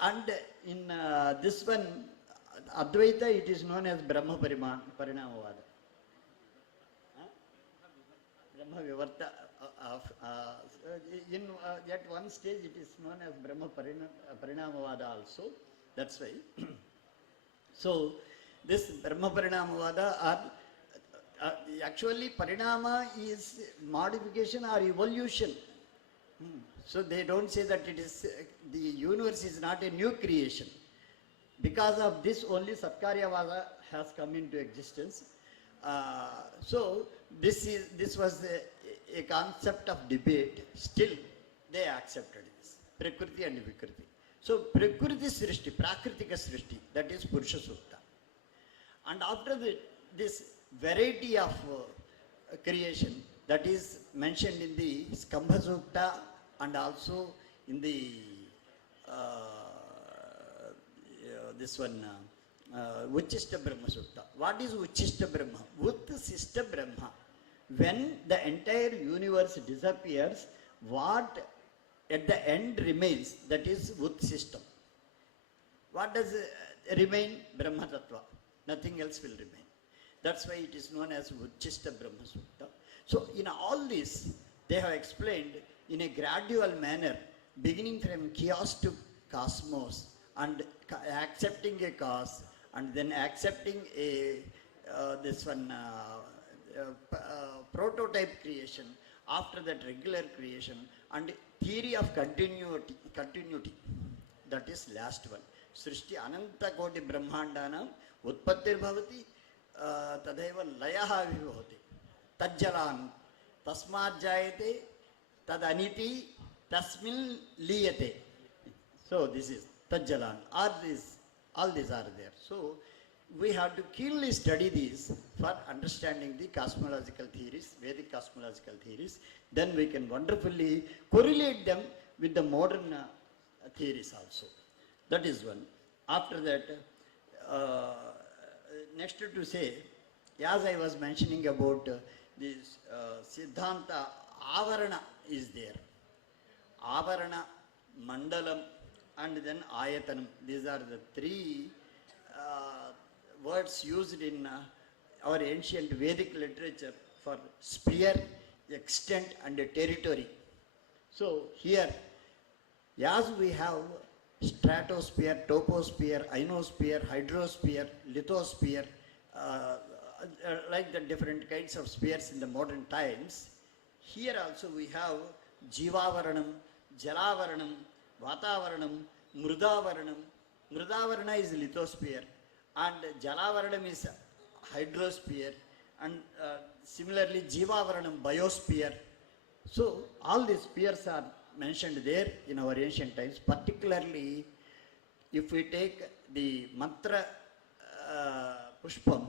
And in this one, Advaita, it is known as Brahma Parinamavada. Brahma Vivarta. In at one stage, it is known as Brahma Parinamavada also. That's why. So, this Brahma Parinamavada are actually Parinama is modification or evolution. So they don't say that it is the universe is not a new creation. Because of this only Satkaryavada has come into existence. So this was a concept of debate. Still they accepted this Prakriti and Vikriti. So Prakriti Srishti, Prakritika Srishti, that is Purusha Sukta. And after this variety of creation that is mentioned in the Skambha Sukta and also in the this one Uchishta Brahma Sukta. What is Uchishta Brahma? Utsishta Brahma. When the entire universe disappears, what at the end remains, that is Utsishtam. What does remain? Brahma Tattva. Nothing else will remain. That's why it is known as Uchishta Brahma Sukta. So in all this, they have explained in a gradual manner, beginning from chaos to cosmos, and accepting a cause, and then accepting a prototype creation, after that regular creation, and theory of continuity. That is last one. Srishti Ananta Koti Brahmandanam Utpattir Bhavati Tadeva Layaha Vibhavati Tajjalan Tasmad Jayate Tadaniti Tasmil Liyate. So this is Tajjalan. All these are there. So we have to keenly study these for understanding the cosmological theories, Vedic cosmological theories. Then we can wonderfully correlate them with the modern theories also. That is one. After that, next to say, as I was mentioning about this Siddhanta, Avarana is there. Avarana, Mandalam, and then Ayatanam. These are the three words used in our ancient Vedic literature for sphere, extent, and territory. So here, as we have stratosphere, toposphere, ionosphere, hydrosphere, lithosphere, like the different kinds of spheres in the modern times, here also we have Jivavaranam, Jalavaranam, Vatavaranam, Mrudavaranam. Mrudavarana is lithosphere and Jalavaranam is hydrosphere, and similarly Jivavaranam, biosphere. So all these spheres are mentioned there in our ancient times. Particularly if we take the mantra Pushpam,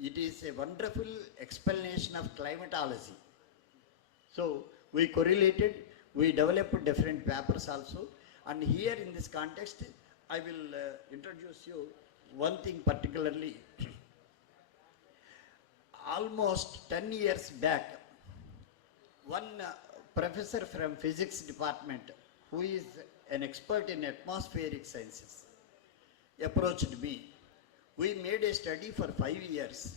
it is a wonderful explanation of climatology. So we correlated, we developed different papers also, and here in this context I will introduce you one thing particularly. Almost 10 years back, one professor from physics department, who is an expert in atmospheric sciences, approached me. We made a study for 5 years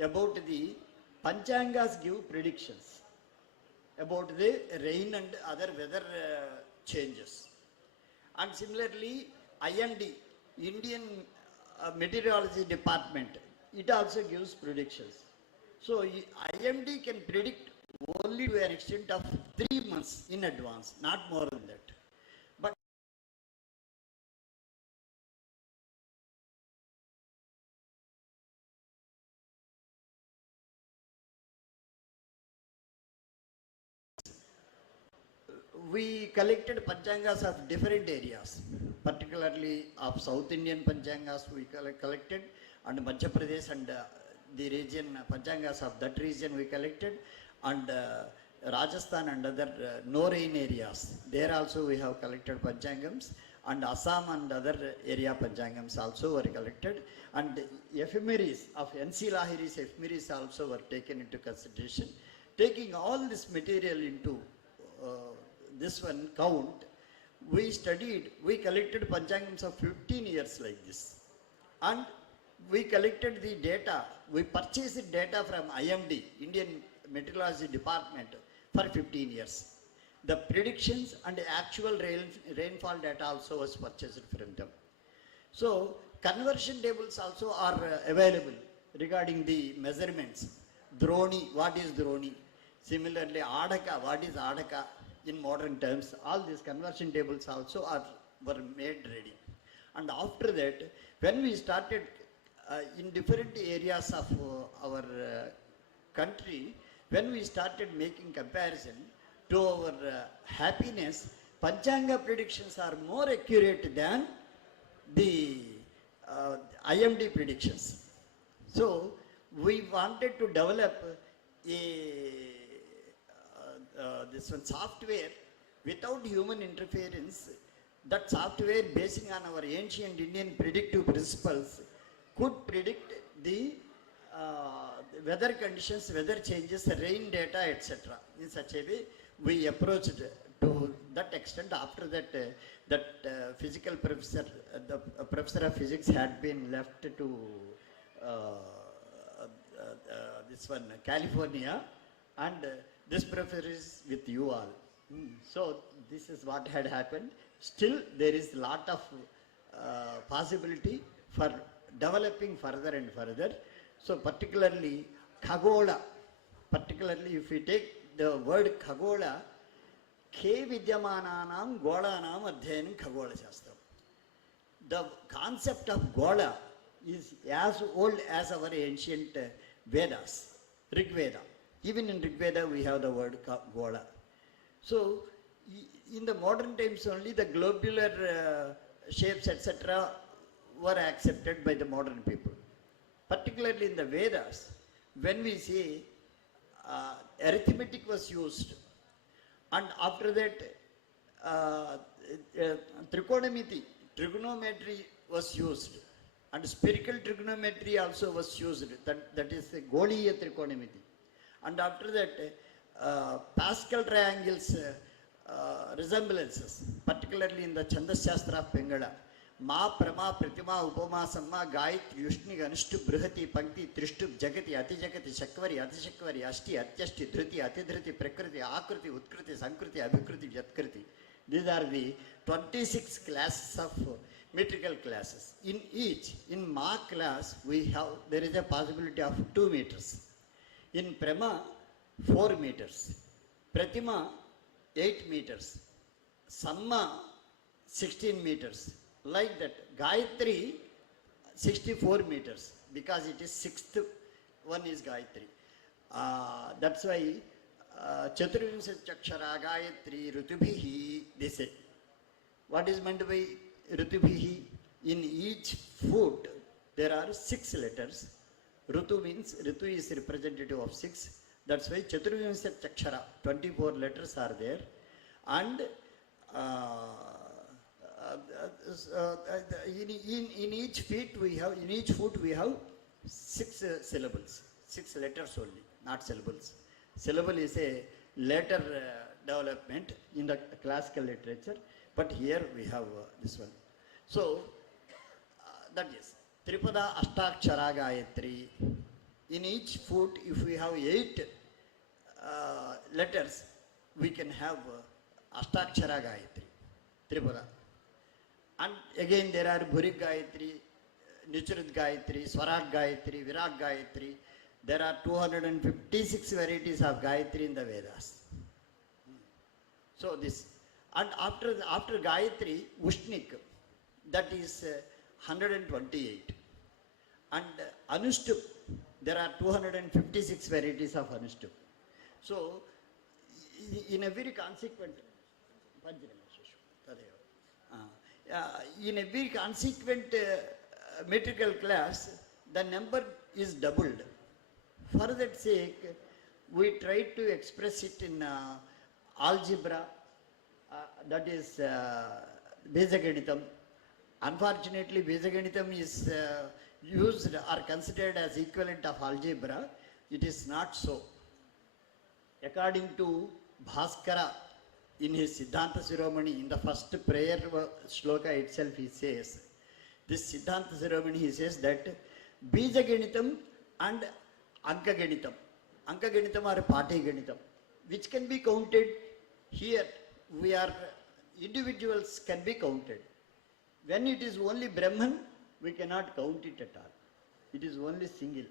about the Panchangas give predictions about the rain and other weather changes. And similarly, IMD, Indian Meteorology Department, it also gives predictions. So IMD can predict only to an extent of 3 months in advance, not more than that. But we collected Panchangas of different areas, particularly of South Indian Panchangas we collected, and Madhya Pradesh and the region, Panchangas of that region we collected, and Rajasthan and other no rain areas. There also we have collected Panchangams, and Assam and other area Panchangams also were collected, and ephemeris of N.C. Lahiri's ephemeris also were taken into consideration. Taking all this material into this one count, we collected Panchangams of 15 years like this, and we collected the data, we purchased data from IMD, Indian Meteorology Department, for 15 years. The predictions and actual rainfall data also was purchased from them. So conversion tables also are available regarding the measurements. Droni, what is Droni? Similarly, Adaka, what is Adaka in modern terms? All these conversion tables also were made ready. And after that, when we started in different areas of our country, when we started making comparison, to our happiness, Panchanga predictions are more accurate than the IMD predictions. So we wanted to develop this one software without human interference. That software, basing on our ancient Indian predictive principles, could predict the weather conditions, weather changes, rain data, etc. In such a way, we approached to that extent. After that, physical professor, the professor of physics had been left to this one, California, and this professor is with you all. So this is what had happened. Still, there is a lot of possibility for developing further and further. So particularly Khagola, particularly if we take the word Khagola, Ke Vidyamananam Golanam Adhyanam Khagola Shastram. The concept of Gola is as old as our ancient Vedas, Rig Veda. Even in Rig Veda we have the word Gola. So in the modern times only the globular shapes, etc. were accepted by the modern people. Particularly in the Vedas, when we say arithmetic was used, and after that trigonometry was used, and spherical trigonometry also was used, that is Goliya trigonometry. And after that, Pascal triangles resemblances, particularly in the Chandas Shastra of Pingala. Ma Prama Pratima Upama Samma Gayat Yushni Ganushtu Bruhati Pankti Trishtu Jagati Atijagati Shakvari Atishakvari Ashti Atyashti Dhruti Atidhruti Prakriti Akriti Utkriti Sankruti Abhikriti Vyatkriti. These are the 26 classes of metrical classes. In each, in Ma class, there is a possibility of 2 meters. In Prama, 4 meters. Pratima, 8 meters. Samma, 16 meters. Like that, Gayatri, 64 meters, because it is 6th one is Gayatri. That's why Chaturvinsat Chakshara Gayatri Rutubhihi, they said. What is meant by Rutubhihi? In each foot, there are 6 letters. Rutu means, Ritu is representative of 6. That's why Chaturvinsat Chakshara, 24 letters are there. And in each foot we have 6 syllables, 6 letters only, not syllables. Syllable is a later development in the classical literature, but here we have this one. So that is Tripada Ashtakshara Gayatri. In each foot, if we have 8 letters, we can have Ashtakshara Gayatri, Tripada. And again there are Bhurik Gayatri, Nichrit Gayatri, Swarat Gayatri, Virat Gayatri. There are 256 varieties of Gayatri in the Vedas. So this, and after Gayatri, Ushnik, that is 128. And Anushtup, there are 256 varieties of Anushtup. So in a very consequent, in a very consequent metrical class, the number is doubled. For that sake, we tried to express it in algebra, that is Bejaganitam. Unfortunately, Bejaganitam is used or considered as equivalent of algebra. It is not so. According to Bhaskara, in his Siddhanta Shiromani, in the first prayer shloka itself, he says, this Siddhanta Shiromani, he says that Bejaganitam and Ankaganitam, Ankaganitam or Patiganitam, which can be counted here, we are, individuals can be counted. When it is only Brahman, we cannot count it at all. It is only single.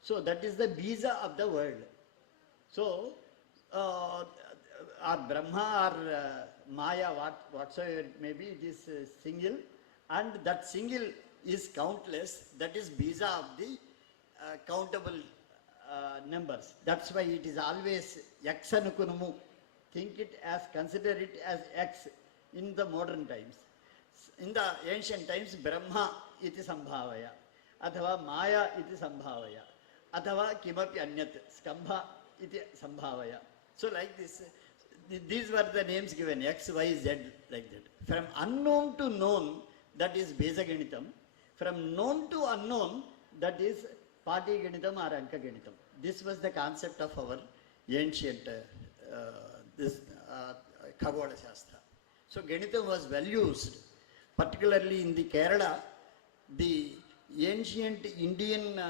So that is the Bija of the world. So, or Brahma or Maya, whatsoever it may be, it is single, and that single is countless. That is Bija of the countable numbers. That's why it is always X anukunamu. Think it as, consider it as X in the modern times. In the ancient times, Brahma iti sambhavaya, athava Maya iti sambhavaya, athava kimapi anyat, skambha iti sambhavaya. So like this, these were the names given, X, Y, Z, like that. From unknown to known, that is Bejaganitam. From known to unknown, that is Patiganitam or Ankaganitam. This was the concept of our ancient Khagoda Shastra. So Ganitam was well used, particularly in the Kerala. The ancient Indian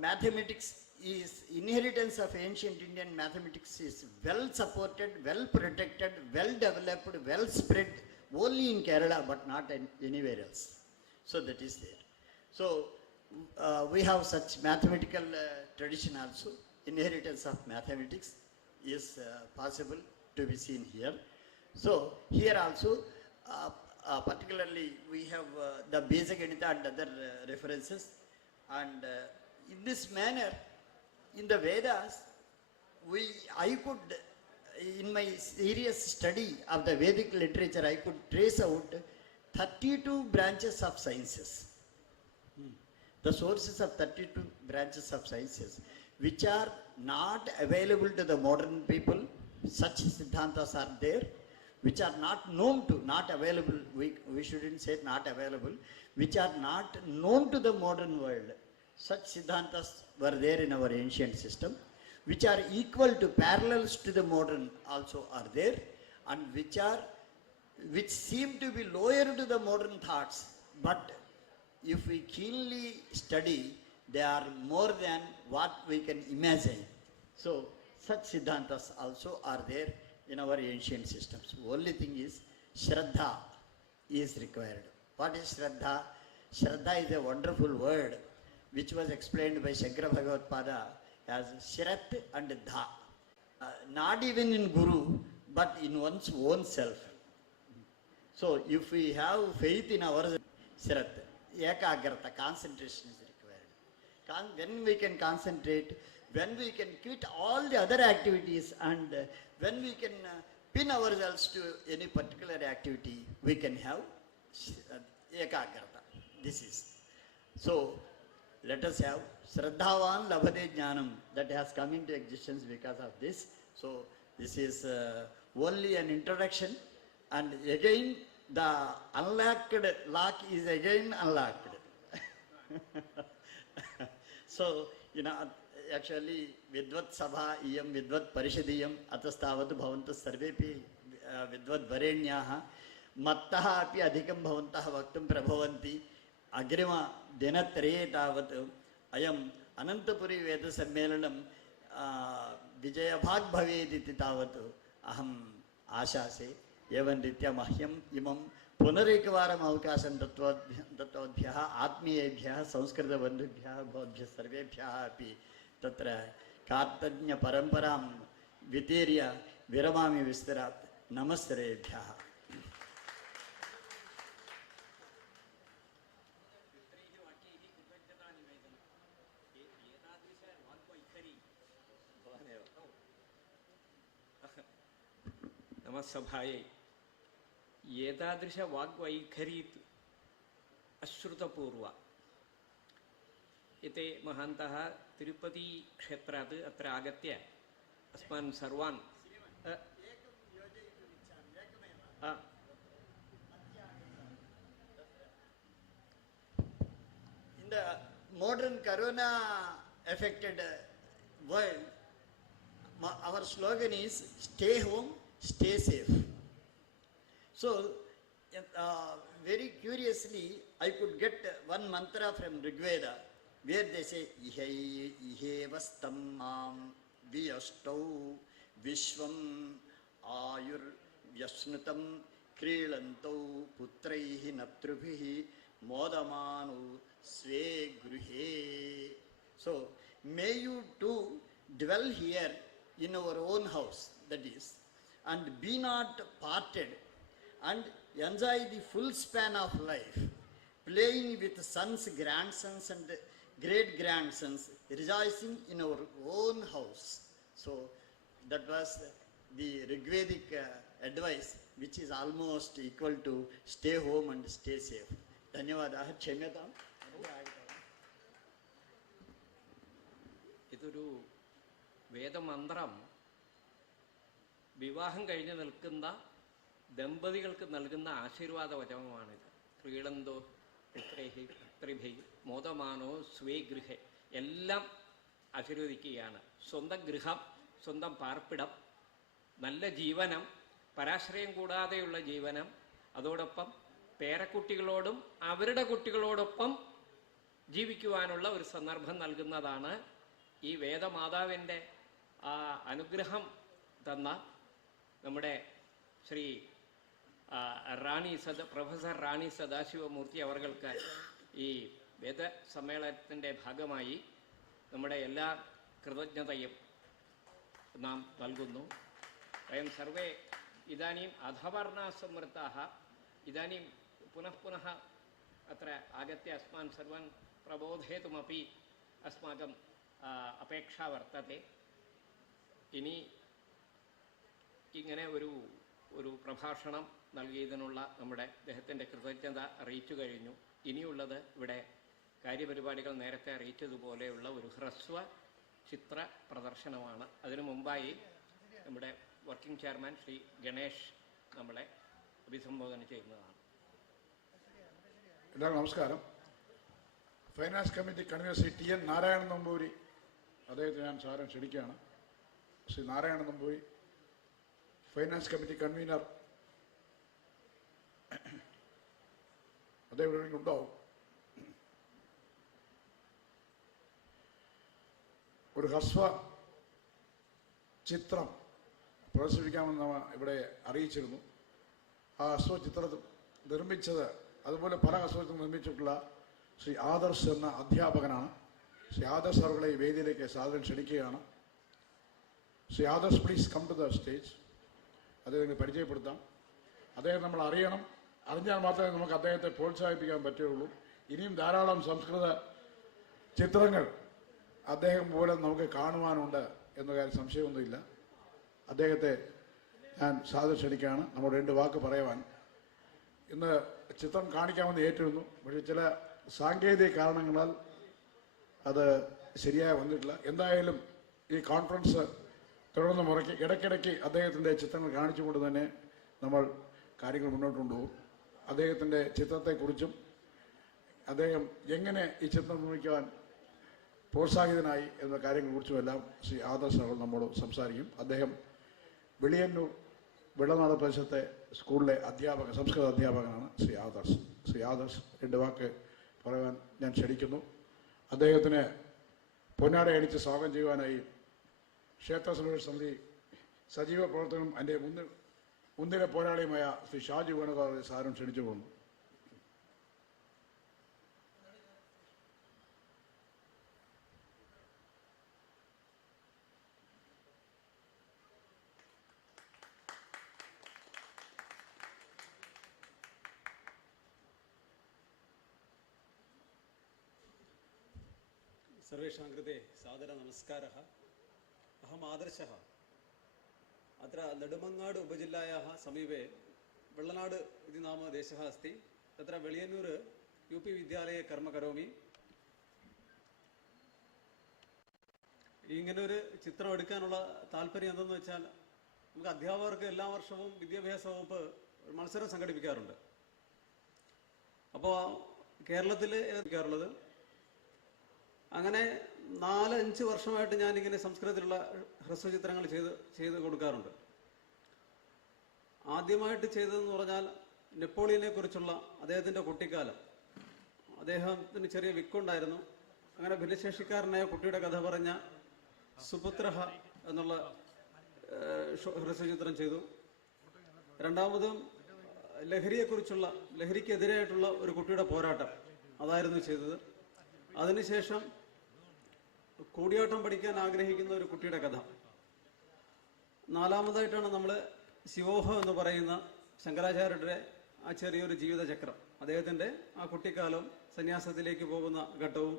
mathematics is, inheritance of ancient Indian mathematics is well supported, well protected, well developed, well spread only in Kerala, but not anywhere else. So that is there. So we have such mathematical tradition also. Inheritance of mathematics is possible to be seen here. So here also, particularly we have the Bejaganita and other references, and in this manner, in the Vedas, I could, in my serious study of the Vedic literature, I could trace out 32 branches of sciences. The sources of 32 branches of sciences, which are not available to the modern people. Such Siddhantas are there, which are not known to, not available, we shouldn't say not available, which are not known to the modern world. Such Siddhantas were there in our ancient system, which are equal to, parallels to the modern also are there, and which seem to be lower to the modern thoughts, but if we keenly study, they are more than what we can imagine. So such Siddhantas also are there in our ancient systems. Only thing is, Shraddha is required. What is Shraddha? Shraddha is a wonderful word which was explained by Shankara Bhagavad-pada as Shrat and Dha. Not even in Guru, but in one's own self. So if we have faith in our Shrat, Ekagrata, concentration is required. When we can concentrate, when we can quit all the other activities, and when we can pin ourselves to any particular activity, we can have Ekagrata. This is. So let us have Shraddhavan Labhade Jnanam, that has come into existence because of this. So this is only an introduction, and again the unlocked lock is again unlocked. So, actually, Vidvat Sabha iyam Vidvat Parishadiyam atastavat bhavantas sarvepi Vidvat Varenyaha mattaha api adhikam bhavantah vaktum prabhavanti agrima dinatreye tavat ayam Ananthapuri Veda Sammelanam Vijayabhag bhavediti tavat aham ashase evan ritya mahyam imam पुनरेकवारम अवकाशं दत्तवद्भ्यः आत्मीयेभ्यः संस्कृतबन्धुभ्यः भवद्भ्यः सर्वेभ्यः अपि तत्र कार्तज्ञ परम्परां वितीर्य विरमामि विस्तरात् नमस्तेभ्यः. नमस्सभायै एतादृश वाग्वैखरी अश्रुतपूर्व एते महान्तः तिरुपतिक्षेत्रात् अत्र आगत्य अस्मान् सर्वान् In the modern corona affected world, our slogan is stay home, stay safe. So very curiously, I could get one mantra from Rig Veda where they say ihe vastam mam viyastau vishvam ayur vyasnutam krilanto putraihi natrubhihi modamanu sve gruhe. So may you too dwell here in our own house, that is, and be not parted, and enjoy the full span of life, playing with sons, grandsons and great grandsons, rejoicing in our own house. So that was the Rigvedic advice, which is almost equal to stay home and stay safe. Dhanyavadah. Kshamyatam. ഇതൊരു വേദമന്ത്രം വിവാഹം കഴിഞ്ഞ് നിൽക്കുന്ന ദമ്പതികൾക്ക് നൽകുന്ന ആശീർവാദ വചനമാണിത്. ക്രീഡന്തോ പിതൃഭൈ മോദമാനോ സ്വേ ഗൃഹേ, എല്ലാം ആശീർവദിക്കുകയാണ്. സ്വന്തം ഗൃഹം, സ്വന്തം പാർപ്പിടം, നല്ല ജീവനം, പരാശ്രയം കൂടാതെയുള്ള ജീവനം, അതോടൊപ്പം പേരക്കുട്ടികളോടും അവരുടെ കുട്ടികളോടൊപ്പം ജീവിക്കുവാനുള്ള ഒരു സന്ദർഭം നൽകുന്നതാണ് ഈ വേദമാതാവിൻ്റെ ആ അനുഗ്രഹം തന്ന നമ്മുടെ ശ്രീ പ്രൊഫസർ റാണി സദാശിവമൂർത്തി അവർക്ക് ഈ വേദ സമ്മേളനത്തിൻ്റെ ഭാഗമായി നമ്മുടെ എല്ലാ കൃതജ്ഞതയും നാം നൽകുന്നു. വയം സർവേ ഇതാനീം അധവർണാസമൃത്താः ഇതാനീം പുനഃ പുനഃ അത്ര ആഗത്യ അസ്മാൻ സർവൻ പ്രബോധയിതുമപി അസ്മാകം അപേക്ഷ വർത്തത്തെ. ഇനി ഇങ്ങനെ ഒരു പ്രഭാഷണം നൽകിയതിനുള്ള നമ്മുടെ അദ്ദേഹത്തിൻ്റെ കൃതജ്ഞത അറിയിച്ചു കഴിഞ്ഞു. ഇനിയുള്ളത് ഇവിടെ കാര്യപരിപാടികൾ നേരത്തെ അറിയിച്ചതുപോലെയുള്ള ഒരു ഹ്രസ്വ ചിത്ര പ്രദർശനമാണ്. അതിനു മുമ്പായി നമ്മുടെ വർക്കിംഗ് ചെയർമാൻ ശ്രീ ഗണേഷ് നമ്മളെ അഭിസംബോധന ചെയ്യുന്നതാണ്. എല്ലാവർക്കും നമസ്കാരം. Finance committee convener Shri T N Narayanan Namboori, അദ്ദേഹത്തെ ഞാൻ സാരം ക്ഷണിക്കുകയാണ്. Shri Narayanan Namboori, finance committee convener, അദ്ദേഹം ഇവിടെ ഉണ്ടാവും. ഒരു ഹ്രസ്വ ചിത്രം പ്രദർശിപ്പിക്കാമെന്ന് ഇവിടെ അറിയിച്ചിരുന്നു. ആ ഹ്രസ്വ ചിത്രം നിർമ്മിച്ചത്, അതുപോലെ പല ഹ്രസ്വചിത്രം നിർമ്മിച്ചിട്ടുള്ള ശ്രീ ആദർശ് എന്ന അധ്യാപകനാണ്. ശ്രീ ആദർശ് അവരുടെ ഈ വേദിയിലേക്ക് സാദരം ക്ഷണിക്കുകയാണ്. Shri Adarsh, please come to the stage. അദ്ദേഹത്തിന് പരിചയപ്പെടുത്താം. അദ്ദേഹം നമ്മൾ അറിയണം, അറിഞ്ഞാൽ മാത്രമേ നമുക്ക് അദ്ദേഹത്തെ പ്രോത്സാഹിപ്പിക്കാൻ പറ്റുകയുള്ളൂ. ഇനിയും ധാരാളം സംസ്കൃത ചിത്രങ്ങൾ അദ്ദേഹം മൂലം നമുക്ക് കാണുവാനുണ്ട് എന്ന കാര്യം സംശയമൊന്നുമില്ല. അദ്ദേഹത്തെ ഞാൻ സാദരം ക്ഷണിക്കുകയാണ് നമ്മുടെ 2 വാക്ക് പറയുവാൻ. ഇന്ന് ചിത്രം കാണിക്കാമെന്ന് ഏറ്റിരുന്നു, പക്ഷേ ചില സാങ്കേതിക കാരണങ്ങളാൽ അത് ശരിയായി വന്നിട്ടില്ല. എന്തായാലും ഈ കോൺഫറൻസ് തുടർന്ന് മുറയ്ക്ക് ഇടയ്ക്കിടയ്ക്ക് അദ്ദേഹത്തിൻ്റെ ചിത്രങ്ങൾ കാണിച്ചുകൊണ്ട് തന്നെ നമ്മൾ കാര്യങ്ങൾ മുന്നോട്ട് കൊണ്ടുപോകും. അദ്ദേഹത്തിൻ്റെ ചിത്രത്തെക്കുറിച്ചും അദ്ദേഹം എങ്ങനെ ഈ ചിത്രം നിർമ്മിക്കുവാൻ പ്രോത്സാഹിതനായി എന്ന കാര്യങ്ങളെക്കുറിച്ചുമെല്ലാം ശ്രീ ആദർശ് അവർ നമ്മോട് സംസാരിക്കും. അദ്ദേഹം വെളിയന്നൂർ വെള്ളനാട് പ്രദേശത്തെ സ്കൂളിലെ സംസ്കൃത അധ്യാപകനാണ് ശ്രീ ആദർശ്. ശ്രീ ആദർശ് 2 വാക്ക് പറയാൻ ഞാൻ ക്ഷണിക്കുന്നു. അദ്ദേഹത്തിന് പൊന്നാട അണിച്ച് സ്വാഗതം ചെയ്യുവാനായി ക്ഷേത്ര സംരക്ഷണ സമിതി സജീവ പ്രവർത്തകനും എൻ്റെ മുൻനിര പോരാളിയുമായ ശ്രീ ഷാജി വേണുഗോപാൽ സാരം ക്ഷണിച്ചു പോകുന്നു. सर्वेषां कृते सादरनमस्कारः. अहम् आदर्शः. अत्र नडुमङ्गाडु उपजिल्लायाः समीपे वेळ्ळनाडु इति नाम देशः अस्ति. तत्र वेळियन्नूरु UP विद्यालये कर्म करोमि. ഇങ്ങനെ ഒരു ചിത്രം എടുക്കാനുള്ള താല്പര്യം എന്തെന്ന് വെച്ചാൽ, നമുക്ക് അധ്യാപകർക്ക് എല്ലാ വർഷവും വിദ്യാഭ്യാസ വകുപ്പ് ഒരു മത്സരം സംഘടിപ്പിക്കാറുണ്ട്. അപ്പോൾ കേരളത്തിൽ ഏൽപ്പിക്കാറുള്ളത് അങ്ങനെ 4-5 വർഷമായിട്ട് ഞാനിങ്ങനെ സംസ്കൃതത്തിലുള്ള ഹ്രസ്വചിത്രങ്ങൾ ചെയ്ത് കൊടുക്കാറുണ്ട്. ആദ്യമായിട്ട് ചെയ്തതെന്ന് പറഞ്ഞാൽ നെപ്പോളിയനെ കുറിച്ചുള്ള അദ്ദേഹത്തിൻ്റെ കുട്ടിക്കാലം. അദ്ദേഹത്തിന് ചെറിയ വിക്കുണ്ടായിരുന്നു. അങ്ങനെ ഭിന്നശേഷിക്കാരനായ കുട്ടിയുടെ കഥ പറഞ്ഞ സുപുത്രഹ എന്നുള്ള ഹ്രസ്വചിത്രം ചെയ്തു. രണ്ടാമതും ലഹരിക്കെതിരായിട്ടുള്ള ഒരു കുട്ടിയുടെ പോരാട്ടം, അതായിരുന്നു ചെയ്തത്. അതിനുശേഷം കൂടിയാട്ടം പഠിക്കാൻ ആഗ്രഹിക്കുന്ന ഒരു കുട്ടിയുടെ കഥ. നാലാമതായിട്ടാണ് നമ്മൾ ശിവോഹം എന്ന് പറയുന്ന ശങ്കരാചാര്യരുടെ ആ ചെറിയൊരു ജീവിതചക്രം, അദ്ദേഹത്തിൻ്റെ ആ കുട്ടിക്കാലം, സന്യാസത്തിലേക്ക് പോകുന്ന ഘട്ടവും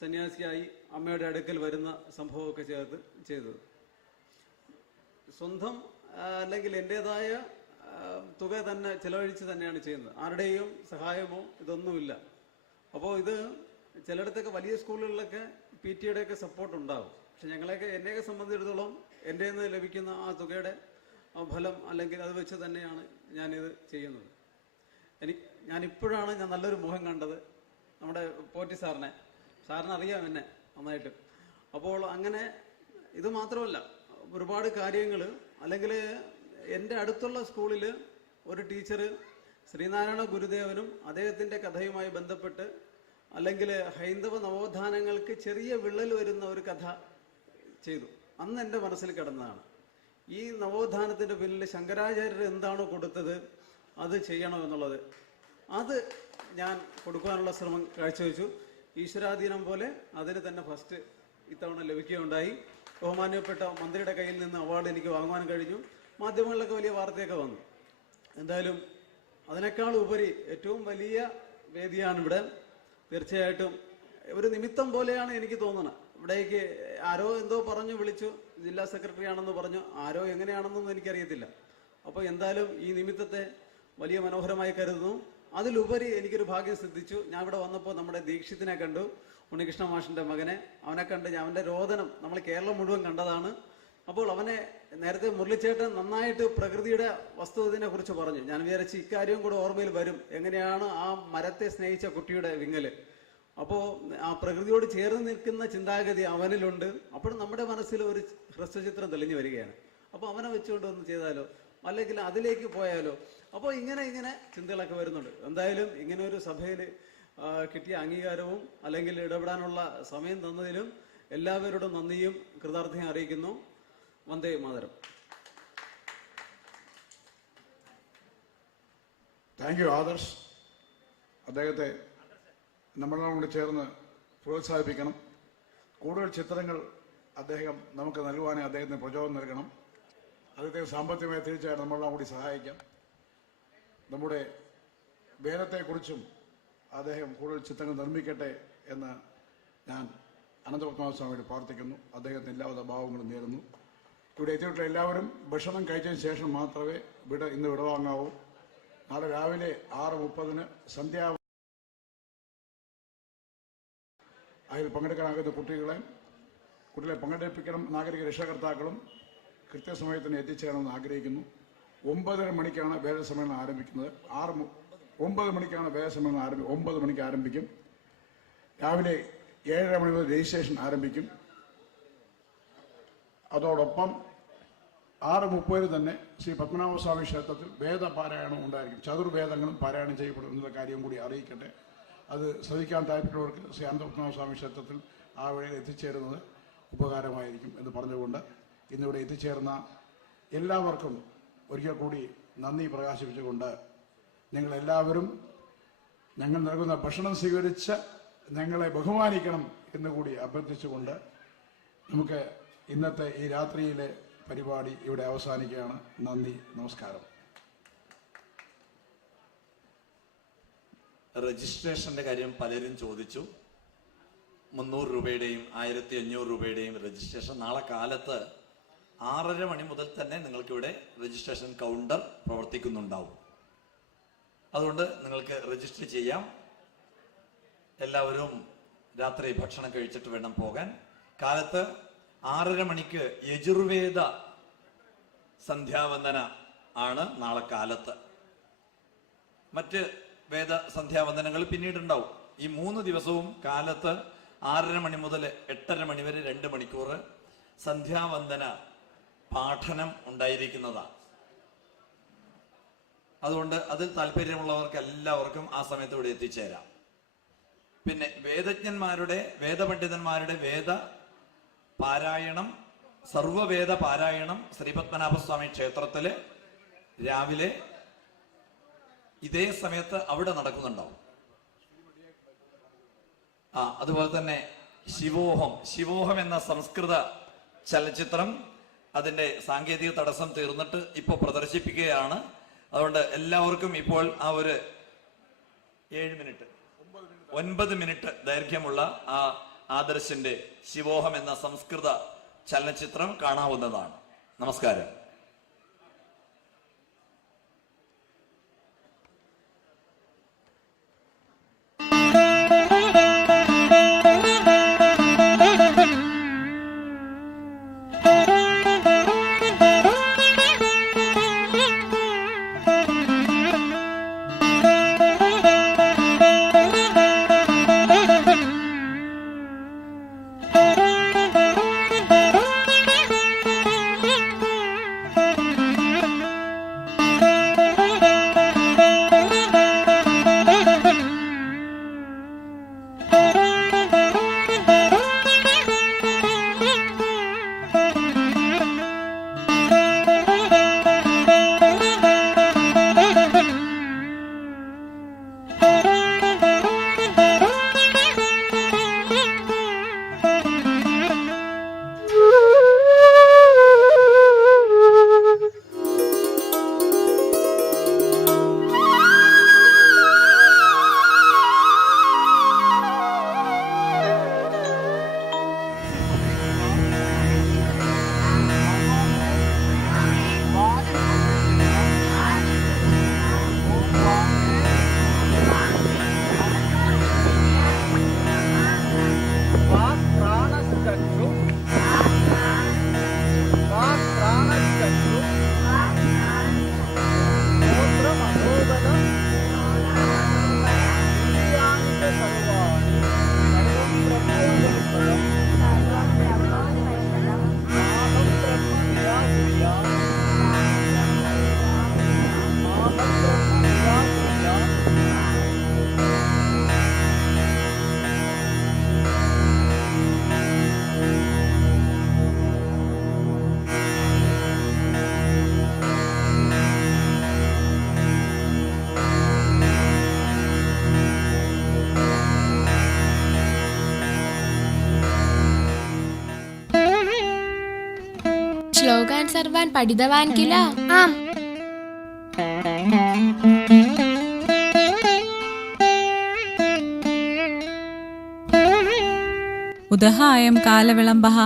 സന്യാസിയായി അമ്മയുടെ അടുക്കൽ വരുന്ന സംഭവമൊക്കെ ചേർത്ത് ചെയ്തത്. സ്വന്തം അല്ലെങ്കിൽ എൻ്റേതായ തുക തന്നെ ചിലവഴിച്ച് തന്നെയാണ് ചെയ്യുന്നത്. ആരുടെയും സഹായമോ ഇതൊന്നുമില്ല. അപ്പോൾ ഇത് ചിലയിടത്തൊക്കെ വലിയ സ്കൂളുകളിലൊക്കെ PTA ഒക്കെ സപ്പോർട്ട് ഉണ്ടാകും. പക്ഷെ എന്നെയൊക്കെ സംബന്ധിച്ചിടത്തോളം എൻ്റെ നിന്ന് ലഭിക്കുന്ന ആ തുകയുടെ ഫലം അല്ലെങ്കിൽ അത് വെച്ച് തന്നെയാണ് ഞാനിത് ചെയ്യുന്നത്. ഞാനിപ്പോഴാണ് ഞാൻ നല്ലൊരു മുഖം കണ്ടത്, നമ്മുടെ പോറ്റി സാറിനെ അറിയാം എന്നെ നന്നായിട്ട്. അപ്പോൾ അങ്ങനെ ഇത് മാത്രമല്ല, ഒരുപാട് കാര്യങ്ങൾ, അല്ലെങ്കിൽ എൻ്റെ അടുത്തുള്ള സ്കൂളിൽ ഒരു ടീച്ചർ ശ്രീനാരായണ ഗുരുദേവനും അദ്ദേഹത്തിൻ്റെ കഥയുമായി ബന്ധപ്പെട്ട്, അല്ലെങ്കിൽ ഹൈന്ദവ നവോത്ഥാനങ്ങൾക്ക് ചെറിയ വിള്ളൽ വരുന്ന ഒരു കഥ ചെയ്തു. അന്ന് എൻ്റെ മനസ്സിൽ കിടന്നതാണ്, ഈ നവോത്ഥാനത്തിൻ്റെ പിന്നിൽ ശങ്കരാചാര്യർ എന്താണോ കൊടുത്തത് അത് ചെയ്യണമെന്നുള്ളത്. അത് ഞാൻ കൊടുക്കാനുള്ള ശ്രമം കാഴ്ചവെച്ചു. ഈശ്വരാധീനം പോലെ അതിന് തന്നെ ഫസ്റ്റ് ഇത്തവണ ലഭിക്കുകയുണ്ടായി. ബഹുമാന്യപ്പെട്ട മന്ത്രിയുടെ കയ്യിൽ നിന്ന് അവാർഡ് എനിക്ക് വാങ്ങുവാൻ കഴിഞ്ഞു. മാധ്യമങ്ങളിലൊക്കെ വലിയ വാർത്തയൊക്കെ വന്നു. എന്തായാലും അതിനേക്കാൾ ഉപരി ഏറ്റവും വലിയ വേദിയാണ് ഇവിടെ. തീർച്ചയായിട്ടും ഒരു നിമിത്തം പോലെയാണ് എനിക്ക് തോന്നുന്നത്. ഇവിടേക്ക് ആരോ എന്തോ പറഞ്ഞു വിളിച്ചു, ജില്ലാ സെക്രട്ടറി ആണെന്ന് പറഞ്ഞു, ആരോ എങ്ങനെയാണെന്നൊന്നും എനിക്കറിയത്തില്ല. അപ്പോൾ എന്തായാലും ഈ നിമിത്തത്തെ വലിയ മനോഹരമായി കരുതുന്നു. അതിലുപരി എനിക്കൊരു ഭാഗ്യം സിദ്ധിച്ചു. ഞാൻ ഇവിടെ വന്നപ്പോൾ നമ്മുടെ ദീക്ഷിത്തിനെ കണ്ടു, ഉണ്ണികൃഷ്ണ മാഷിൻ്റെ മകനെ. അവനെ കണ്ട് ഞാൻ അവൻ്റെ രോദനം നമ്മൾ കേരളം മുഴുവൻ കണ്ടതാണ്. അപ്പോൾ അവനെ നേരത്തെ മുരളിച്ചേട്ടൻ നന്നായിട്ട് പ്രകൃതിയുടെ വസ്തുതയെ കുറിച്ച് പറഞ്ഞു. ഞാൻ വിചാരിച്ച് ഇക്കാര്യവും കൂടെ ഓർമ്മയിൽ വരും, എങ്ങനെയാണ് ആ മരത്തെ സ്നേഹിച്ച കുട്ടിയുടെ വിങ്ങല്. അപ്പോൾ ആ പ്രകൃതിയോട് ചേർന്ന് നിൽക്കുന്ന ചിന്താഗതി അവനിലുണ്ട്. അപ്പോൾ നമ്മുടെ മനസ്സിൽ ഒരു ഹ്രസ്വചിത്രം തെളിഞ്ഞു വരികയാണ്. അപ്പോൾ അവനെ വെച്ചുകൊണ്ട് ഒന്ന് ചെയ്താലോ, അല്ലെങ്കിൽ അതിലേക്ക് പോയാലോ. അപ്പോൾ ഇങ്ങനെ ചിന്തകളൊക്കെ വരുന്നുണ്ട്. എന്തായാലും ഇങ്ങനെ ഒരു സഭയിൽ കിട്ടിയ അംഗീകാരവും അല്ലെങ്കിൽ ഇടപെടാനുള്ള സമയം തന്നതിലും എല്ലാവരോടും നന്ദിയും കൃതാർത്ഥതയും അറിയിക്കുന്നു. വന്ദേ മാതരം. Thank you Adarsh. അദ്ദേഹത്തെ നമ്മളെല്ലാം കൂടി ചേർന്ന് പ്രോത്സാഹിപ്പിക്കണം. കൂടുതൽ ചിത്രങ്ങൾ അദ്ദേഹം നമുക്ക് നൽകുവാനേ അദ്ദേഹത്തിന് പ്രചോദനം നൽകണം. അദ്ദേഹത്തെ സാമ്പത്തികമായി തീർച്ചയായിട്ടും നമ്മളെല്ലാം കൂടി സഹായിക്കാം. നമ്മുടെ വേദത്തെക്കുറിച്ചും അദ്ദേഹം കൂടുതൽ ചിത്രങ്ങൾ നിർമ്മിക്കട്ടെ എന്ന് ഞാൻ അനന്തപത്മനാഭസ്വാമിയോട് പ്രാർത്ഥിക്കുന്നു. അദ്ദേഹത്തിന് എല്ലാവിധ ഭാവങ്ങളും നേരുന്നു. ഇവിടെ എത്തിയിട്ടുള്ള എല്ലാവരും ഭക്ഷണം കഴിച്ചതിന് ശേഷം മാത്രമേ ഇന്ന് വിടവാങ്ങാവൂ. നാളെ രാവിലെ 6:30 അതിൽ പങ്കെടുക്കാനാകുന്ന കുട്ടികളെ പങ്കെടുപ്പിക്കണം. നാഗരിക രക്ഷകർത്താക്കളും കൃത്യസമയത്തിന് എത്തിച്ചേരണമെന്ന് ആഗ്രഹിക്കുന്നു. 9:30 മണിക്കാണ് വേദസമ്മേളനം ആരംഭിക്കുന്നത്. 9 മണിക്കാണ് വേദസമ്മേളനം 9 മണിക്ക് ആരംഭിക്കും. രാവിലെ 7:30 മണി മുതൽ രജിസ്ട്രേഷൻ ആരംഭിക്കും. അതോടൊപ്പം 6:30 തന്നെ ശ്രീ പത്മനാഭസ്വാമി ക്ഷേത്രത്തിൽ വേദപാരായണം ഉണ്ടായിരിക്കും. ചതുർവേദങ്ങളും പാരായണം ചെയ്യപ്പെടും എന്നുള്ള കാര്യം കൂടി അറിയിക്കട്ടെ. അത് ശ്രദ്ധിക്കാൻ താല്പര്യമുള്ളവർക്ക് ശ്രീ അനന്തപത്മനാഭസ്വാമി ക്ഷേത്രത്തിൽ ആ വഴിയിൽ എത്തിച്ചേരുന്നത് ഉപകാരമായിരിക്കും എന്ന് പറഞ്ഞുകൊണ്ട് ഇന്നിവിടെ എത്തിച്ചേർന്ന എല്ലാവർക്കും ഒരിക്കൽ കൂടി നന്ദി പ്രകാശിപ്പിച്ചുകൊണ്ട് നിങ്ങളെല്ലാവരും ഞങ്ങൾ നൽകുന്ന ഭക്ഷണം സ്വീകരിച്ച് ഞങ്ങളെ ബഹുമാനിക്കണം എന്നുകൂടി അഭ്യർത്ഥിച്ചുകൊണ്ട് നമുക്ക് ഇന്നത്തെ ഈ രാത്രിയിലെ പരിപാടി ഇവിടെ അവസാനിക്കുകയാണ്. നന്ദി, നമസ്കാരം. രജിസ്ട്രേഷന്റെ കാര്യം പലരും ചോദിച്ചു. 300 രൂപയുടെയും 1500 രൂപയുടെയും രജിസ്ട്രേഷൻ നാളെ കാലത്ത് 6:30 മണി മുതൽ തന്നെ നിങ്ങൾക്കിവിടെ രജിസ്ട്രേഷൻ കൗണ്ടർ പ്രവർത്തിക്കുന്നുണ്ടാവും. അതുകൊണ്ട് നിങ്ങൾക്ക് രജിസ്റ്റർ ചെയ്യാം. എല്ലാവരും രാത്രി ഭക്ഷണം കഴിച്ചിട്ട് വേണം പോകാൻ. കാലത്ത് 6:30 മണിക്ക് യജുർവേദ സന്ധ്യാവന്ദന ആണ് നാളെ കാലത്ത്. മറ്റ് വേദ സന്ധ്യാവന്ദനങ്ങൾ പിന്നീടുണ്ടാവും. ഈ 3 ദിവസവും കാലത്ത് 6:30 മണി മുതൽ 8:30 മണി വരെ 2 മണിക്കൂർ സന്ധ്യാവന്ദന പാഠനം ഉണ്ടായിരിക്കുന്നതാണ്. അതുകൊണ്ട് അതിൽ താല്പര്യമുള്ളവർക്ക് എല്ലാവർക്കും ആ സമയത്ത് ഇവിടെ എത്തിച്ചേരാം. പിന്നെ വേദപണ്ഡിതന്മാരുടെ വേദ പാരായണം, സർവവേദ പാരായണം ശ്രീപത്മനാഭസ്വാമി ക്ഷേത്രത്തില് രാവിലെ ഇതേ സമയത്ത് അവിടെ നടക്കുന്നുണ്ടാവും. അതുപോലെ തന്നെ ശിവോഹം എന്ന സംസ്കൃത ചലച്ചിത്രം അതിന്റെ സാങ്കേതിക തടസ്സം തീർന്നിട്ട് ഇപ്പോൾ പ്രദർശിപ്പിക്കുകയാണ്. അതുകൊണ്ട് എല്ലാവർക്കും ഇപ്പോൾ ആ ഒരു 9 മിനിറ്റ് ദൈർഘ്യമുള്ള ആ ആദർശിന്റെ ശിവോഹം എന്ന സംസ്കൃത ചലച്ചിത്രം കാണാവുന്നതാണ്. നമസ്കാരം. ശ്ലോകാൻ സർവാൻ പഠിതവാൻ കില. ആം. ഉദഹായം കാലവിളംബഃ.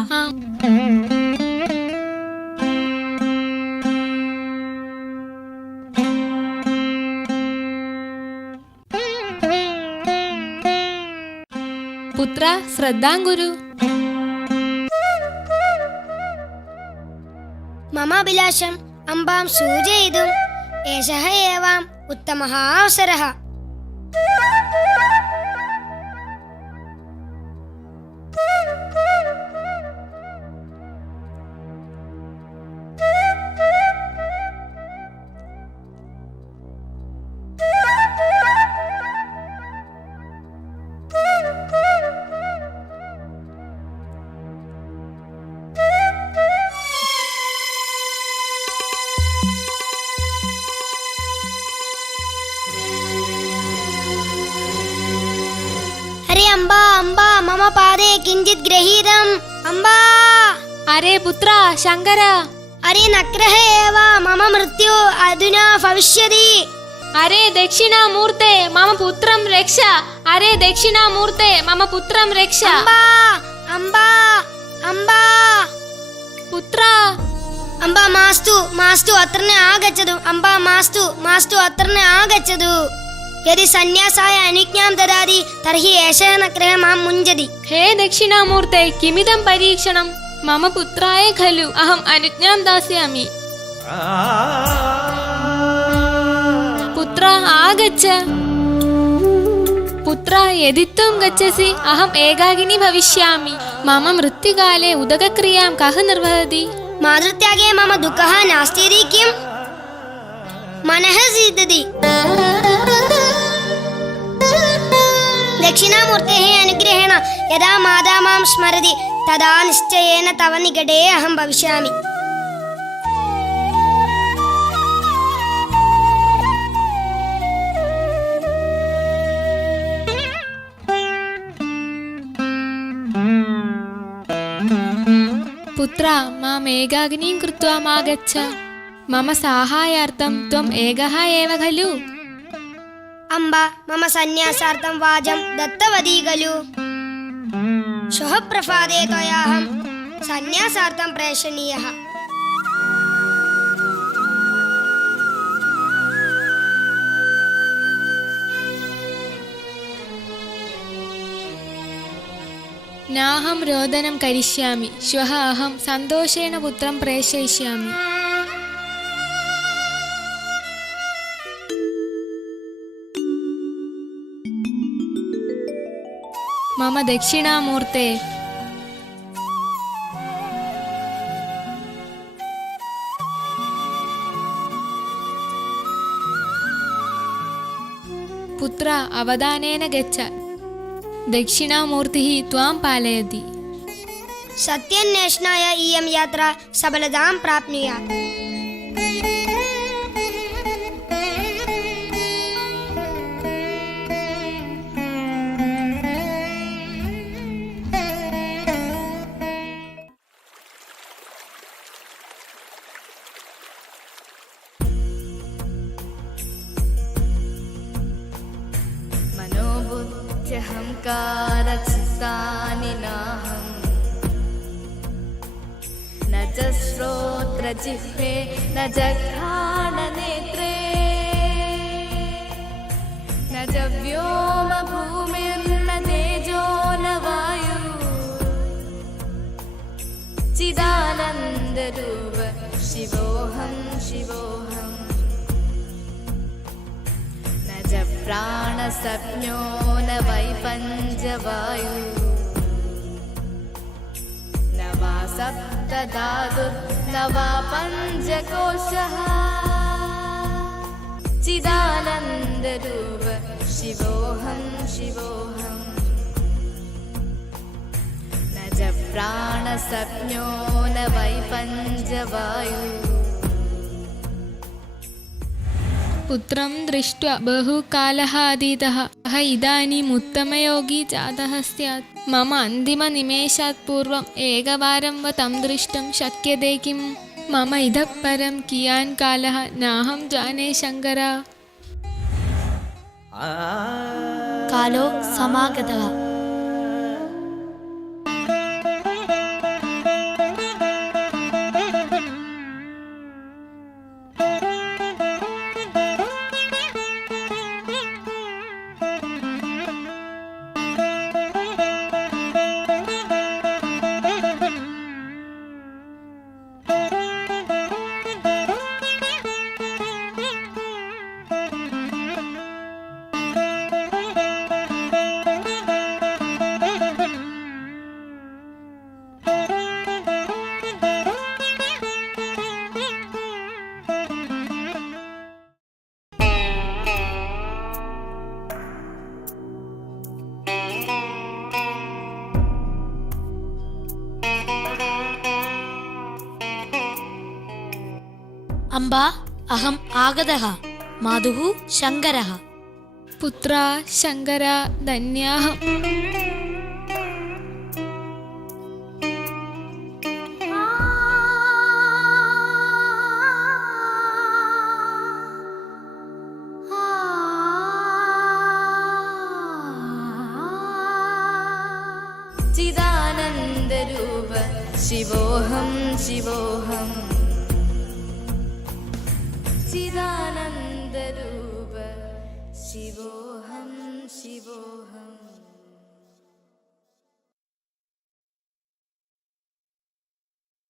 പുത്ര ശ്രദ്ധാം കുരു. മമ അഭിലാഷം അംബാം സൂചയിതും ഏഷഃ ഏവാം ഉത്തമഃ അവസരഃ. അംബാ അംബാ മമ പാദേ കിഞ്ചിത് ഗ്രഹീതം. അംബാ. അരേ പുത്ര ശങ്കര. അരേ നക്രഹ ഏവ മമ മൃത്യു അധുനാ ഭവിഷ്യതി. അരേ ദക്ഷിണാമൂർത്തേ മമ പുത്രം രക്ഷ. അരേ ദക്ഷിണാമൂർത്തേ മമ പുത്രം രക്ഷ. അംബാ അംബാ അംബാ. പുത്ര. അംബാ മാസ്തു മാസ്തു അത്ര ന ആഗച്ഛതു. അംബാ മാസ്തു മാസ്തു അത്ര ന ആഗച്ഛതു. യദി സന്യാസായ അനുജ്ഞാം ദദാതി തർഹി ഏഷഃ നക്രഹ മാം മുഞ്ചതി. ഹേ ദക്ഷിണാമൂർത്തേ കിമിദം പരീക്ഷണം. मम पुत्राय खलु अहम् अनुज्ञां दास्यामि। पुत्र आगच्छ। पुत्र यदि त्वं गच्छसि अहम् एकाकिनी भविष्यामि। मम मृत्युकाले उदकक्रियां कः निर्वहति? मातृत्यागे मम दुःखः नास्ति इति किं मनः सिद्धति। दक्षिणामूर्तेः अनुग्रहेण यदा माता मां स्मरति तदा निश्चयेन तव निकटे अहं भविष्यामि। पुत्र माम् एकाकिनीं कृत्वा मा गच्छ। मम साहाय्यार्थं त्वम् एकः एव खलु? अम्बा मम सन्न्यासार्थं वाचं दत्तवती खलु। श्वः प्रभाते त्वयाहं सन्न्यासार्थं प्रेषणीयः। नाहं रोदनं करिष्यामि। श्वः अहं सन्तोषेण पुत्रं प्रेषयिष्यामि। मम दक्षिणामूर्ते पुत्र अवधानेन गच्छ। दक्षिणामूर्तिः त्वां पालयति। सत्यान्वेषणाय इयं यात्रा सफलतां प्राप्नुयात्। मनोबुद्ध्यहङ्कारचित्तानि नाहं न च श्रोत्रजिह्वे न जघ्राणनेत्रे न च व्योमभूमिर्न तेजो न वायु चिदानन्दरूप शिवोऽहं शिवोऽहम् न प्राणसज्ञो न वै पञ्चवायु न वा सप्तधातुर्न वा पञ्चकोशः चिदानन्दरूप शिवोऽहं शिवोऽहम् न च प्राणसज्ञो न वै पञ्चवायु। पुत्रं दृष्ट्वा बहुकालः अतीतः। इदानीम् उत्तमयोगी जातः स्यात्। मम अन्तिमनिमेषात् पूर्वम् एकवारं वा तं द्रष्टुं शक्यते किम्? मम इतः परं कियान् कालः नाहं जाने शङ्कर। कालो समागतः। अम्बा अहम् आगतः। मातुः शङ्करः। पुत्रा शङ्कर धन्याः। चिदानन्दरूप शिवोऽहं शिवोऽहम् चिदानन्दरूप शिवो